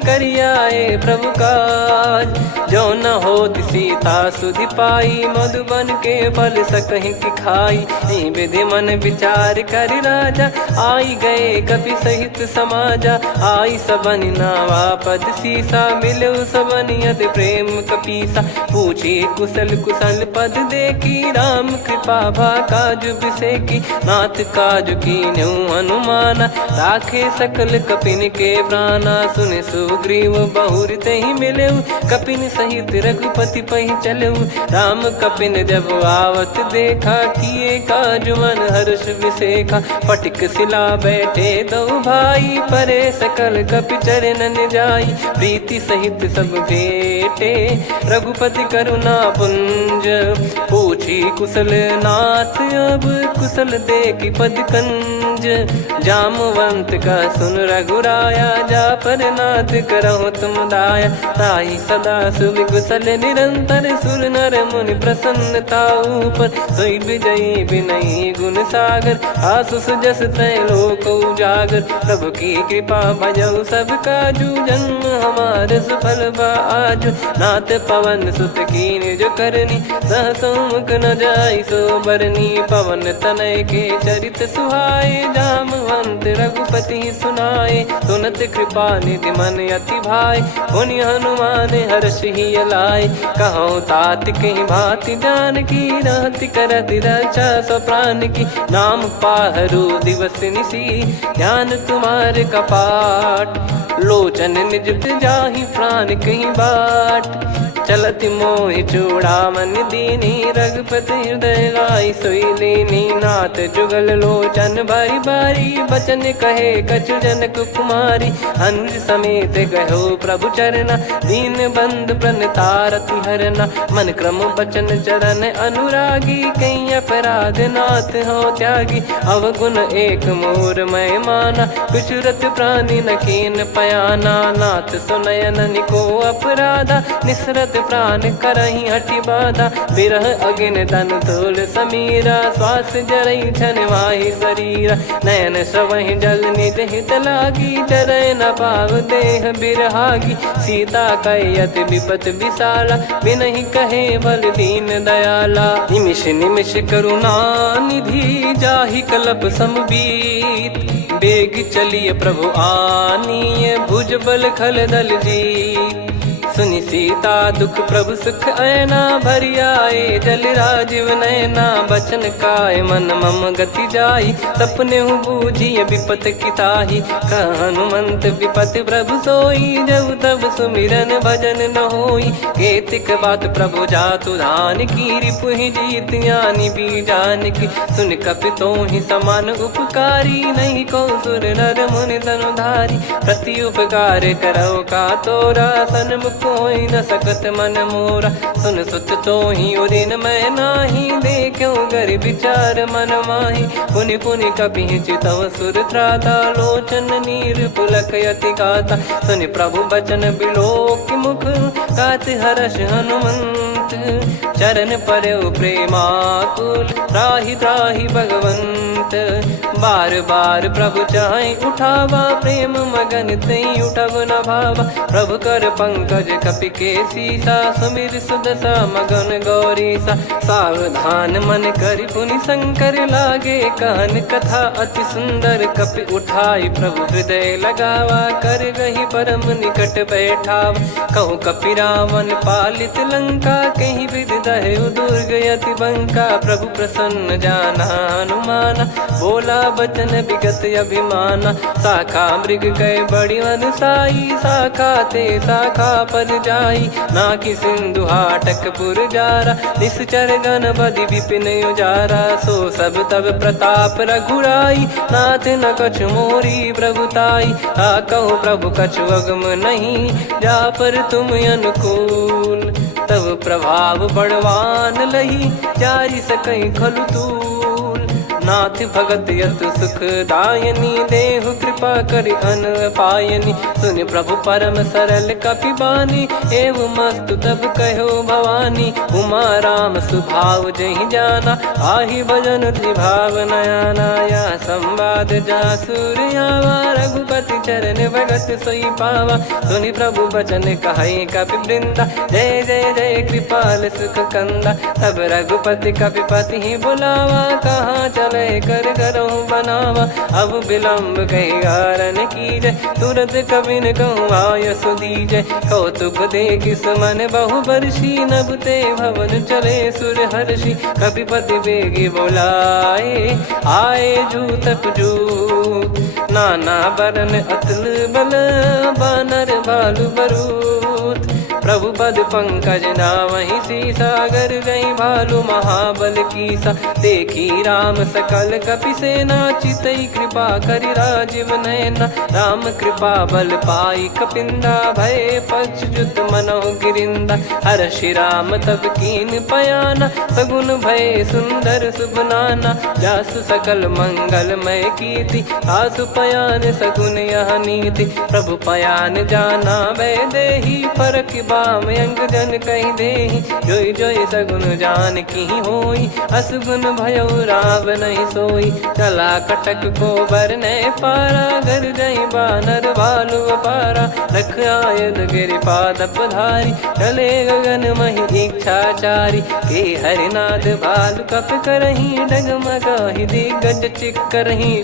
करियाए प्रभु काज। जो न होत सी सीता सुधि पाई, मधुबन के फल सकहीं की खाई। विधि मन विचार कर राजा, आई गए कपि सहित समाजा। आई सबनि नावा पद सीसा, मिलो सबनि अति प्रेम कपीसा। पूछी कुशल कुशल पद देखी, राम कृपा भा काजु बिसेकी। नाथ काजु कीन्हु हनुमाना, राखे सकल कपिन के प्राणा। सुने सुग्रीव बहुर तेहि मिलेउ, कपिन सहित रघुपति पहि चलेउ। राम कपिन जब आवत देखा, किए काजु मन हर्ष विसेखा। फटिक सिला बैठे दो भाई, परे सकल कपि चरणन जाई। प्रीति सहित सब भेटे, रघुपति करुणा पुंज। पूछी कुशल नाथ, अब कुशल देखि पद कंज। जामवंत का सुन रघुराया, जा पर नाथ करहु तुम दाया। ताहि सदा सुविकुशल निरंतर, सुर नर मुनि प्रसन्नता ऊपर। सोई विजयी विनयी गुण सागर, आसु सुजस त्रैलोक उजागर। प्रभु की कृपा भजऊ सब काजू, जन्म हमार सफल बा आजु। नाथ पवन सुत कीन्ह जो करनी, सहसो मुख न जाई सो बरनी। पवन तनय के चरित सुहाए, जामवंत रघुपति सुनाए। सुनत कृपा निधि मन अति भाई, पुनि हनुमान हर्ष ही लाए। कहो तात कहीं भांति जानकी, रहति करति रक्षा सो प्राण की। नाम पाहरु दिवस निसी, ध्यान तुम्हारे कपाट। लोचन निज जाहि प्राण कहीं बाट। चलति मोहि चूड़ामन दीनी, रघुपति हृदय लाई सोई लीनी। नाथ जुगल लोचन बारी बारी, बचन कहे कछु जनक कुमारी। अनुज समेत गयो प्रभु चरना, दीन बंधु प्रणतारति हरना। मन क्रम बचन चरण अनुरागी, कहीं अपराध नाथ हो त्यागी। अवगुण एक मोर मैं माना, कुछुरत प्राणी न कीन पयाना। नाथ सुनयन निको अपराधा, निसरत प्राण करही हटि बाधा। बिरह अगिन तन तोल समीरा, श्वास जरई छन माही शरीरा। नयन श्रवहि जल निज हित लागी, चरय न पाव देह बिरहागी। सीता कहि अति विपत विशाला, बिनहि कहे बल दीन दयाला। निमिष निमिष करुणा निधि, जाहि कलप समबीत। बेग चलिए प्रभु आनीय, भुज बल खल दल जीत। सुनि सीता दुख प्रभु सुख ऐना, भरि आए जल राजीव नैना। बचन काय मन मम गति जाई, सपने हूँ बूझिए विपत किताही। हनुमंत विपत प्रभु सोई, जब तब सुमिरन भजन न होई। केतिक बात प्रभु जातु धान की, रिपुहि जीत ज्ञानी बीजान की। सुन कपि तोहि समान उपकारी, नहीं को सुर नर मुनि तनुधारी। प्रति उपकार करौ का तोरा, सन्मुख कोई न सकत मन मोरा। सुन सुत तो ही उदिन मैं नाही, देखो गर विचार मन माही। पुनि पुनि कपि चितव सुर त्राता, लोचन नीर पुलक यति गाता। सुनि प्रभु बचन बिलोक मुख, गात हर्ष हनुमंत। चरण परौ प्रेमाकुल, त्राहि त्राहि भगवंत। बार बार प्रभु चाहि उठावा, प्रेम मगन तई उठब न भावा। प्रभु कर पंकज कपि के सीसा, सुमिर सुदशा मगन गौरीसा। सावधान मन करि पुनि शंकर, लागे कहन कथा अति सुंदर। कपि उठाई प्रभु हृदय लगावा, कर गही परम निकट बैठावा। कहूँ कपि रावण पालित लंका, कहीं विधि दहु दुर्ग यति बंका। प्रभु प्रसन्न जाना हनुमाना, बोला बचन विगत अभिमाना। शाखा मृग गए बड़ी अनुसाई, शाखा ते शाखा पर जाई। नाकि सिंधु हाटक पुर जारा, निश्चर गण बदि विपिन उजारा। सो सब तब प्रताप रघुराई, नाथ न कछु मोरी प्रभुताई। कहो प्रभु कछु अगम नहीं, जा पर तुम अनुकूल। तब प्रभाव बड़वान लही, जारी सकई खलु तूल। नाथ भगत यत सुखदायनी, देहु कृपा करि अन पायनी। सुन प्रभु परम सरल कपिबानी, एवं मस्तु तब कहो भवानी। उमा राम सुभाव जहि जाना, आहि भजन भाव नयाना। या संवाद जासुर आवा, रघुपति चरण भगत सोई पावा। सुनि प्रभु बचन कहै कपि वृंदा, जय जय जय कृपाल सुख कंदा। तब रघुपति कपिपति ही बुलावा, कहाँ चले कर करहु बनावा। अब विलम्ब कही कारण कीजय, तुरत कबिन कहूँ आय सुदीजय। कौतुक देखि सुमन बहु बरसी, नभ ते भवन चले सुर हर्षि। कपिपति बेगी बोलाए, आए जूतक जूत। नाना बरन अतुल बल, बानर भालु बरूत। प्रभु पद पंकज नामहि सीसा, सागर गई भालु महाबल कीसा। देखी राम सकल कपि सेना, चितई कृपा करि राजीव नयना। राम कृपा बल पाई कपिंदा, भय पक्षजुत मनोह गिरिंदा। हर्षि राम तब कीन पयाना, सगुन भय सुंदर शुभ नाना। जासु सकल मंगलमय कीर्ति, आसु पयान सगुन यह नीति। प्रभु पयान जाना भय देहि, फरक बाम अंग जन कहि देहि। जोई जोई सगुन जान की होई, असगुन भयो राव नहीं सोई। चला कटक को बरने पारा, घर जई बानर भालु अपारा। रख आयद गिरिपाद पधारी, चले गगन महि इच्छाचारी। के हरिनाथ भालु कप करही, डगमगाहि दिग्गज चिक्करही।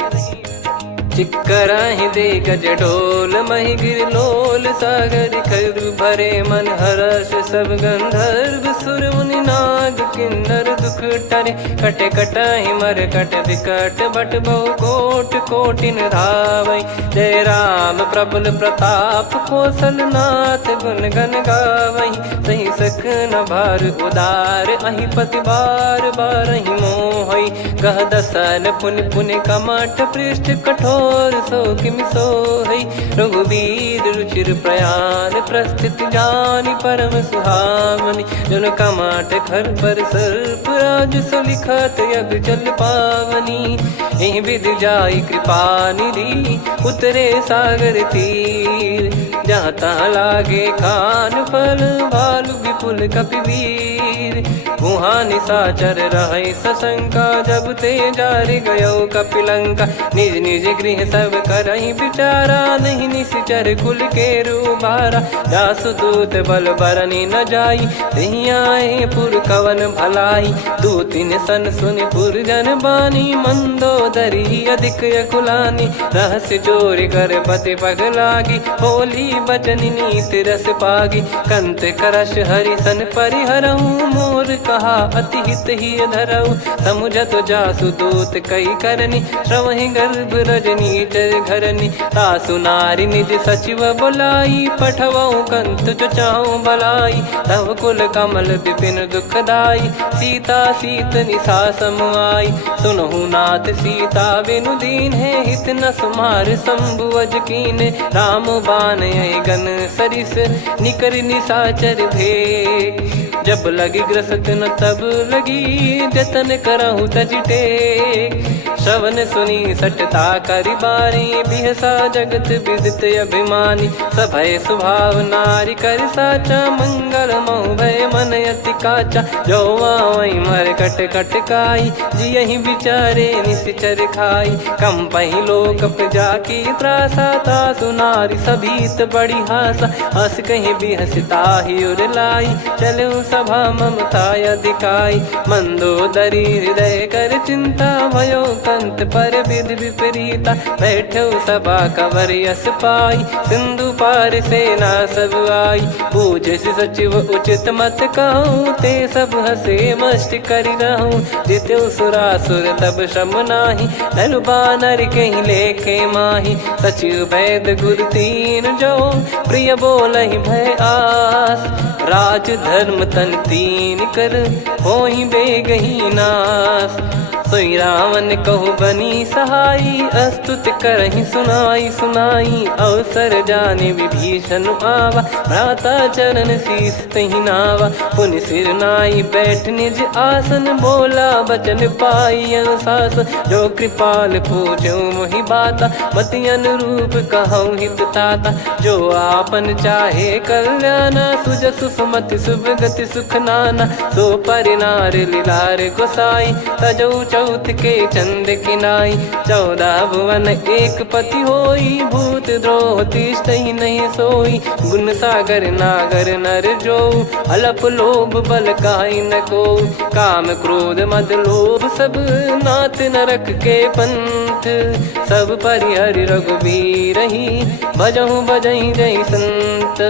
चिक्कराहि दे गज ढोल, महि गिर लोल। सागर खर भरे मन हर्ष, सब गंधर्व सुर मुनि नाग किन्नर दुख टरे। कट कटाहि मर कट विकट, बट बहु कोट कोटिन धावै। जय राम प्रबल प्रताप, कौशल नाथ गुण गन गावै। सही सख न भार उदार, अहि पति बार बारहि मोहै। गह दसन पुन पुन कमठ, पृष्ठ कठोर सो किमि सोहै। रघुवीर रुचिर प्रयाण, प्रस्थित जानि परम सुहावनी। जन कमाट खर पर सर्प, राज सो लिखत अब चल पावनी। एहि विधि जाई कृपा निधि, उतरे सागर तीर। जहाँ तहाँ लागे खान फल, भालु विपुल कपिवीर। वहाँ निशाचर रहै सशंका, जब ते जारि गयो कपिलंका। निज निज गृह सब करहि विचारा, नहीं निश्चर कुल के रूबारा। जासु दूत बल बरनि न जाई, तेहि आए पुर कवन भलाई। दूतिन सन सुनि पुर जन बानी, मंदोदरी अधिक अकुलानी। रहस्य चोर कर पति पग लागी, होली बचन नीत रस पागी। कंत करश हरि सन परिहरहु, मोर कहा अति हित ही धरऊ। समुझत जासु दूत कई करनी, श्रवहि गर्भ रजनी चर घरनी। तासु नारी निज सचिव बुलाई, पठवऊ कंत जो चाहूं भलाई। तव कुल कमल विपिन दुखदाई, सीता सीत निशा समाई। सुनहु नाथ सीता बिनु दीन है, हित न सुमार शंभु अज कीने। राम बान गन सरिस, निकर निशाचर भेग। जब लगी ग्रसत न तब लगी, जतन करहु तज टेक। श्रवण सुनी सटता करि बारी, बिहसा जगत विदित अभिमानी। सभय स्वभाव नारी कर साचा, मंगल महु भय मन अति काचा। जो आवै मर कट कट काई, जियहि विचारे निश्चर खाई। कंपहि लोक जाकी त्रासा, तासु नारी सभीत बड़ी हासा। हस कहीं बिहसता ही उर लाई, चलऊ सभा ममता अधिकाई। मंदोदरी हृदय कर चिंता, भयो कंत पर विधि विपरीता। बैठो सभा कवर यस पाई, सिंधु पार सेना सब आई। पूज सचिव उचित मत कहूँ, ते सब हसे मस्त करि रहूं। जित्यु सुरासुर तब श्रम नाही, नर बानर कहीं लेखे माही। सचिव वैद गुरु तीन जो, प्रिय बोलहि भय आस। राज धर्म तन तीन कर, होहि बेगहि नास। सोई रावण कहु बनी सहाई, अस्तुत करहि सुनाई सुनाई। अवसर जाने विभीषण आवा, भ्राता चरण शीस तहि नावा। पुनि सिर नाई बैठ निज आसन, बोला बचन पाई अनुशासन। जो कृपाल पूछो मोहि बाता, मति अनुरूप कहूँ हित ताता। जो आपन चाहे कल्याणा, सुजसु सुमति शुभ गति सुख नाना। सो परिनार लीलार गोसाई, तजौ चौथ के चंद किनाई। 14 भुवन एक पति होई, भूत द्रोह तिष्ठहि नहीं सोई। गुण सागर नागर नर जो, अलप लोभ बल काई न को। काम क्रोध मद लोभ सब, नाथ नरक के पंथ। सब परिहरि रघुबीर ही, भजहु भजहि जय संत।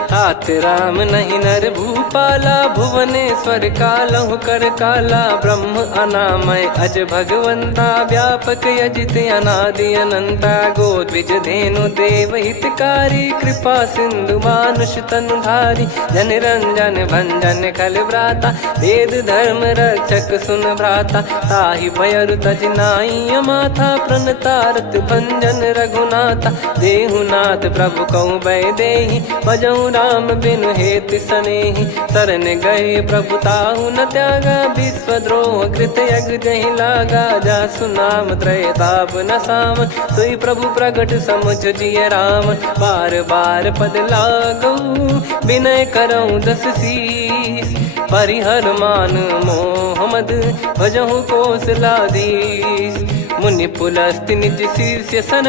तात राम नहीं नर भूपाला, भुवनेश्वर कालहु कर काला। ब्रह्म अनामय अज भगवंता, व्यापक यजित अनादि अनंता। गोद्विज धेनु देव हितकारी, कृपा सिंधु मानुष तनुधारी। जन रंजन भंजन खल भ्राता, वेद धर्म रक्षक सुन भ्राता। ताहि भयरु तज नाई माथा, प्रणतारत भंजन रघुनाथा। देहुनाथ प्रभु कहु बै देहि, भजहु राम बिनु हेति सनेहि। शरण गए प्रभु ताहु न त्यागा, विश्वद्रोह कृत यज्ञ जहि लागा। जासु नाम त्रय ताप न सावन, सोई प्रभु प्रगट समुझ जिय राम। बार बार पद लागऊ, विनय करऊँ 10 शीस। परिहर मान मोह मद, भजहु कौशलाधीश। मुनि पुलस्त्य निज शीर्ष सन,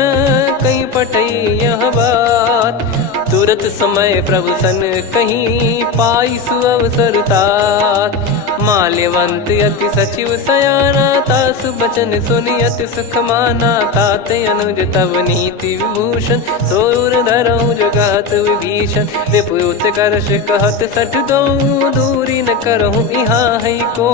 कहीं पटई यह बात। तुरत समय प्रभु सन कहीं, पाई सुअवसर तात। माल्यवंत अति सचिव सयाना, तासु बचन सुनि अति सुख माना। ताते अनुज तव नीति विभूषण, सोर धरहु जगत विभीषण। विपुत करश कहत सठ दो, दूरी न करहु इहाँ है को।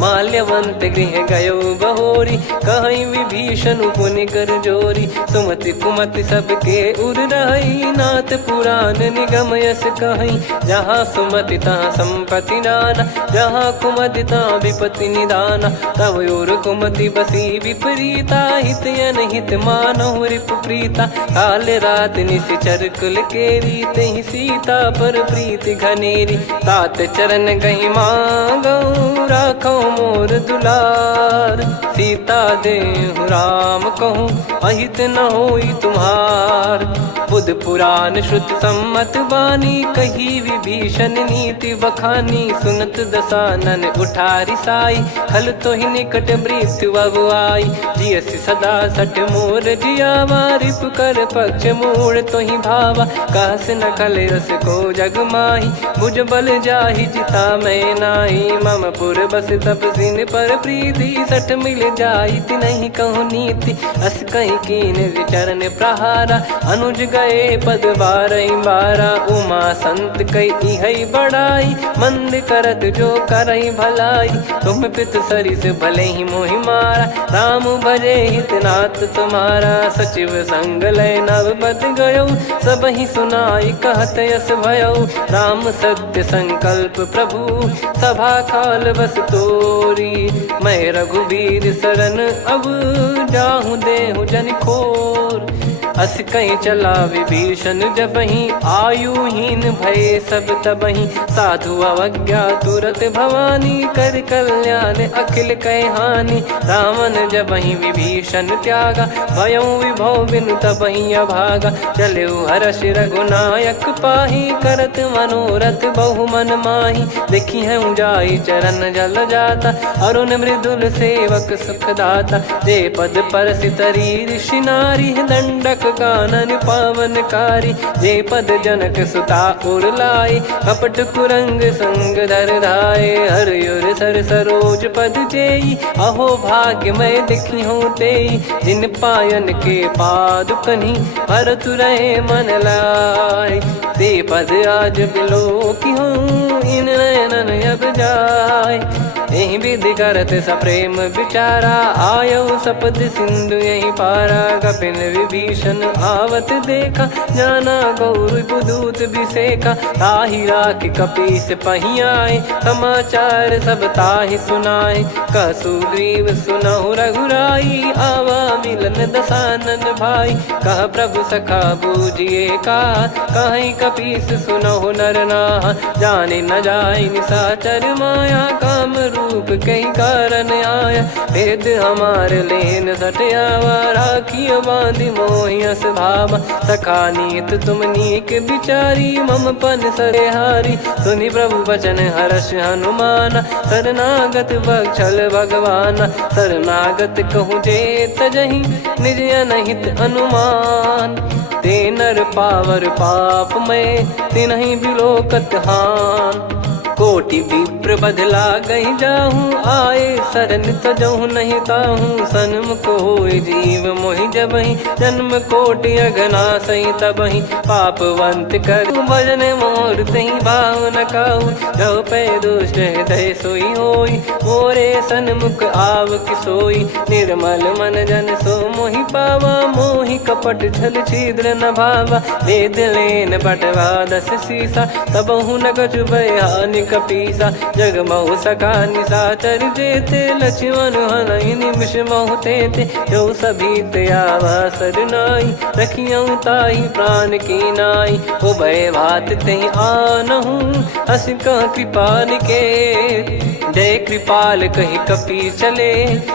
माल्यवंत गृह गयो बहोरी, कहीं विभीषण पुनि कर जोरी। सुमति कुमति सबके उर रही, नाथ पुराण निगम यस कहीं। जहाँ सुमति तहाँ संपत्ति नाना, जहाँ कुमति तहाँ विपत्ति निदाना। तव और कुमति बसी विपरीता, हित अनहित मानहु रिपु प्रीता। काल रात निशिचर कुल केरी, तहि सीता पर प्रीति घनेरी। तात चरण गहि मांगऊ, राखो मोर दुलार। सीता देहु राम कहूँ, अहित न होई तुम्हार। बुध पुराण श्रुत सम्मत वाणी, कही विभीषण नीति बखानी। सुनत दसानन उठारी साई, खल तो ही निकट मृत्यु अब आई। जियसि सदा सठ मोर जियावा, रिपु कर पक्ष मूड़ तो ही भावा। कहस न खल रस को जग माही, भुज बल जाहि जिता मैं नाई। मम पुर बस तपसिन पर प्रीति, सठ मिल जाई नहीं कहूँ नीति। अस कहीं कीन विचरण प्रहारा, अनुज गए पद 12 उमा संत कई है बड़ाई। मंद करत जो करई भलाई, तुम पित सरिस भले ही मोहि मारा। राम भजे हितनाथ तुम्हारा, सचिव संग लय नव बद गयो। सब ही सुनाई कहत यस भयो, राम सत्य संकल्प प्रभु। सभा काल बस तोरी, मैं रघुबीर शरण अब जाहूँ देहु जन खोर। अस कहीं चला विभीषण जबहि, आयुहीन भय सब तबहि। साधु अवज्ञा तुरत भवानी, कर कल्याण अखिल कह हानि। रावण जबहि विभीषण त्यागा, भयउ विभव बिनु तबहि अभागा। चले हर्ष रघुनायक पाही, करत मनोरथ बहु मन माही। देखी है जाई चरण जल जाता, अरुण मृदुल सेवक सुखदाता। जे पद पर सितरी ऋषि नारी, दंडक कानन पावनकारी। जे पद जनक सुता उर लाए, कपट कुरंग संग धर धाये। हरियुर सर सरोज पद जेई, अहो भाग्य मैं दिखी हूँ तेई। जिन पायन के पाद कन्ही, भरत रहे मन लाए। ते पद आज बिलो की हूँ, इन नयनन अब जाय। यही विधि करत सप्रेम विचारा, आयऊ सपद सिंधु यही पारा। कपिन विभीषण आवत देखा, जाना गौर बुदूत बिसेखा। ताहि राख कपीस पहियाए, समाचार सब ताहि सुनाए। कह सुग्रीव सुनहु रघुराई, आवा मिलन दसानन भाई। कह प्रभु सखा बूझिए का, कहीं कपीस सुनहु नर नाहा। जाने न जाय निशाचर माया, काम रूप कई कारण आया। भेद हमार लेन सटयावा, राखियो बांधि मोहियस भावा। सखा नीत तुम नीक बिचारी, मम पन सरेहारी। सुनि प्रभु वचन हर्ष हनुमाना, शरणागत बक्षल भगवाना। शरणागत कहूँ जे तजहि, निज अनहित अनुमान। ते नर पावर पाप में, तिन्हि बिलोकत हान। कोटि विप्र बदला गई जाहूँ, आए शरण तजहु नहीं ताहूँ। सन्मुख होय जीव मोहि जबहि, जन्म कोटि अघना सही तबहि। पापवंत कर भजन मोर तहि भाव न काहू। जो पै दुष्ट हृदय सोई होई, मोरे सन्मुख आव किसोई। निर्मल मन जन सो मोहि पावा, मोहि कपट छल छिद्र न भावा। वेद लेन बटवा दस सीसा, तबहु न कछु बयान कपीसा। जग महु सका निशाचर जेते, लक्ष्मण हनहि निमिष महु तेते। जो सभी त्यावा सरनाई, रखियऊ ताहि प्राण की नाई। उभय भात तेहि आनहु, हस कह कृपाल के। जय कृपाल कहि कपी चले,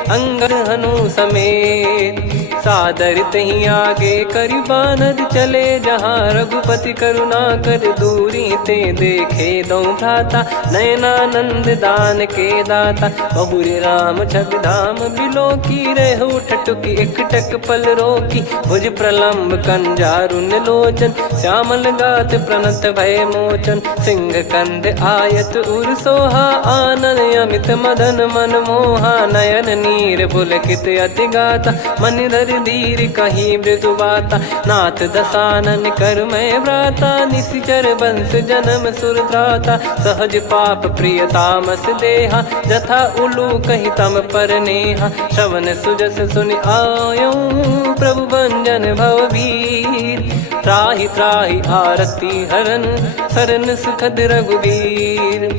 अंगद हनु समेत। सादर तही आगे करि बानर चले, जहाँ रघुपति करुणा कर दूरी ते देखे दो भ्राता। नयनानंद दान के दाता, बहुरी राम छग धाम बिलो की। रेहु ठटुकी एकटक पल रोकी, भुज प्रलम्ब कंजारुन लोचन। श्यामल गात प्रणत भय मोचन, सिंह कंध आयत उर सोहा। आनन अमित मदन मन मोहा, नयन नीर पुलकित अति गाता। मन धर धीर कहीं मृदु बाता, नाथ दसानन कर मैं व्राता। निशिचर वंश जन्म सुर त्राता, सहज पाप प्रिय तामस देहा। जथा उलू कही तम पर नेहा, श्रवण सुजस सुनि आयऊ। प्रभु भंजन भवभीर, त्राहि त्राहि आरती हरन। शरण सुखद रघुवीर,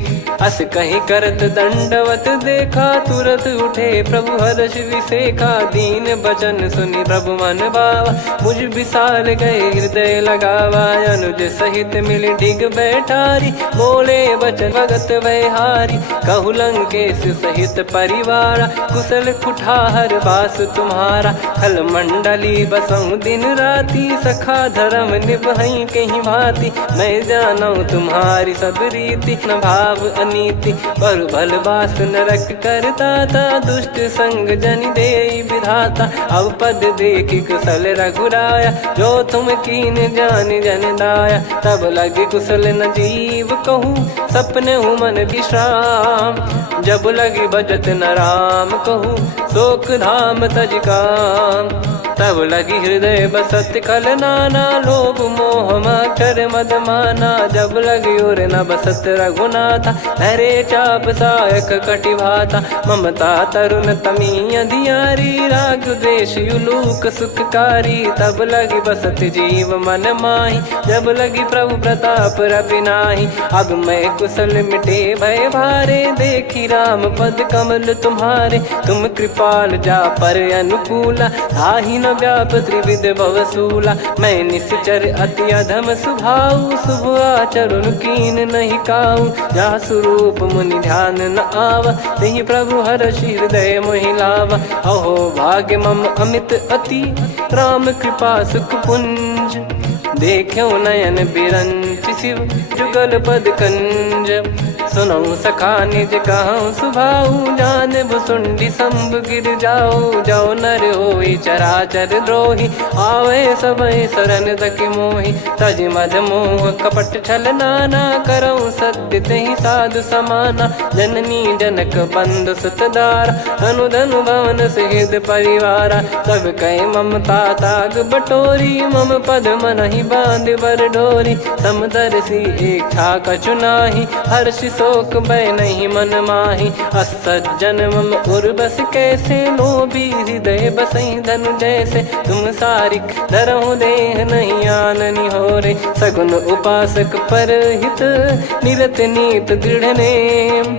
अस कहीं करत दंडवत देखा। तुरत उठे प्रभु हर्ष विसेखा, दीन बचन सुनि प्रभु मन भावा। मुझ विसार गए हृदय लगावा, अनुज सहित मिल डिग बैठारी। बोले बचन भगत वैहारी, कहु लंकेश सहित परिवारा। कुशल कुठार बास तुम्हारा, खल मंडली बसऊं दिन राती। सखा धर्म निभई कहीं भांति, मैं जानऊं तुम्हारी सब रीति। न भाव अनीति, पर भल बास नरक करता था। दुष्ट संग जन देई विधाता, अब पद देखि कुशल रघुराया। जो तुम कीन जान जन दाया, तब लगे कुशल न जीव कहूँ। सपने हूँ मन विश्राम, जब लगी बजत न राम कहूँ। शोक धाम तज काम, तब लगी हृदय बसत खल नाना। लोभ मोह मकर मद माना, जब लगी उर न बसत रघुनाथा। हरे चाप सायक कटि भाता, ममता तरुण तमी अधियारी। राग द्वेष युलूक सुखकारी, तब लगी बसत जीव मन माही। जब लगी प्रभु प्रताप रवि नाही, अब मैं कुशल मिटे भय भारे। देखी राम पद कमल तुम्हारे, तुम कृपाल जा पर अनुकूला। ताहि न व्याप त्रिविध भवसूला, मैं निश्चर अति अधम सुभाऊ। शुभ आचरण कीन नहीं काऊ, जा स्वरूप मुनि ध्यान न आवा। तेहि प्रभु हर्षि हृदय मोहि लावा। अहो भाग्य मम अमित अति, राम कृपा सुख पुंज। देखो नयन बिरंच शिव, जुगल पद कंज। सुनऊ सखा निज कहूँ सुभाऊ, जान भुसुंडी संभ गिर जाओ। जाओ नर होई चराचर द्रोही, आवे सबय शरण तक मोहि। तज मद मोह कपट छल नाना, करऊँ सत्य तेहि साधु समाना। जननी जनक बंधु सुतदारा, अनुधनु भवन सहित परिवारा। सब कहे ममता ताग बटोरी, मम पद मनहि बांध बर डोरी। समदर्शी इच्छा कछु नाही, हर्ष शोक भय नहीं मन माही। असज्जन मम उर्वस कैसे लोभी हृदय बसई धनु जैसे। तुम सारिक धरहु देह नहीं आननी हो रे। सगुन उपासक पर हित निरत नीत दृढ़ नेम।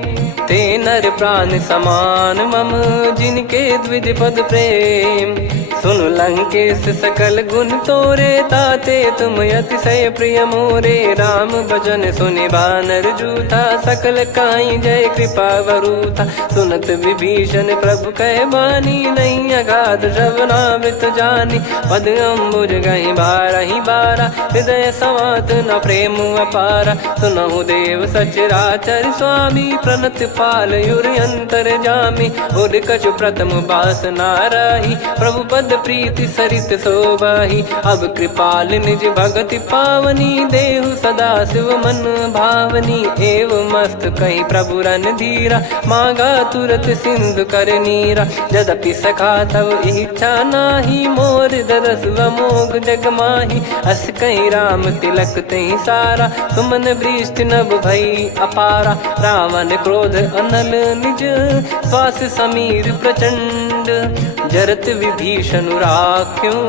ते नर प्राण समान मम जिनके द्विज पद प्रेम। सुन लंकेश सकल गुण तोरे ताते तुम अतिशय प्रिय मोरे। राम भजन सुनि बानर जूथा सकल काई जय कृपा वरूथा। सुनत विभीषण प्रभु कह बानी नहीं अगाध श्रवणामृत जानी। पद अम्बुज गहि बारहि बारा हृदय समात न प्रेम अपारा। सुनहु देव सचराचर स्वामी प्रणत पाल युर अंतर जामी। उर कछु प्रथम बास नाराही प्रभु पद प्रीति सरित शोभाही। अब कृपाल निज भगति पावनी देहु सदा शिव मन भावनी। एव मस्त कही प्रभु रन धीरा मांगा तुरत सिंधु कर नीरा। यद्यपि सखा तब इच्छा नाही मोर दरस मोग जग माही। अस कही राम तिलक तही सारा सुमन वृष्टि नभ भई अपारा। रावण क्रोध अनल निज श्वास समीर प्रचंड। जरत विभीषण राख्यों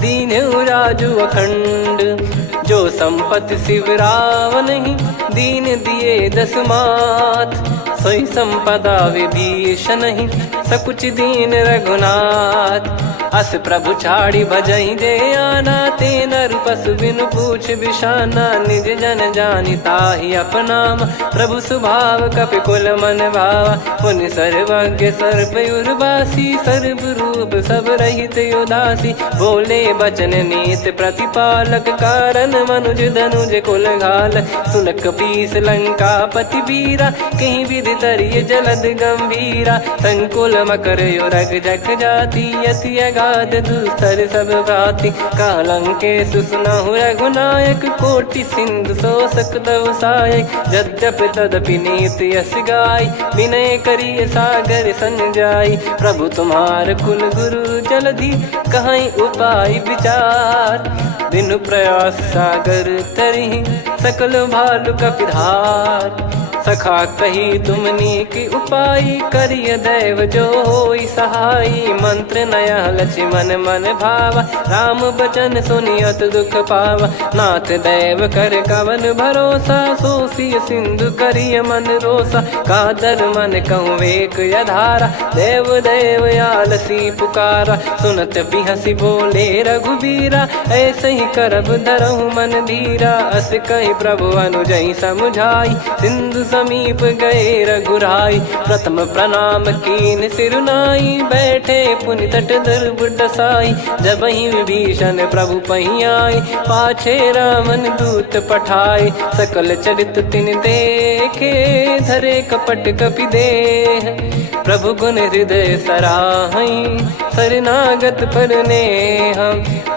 दीन्हु राजु अखंड। जो संपत्ति शिव रावण ही दीन दिए दस मात। सोई संपदा विभीषण ही सकुच दीन रघुनाथ। अस प्रभु छाड़ी भजई जे आना। ते नर पशु बिनु पूछ बिशाना। निज जन जानि ताहि अपनाम। प्रभु स्वभाव कपि कुल मन भावा। पुनि सर्वज्ञ सर्वयुर्वासी सर्व रूप सब रहित उदासी। बोले बचन नीत प्रतिपालक कारण मनुज धनुज कुल घाल। सुन कपीस लंका पति वीरा कहीं विधि तरिय जलद गंभीरा। संकुल मकर युरग जख जाति अति अगाध दुस्तर सब भाति। कालंकेश सुनहु रघुनायक कोटि सिंधु शोषक तव सहायक। यद्यपि तदपि नीति यस गाय विनय करिय सागर सन जाई। प्रभु तुम्हार कुल गुरु जलधि कहीं उपाय विचार। बिनु प्रयास सागर तरि सकल भालु कपिधार। सखा कही तुमनी की उपाय करिय दैव जो होई सहाई। मंत्र नया लक्ष्मण मन भावा राम बचन सुनियत दुख पावा। नाथ दैव कर कवन भरोसा सोसिय सिंधु करिय मन रोसा। कादर मन कहूँ एक यधारा देव देव आलसी पुकारा। सुनत बिहसी बोले रघुबीरा ऐसे ही करब धरहु मन धीरा। अस कही प्रभु अनुजई समुझाई सिंधु समीप गए रघुराई। प्रथम प्रणाम कीन सिरुनाई बैठे पुनि तट दर्भ डसाई। जब ही विभीषण प्रभु पही आए पाछे रावण दूत पठाए। सकल चरित तिन देखे धरे कपट कपि देह। प्रभु गुण हृदय सराहई शरणागत पर नेह।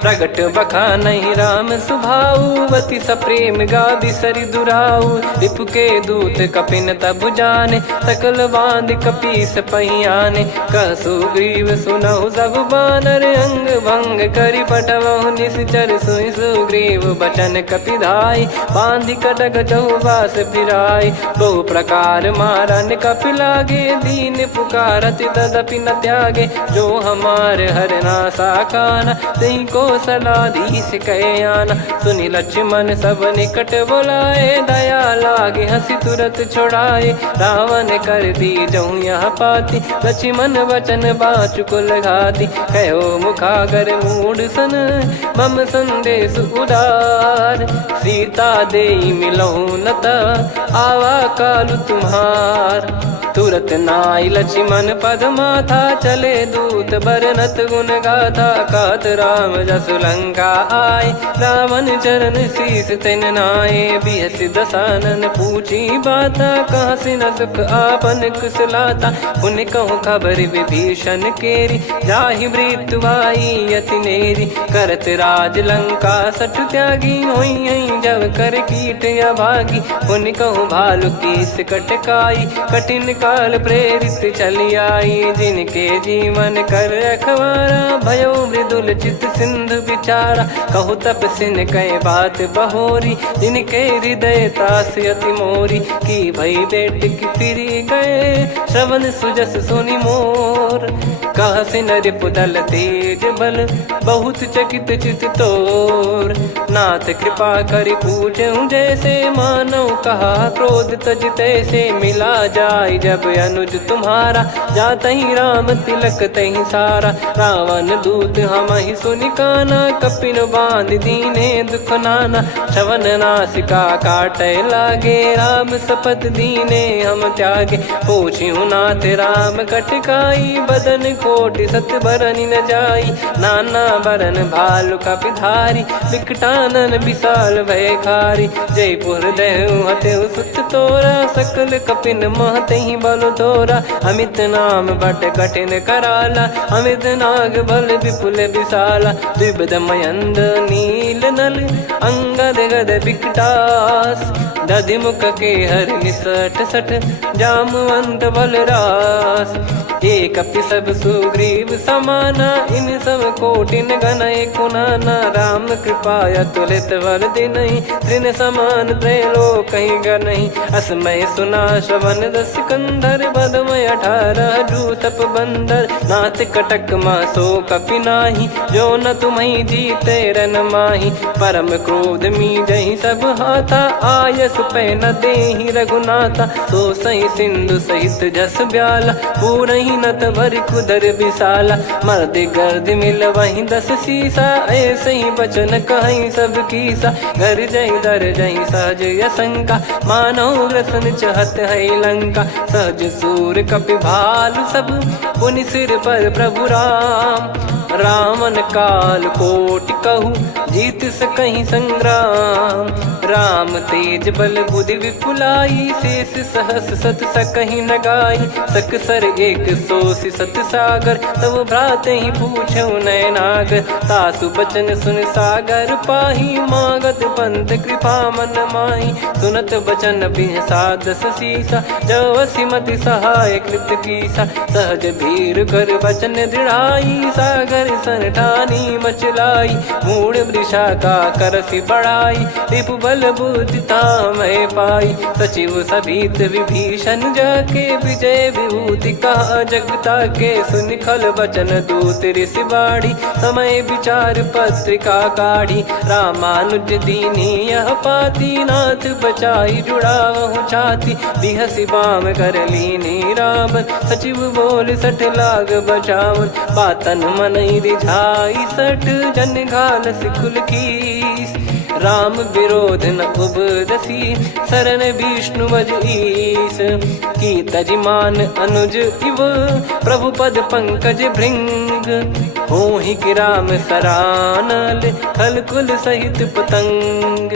प्रगट बखा नहीं राम सुभाऊ वति सप्रेम गादि सरि दुराऊ। रिपु के दूत कपिन तब जाने सकल बांध कपीस पहियाने। कह सुग्रीव सुनहु सब बानर अंग भंग करि पटवहु निश्चर। सुनि सुग्रीव बचन कपिधाई बांधि कटक चौबास फिराई। बहु प्रकार मारन कपि लागे दीन पुकारत तदपि न त्यागे। जो हमार हरना साकाना तही को सलाधीश कहे आना। सुनि लक्ष्मण सब निकट बुलाए दया लागे हंसी तुरत छुड़ाए। रावण कर दी जऊँ यह पाती लक्ष्मण वचन बाचु कुल घाती। कहो मुखागर मूड सन मम संदेश उदार। सीता देई मिलहु नता आवा कालु तुम्हार। तुरत नाई लक्ष्मण पद माथा चले दूत बरनत गुण गाथा। कात राम जसु लंका आए रावण चरण शीस तिन नाये। बिहस दसानन पूछी बाता कहाँ से न सुख आपन कुशलाता। पुन कहूँ खबर विभीषण केरी जाहि मृत्यु आई यति नेरी। करत राज लंका सठ त्यागी होई जब कर कीट अभागी। पुन कहूँ भालु कीस कटकाई कठिन का काल प्रेरित चली आई, जिनके जीवन कर रखवारा भयो मृदुल चित सिंधु विचारा। कहु तप सिन कई बात बहोरी, जिनके हृदय तास अति मोरी। की भई बेट की फिरी गए, श्रवण सुजस सुनि मोर। कह सिन रिपुदल तेज बल, बहुत चकित चित तोर। नाथ कृपा करि पूजऊं जैसे, मानव कहा क्रोध तज तैसे। मिला जाय जब अनुज तुम्हारा, जात ही राम तिलक तही सारा। रावण दूत हम ही सुनि काना, कपिन बांध दीने दुख नाना। श्रवण नासिका काटे लागे, राम सपत दीने हम त्यागे। पूछ्यू नाथ राम कटकाई, बदन कोटि सत बरनि न जाई। नाना बरन भालु कपिधारी, विकटानन विशाल भयखारी। जयपुर देहु हतेउ सुत तोरा, सकल कपिन महतहि बल तोरा। अमित नाम बट कठिन कराला, अमित नाग बल विपुल विशाला। द्विविध मयंद नील नल, अंगद गद विकटास। दधिमुख के हर निसठ सठ, जामवंत बलरास। एक कपि सब सुग्रीव समाना, इन सब कोटिन गनय कुनाना। राम कृपा अतुलित बल दिनहि, तृण समान त्रैलोक कहीं गनहि। असमय सुना श्रवण रस कंधर, बदमय 18 जूतप बंदर। नाथ कटक मासो कपि नाही, जो न तुम्हि जीते रन माही। परम क्रोध मी जहि सब हाथा, आयस पै न देहि रघुनाथा। सो सही सिंधु सहित जस ब्याला, पूरहि नत भरि कुदर विशाला। मर्द गर्द मिल वही 10 सीसा, ऐसे ही बचन कहीं सब कीसा। घर जय दर जय सहज यसंका, मानव ग्रसन चहत है लंका। सहज सूर कपि भालु सब, पुनि सिर पर प्रभु राम। रावण काल कोटि कहु, जीत सकहि संग्राम। राम तेज बल बुद्धि विपुलाई, शेष सहस सत सकहि न गाई। सकसर एक सोसि सत सागर, तब भ्रात ही पूछऊ नयनागर। तासु बचन सुन सागर पाही, मागत पंथ कृपा मन माही। सुनत बचन बिहसा 10 सीसा, जवसि मति सहाय कृत कीसा। सहज भीर कर बचन दृढ़ाई, सागर सन ठानी मचलाई। मूढ़ वृषा का करसि बढ़ाई, रिपु बल बुद्धि तामय पाई। सचिव सभीत विभीषण जाके, विजय विभूति कहा जगता के। सुनि खल बचन दूत ऋषि बाड़ी, समय विचार पत्रिका काढ़ी। रामानुज दीनी यह पाती, नाथ बचाई जुड़ावहु छाती। बिहसि बाम कर लीनी रावण, सचिव बोल सठ लाग बचावन। बातन मनहि रिझाई सठ, जन घाल सिकुल कीस। राम विरोध न उपदसी, शरण विष्णु मज ईस। की तजिमान अनुज इव, प्रभु पद पंकज भृंग। होहि कि राम सरानल, खल कुल सहित पतंग।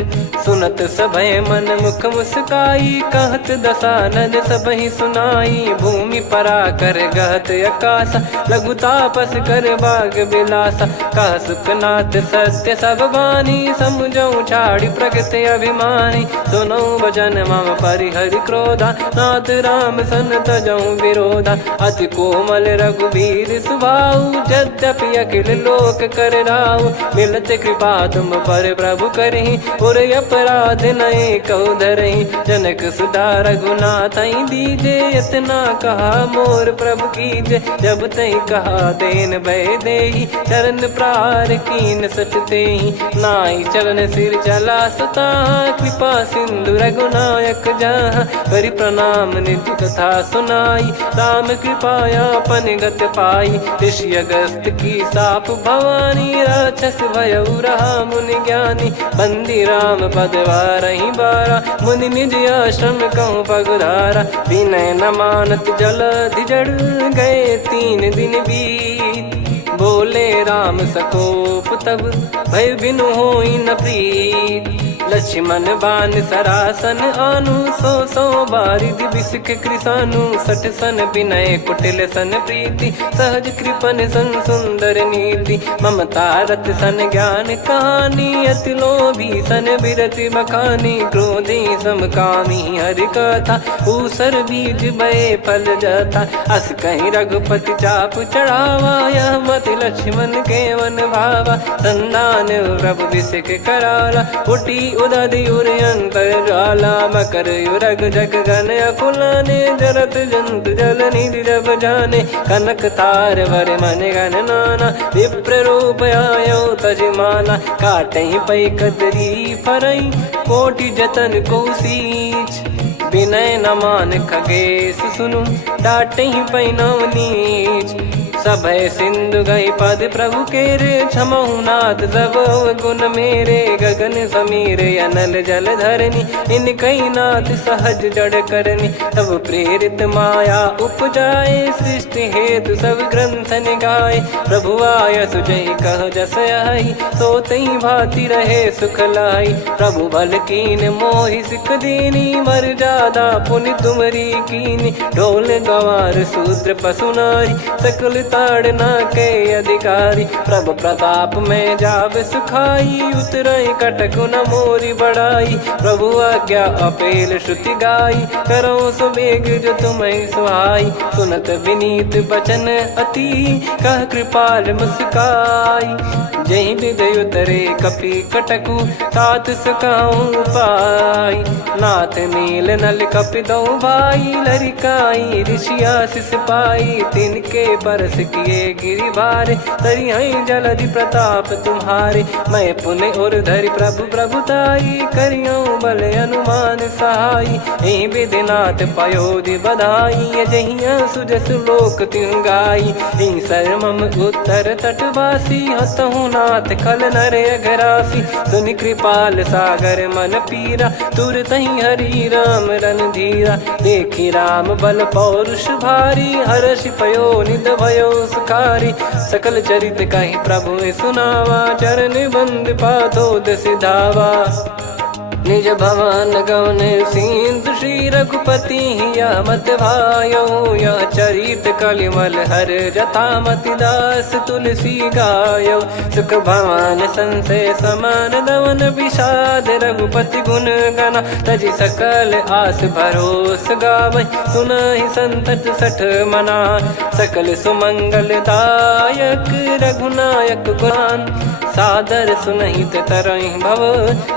सुनत सभय मन मुख मुस्काई, कहत दसानन सबहि सुनाई। भूमि परा कर गहत आकाशा, लघु तापस कर बाग बिलासा। कह सुखनाथ सत्य सब बानी, समझौ छाड़ी प्रकृति अभिमानी। सुनो वचन मम परिहरि क्रोधा, नाथ राम सन तजौ विरोधा। अति कोमल रघुवीर सुभाऊ, यद्यपि अखिल लोक कर राऊ। मिलत कृपा तुम पर प्रभु करहि, पुर अपराध नये कहु धरहि। जनक सुता रघुनाथ दीजे, इतना कहा मोर प्रभु कीजे। जब तई कहा देन भय देहि, चरण प्रार कीन सटतेहि। नाई चरण सिर चला सता, कृपा सिंधु रघुनायक जहाँ। करि प्रणाम निधि कथा सुनाई, राम कृपाया पन गत पाई। ऋषि अगस्त की साप भवानी, राक्षस भयउ रहा मुनि ज्ञानी। बंदी राम पद वारहि बारा, मुनि निज आश्रम कहूँ पगुधारा। विनय न मानत जलधि जड़, गए 3 दिन बीत। बोले राम सकोप तब, भय बिनु होई न प्रीत। लक्ष्मण बान सरासन आनु, सो बारिद बिस्क कृसानु। सठ सन विनय कुटिल सन प्रीति, सहज कृपन सन सुंदर नीति। ममता रत सन ज्ञान कहानी, अति लोभी सन बिरति बखानी। क्रोधी समकामी हरि कथा, ऊसर बीज बये फल जाता। अस कहीं रघुपति चाप चढ़ावा, यह मति लक्ष्मण के वन भावा। संदान प्रभु बिसिक कराला, उठी उदधि उर अंतर ज्वाला। मकर युरग जग गन अकुलाने, जरत जंतु जल निधि जब जाने। कनक तार वर मन गण नाना, विप्र रूप आयो तजमाना। काटहि पै कतरी फरई, कोटि जतन को सींच। विनय न मान खगेश सुनु, डांटहि पैनव नीच। सभय सिंधु गई पद प्रभु केरे, क्षमहु नाथ सब गुण मेरे। गगन समीर अनल जल धरनी, इनकई नाथ सहज जड़ करनी। तब प्रेरित माया उपजाए, सृष्टि हेतु सब ग्रंथ निगाए। प्रभु आय सुजय कह जस आई, सो तई भांति रहे सुख लाई। प्रभु बल कीन मोहि सिख दीनी, मर जादा पुनि तुमरी कीनी। ढोल गंवार शूद्र पशु नारी, सकल ताड़ना के अधिकारी। प्रभु प्रताप में जाव सुखाई, उतरई कटक न मोरी बढ़ाई। प्रभु आज्ञा अपेल श्रुति गाई, करो सो बेग जो तुम्हें सुहाई। सुनत विनीत बचन अति, कह कृपाल मुस्काई। जही विद उतरे कपि कटकु, तात सकाऊं पाई। नाथ नील नल कपि दो भाई, लरिकाई ऋषि आशीष पाई। तिनके परस किए गिरि भारे, तरिहै जलधि प्रताप तुम्हारे। मैं पुण्य और धरि प्रभु प्रभुताई, करियौ बल अनुमान सहाई। एहि विधिनाथ पयोधि बधाई, जहिया सुजस लोक तिहुँ गाई। एहि सरमम उत्तर तटवासी, हतहु नाथ खल नर अघरासी। सुनि कृपाल सागर मन पीरा, तुरतहि हरि राम रन धीरा। देखि राम बल पौरुष भारी, हर्षि पयो निध भयो सुखारी। सकल चरित कहि प्रभु सुनावा, चरण बंद पादोद सिधावा। निज भवन गवन सिंधु, श्री रघुपति या मत भायो। यह चरित कलिमल हर जथा, मति दास तुलसी गायो। सुख भवन संशय समान दवन, विषाद रघुपति गुण गना। तजि सकल आस भरोस गावै, सुनहि संतत सठ मना। सकल सुमंगल दायक रघुनायक गुण, सादर सुनहित तरहि भव,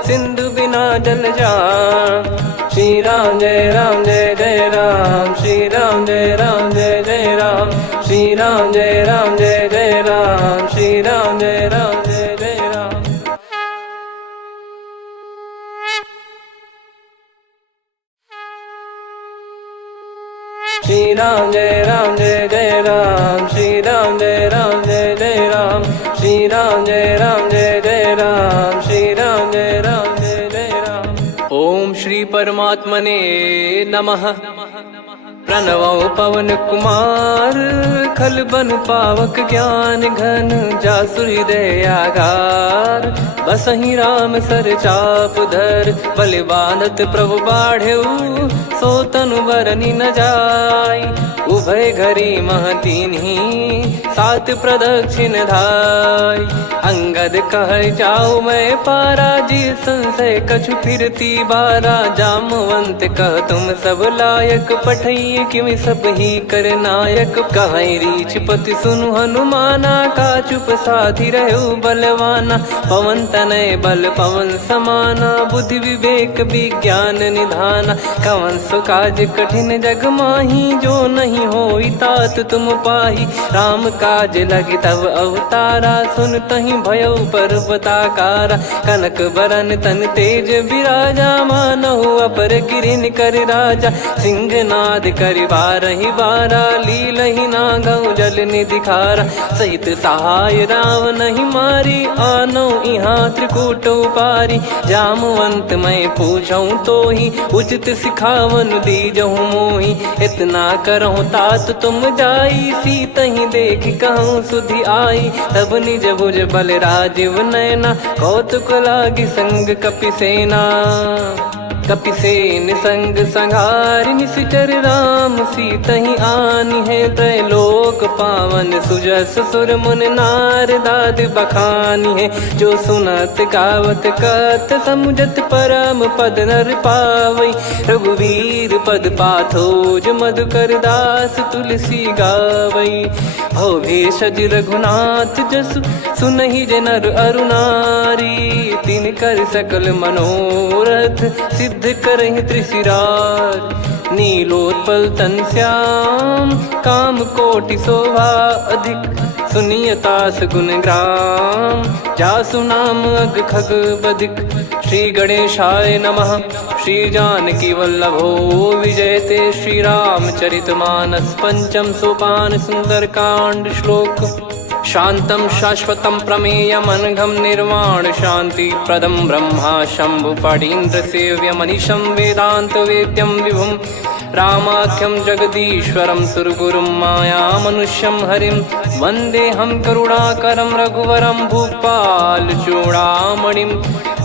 सिंधु बिना जल जान। श्री राम जय राम जय जय राम, श्री राम जय राम जय जय राम। श्री राम जय राम जय जय राम, श्री राम जय राम जय जय राम। श्री राम जय राम जय जय राम, श्री राम जय राम जय जय राम। श्री राम जय राम जय जय राम, श्री राम जय राम जय जय राम। ओम श्री परमात्मने नमः। प्रणवो पवन कुमार, खल बन पावक ज्ञान घन। जासु हृदय आगार, बसहि राम सर चाप धर। बलि बांधत प्रभु बाढ़ेउ, सो तनु बरनि न जाय। उभय घरी महतीन्ही, सात प्रदक्षिण धाय। अंगद कह जाऊ मैं पारा, जी संशय कछु फिरती बारा। जामवंत कह तुम सब लायक, पठई किमि सब ही कर नायक। कहीं रीछ पति सुनु हनुमाना, का चुप साधि रहु बलवाना। पवन तनय बल पवन समाना, बुद्धि विवेक विज्ञान निधाना। कवन सो काज कठिन जग माही, जो नहीं होई तात तुम पाही। राम काज लगी तब अवतारा, सुन तहि भयो पर्वताकारा। कनक बरन तन तेज विराजा, मानहु अपर गिरिन कर राजा। सिंहनाद करि बारहि बारा, लीलहि नागौ जल निधि खारा। सहित सहाय राम नहीं मारी, आनो इहाँ त्रिकूट उपारी। जामवंत मैं पूछऊँ तोहि, उचित सिखावन दीजहु मोहि। इतना करहु ता बात तुम जाई, सीतहि देख कहूँ सुधि आई। तब निज भुज बल राजीव नयना, कौतुक लागी संग कपिसेना। कपिसेन संग संघारि निशिचर राम, सीतहि आनी है त्रैलोक पावन। सुजस सुर मुन नार दाद बखानी है, जो सुनत गावत कथ समुझत परम पद नर पावई। रघुवीर पद पाथोज मधुकर दास तुलसी गावई। भव भेषज रघुनाथ जसु, सुनहि जे नर अरु नारी। तिन कर सकल मनोरथ, सिद्ध करहि त्रिशिरार। नीलोत्पल तन श्याम, काम कोटि शोभा अधिक। सुनियतास गुण ग्राम, जासु नाम अग खग बदिक। श्री गणेशाय नमः। श्री जानकी वल्लभो विजयते, श्री रामचरित मानस पंचम सोपान सुंदरकांड श्लोक। शांतं शाश्वतं प्रमेयमनघं निर्वाण शांति प्रदं ब्रह्मा शंभु फणीन्द्र सेव्यमनिशं वेदांत वेद्यं विभुं। रामाख्यं जगदीश्वरं सुरगुरुं मायामनुष्यं हरिं। वन्देऽहं करुणाकरं रघुवरं भूपाल चूडामणिं।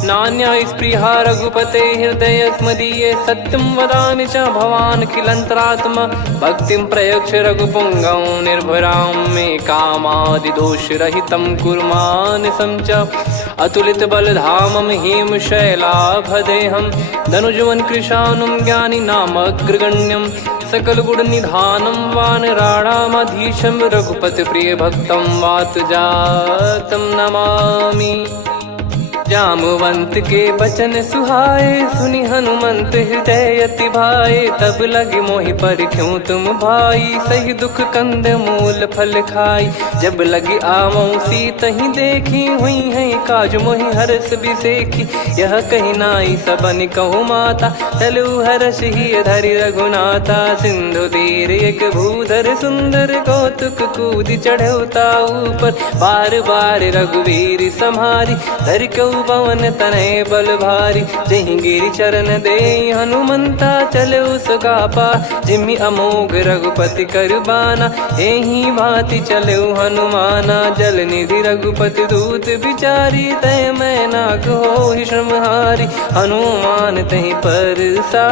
नान्यस्पृहा रघुपते हृदयस्मदीये, सत्यं वदामि च भवानखिलन्तरात्मा। भक्तिं प्रयच्छ रघुपुङ्गं निर्भरां मे कामादिदोषरहितं कुर्मानसं च। अतुलितबलधामं हेमशैलाभदेहं, धनुजवन् कृशानुं ज्ञानिनामग्रगण्यं। सकलगुणनिधानं वानराणामधीशं, रघुपतिप्रियभक्तं वातजातं नमामि। जामवंत के बचन सुहाए, सुनि हनुमंत हृदय अति भाए। तब लगे मोहि पर क्यों तुम भाई, सही दुख कंद मूल फल खाई। जब लगी आवऊं सीतहि देखी, हुई है काज मोहि हरस बिसेखी। यह कही नाई सबन कहु माता, चलु हरष ही धरि रघुनाथा। सिंधु तीर एक भूधर सुंदर, कौतुक कूद चढ़ौता ऊपर। बार बार रघुवीर सम्हारी, धरि कऊ पवन तनय बल भारी। जहि गिरि चरण दे हनुमंता, चले उसका जिमि अमोघ रघुपति करबाना। एहि भांति चले हनुमाना, जल निधि रघुपति दूत बिचारी। तय मैं नाक होहि श्रमहारी, हनुमान तहि परसा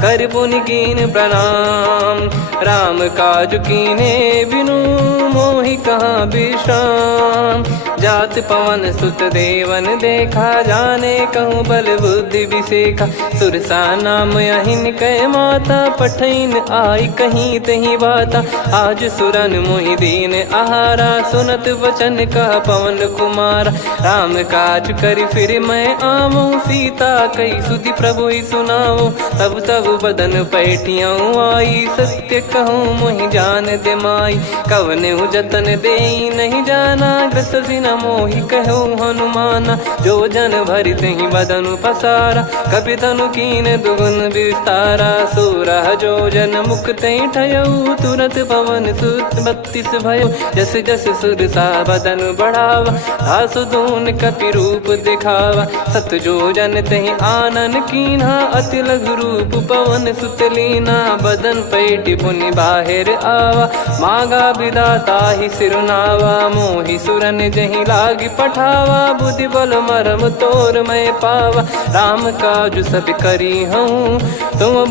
कर पुनि कीन प्रणाम। राम काज कीने बिनु मोहि कहाँ विश्राम। जात पवन सुत देवन देखा, जाने कहूँ बल बुद्धि विसेखा। सुरसा नाम अहिन कै माता, पठैन आई कहीं तहीं बाता। आज सुरन मोहि दीन आहारा, सुनत वचन कह पवन कुमारा। राम काज करि फिर मैं आवऊं, सीता कई सुधि प्रभु ही सुनाओ। तब तब बदन पैठियाँ आई, सत्य कहूँ मोहि जान दे माई। कवने जतन दे नहीं जाना, ग्रसि न मोहि कहूँ हनुमाना। जो जन भरि तहि बदनु पसारा, कपि तनु कीन दुगुन विस्तारा। सोरह जो जन मुख तहि ठयऊ, तुरत पवन सुत 32 भयो। जस जस सुरसा बदन बढ़ावा, आसु दून कपि रूप दिखावा। सत जो जन तहि आनन कीन्हा, अति लघु रूप पवन सुत लीना। बदन पैटि पुनि बाहिर आवा, मांगा विधाता ही सिरुनावा। मोहि सुरन जहि लागी पठावा, बुद्धि बल मरम तोर मैं पावा। राम काज सब करी हूँ, तुम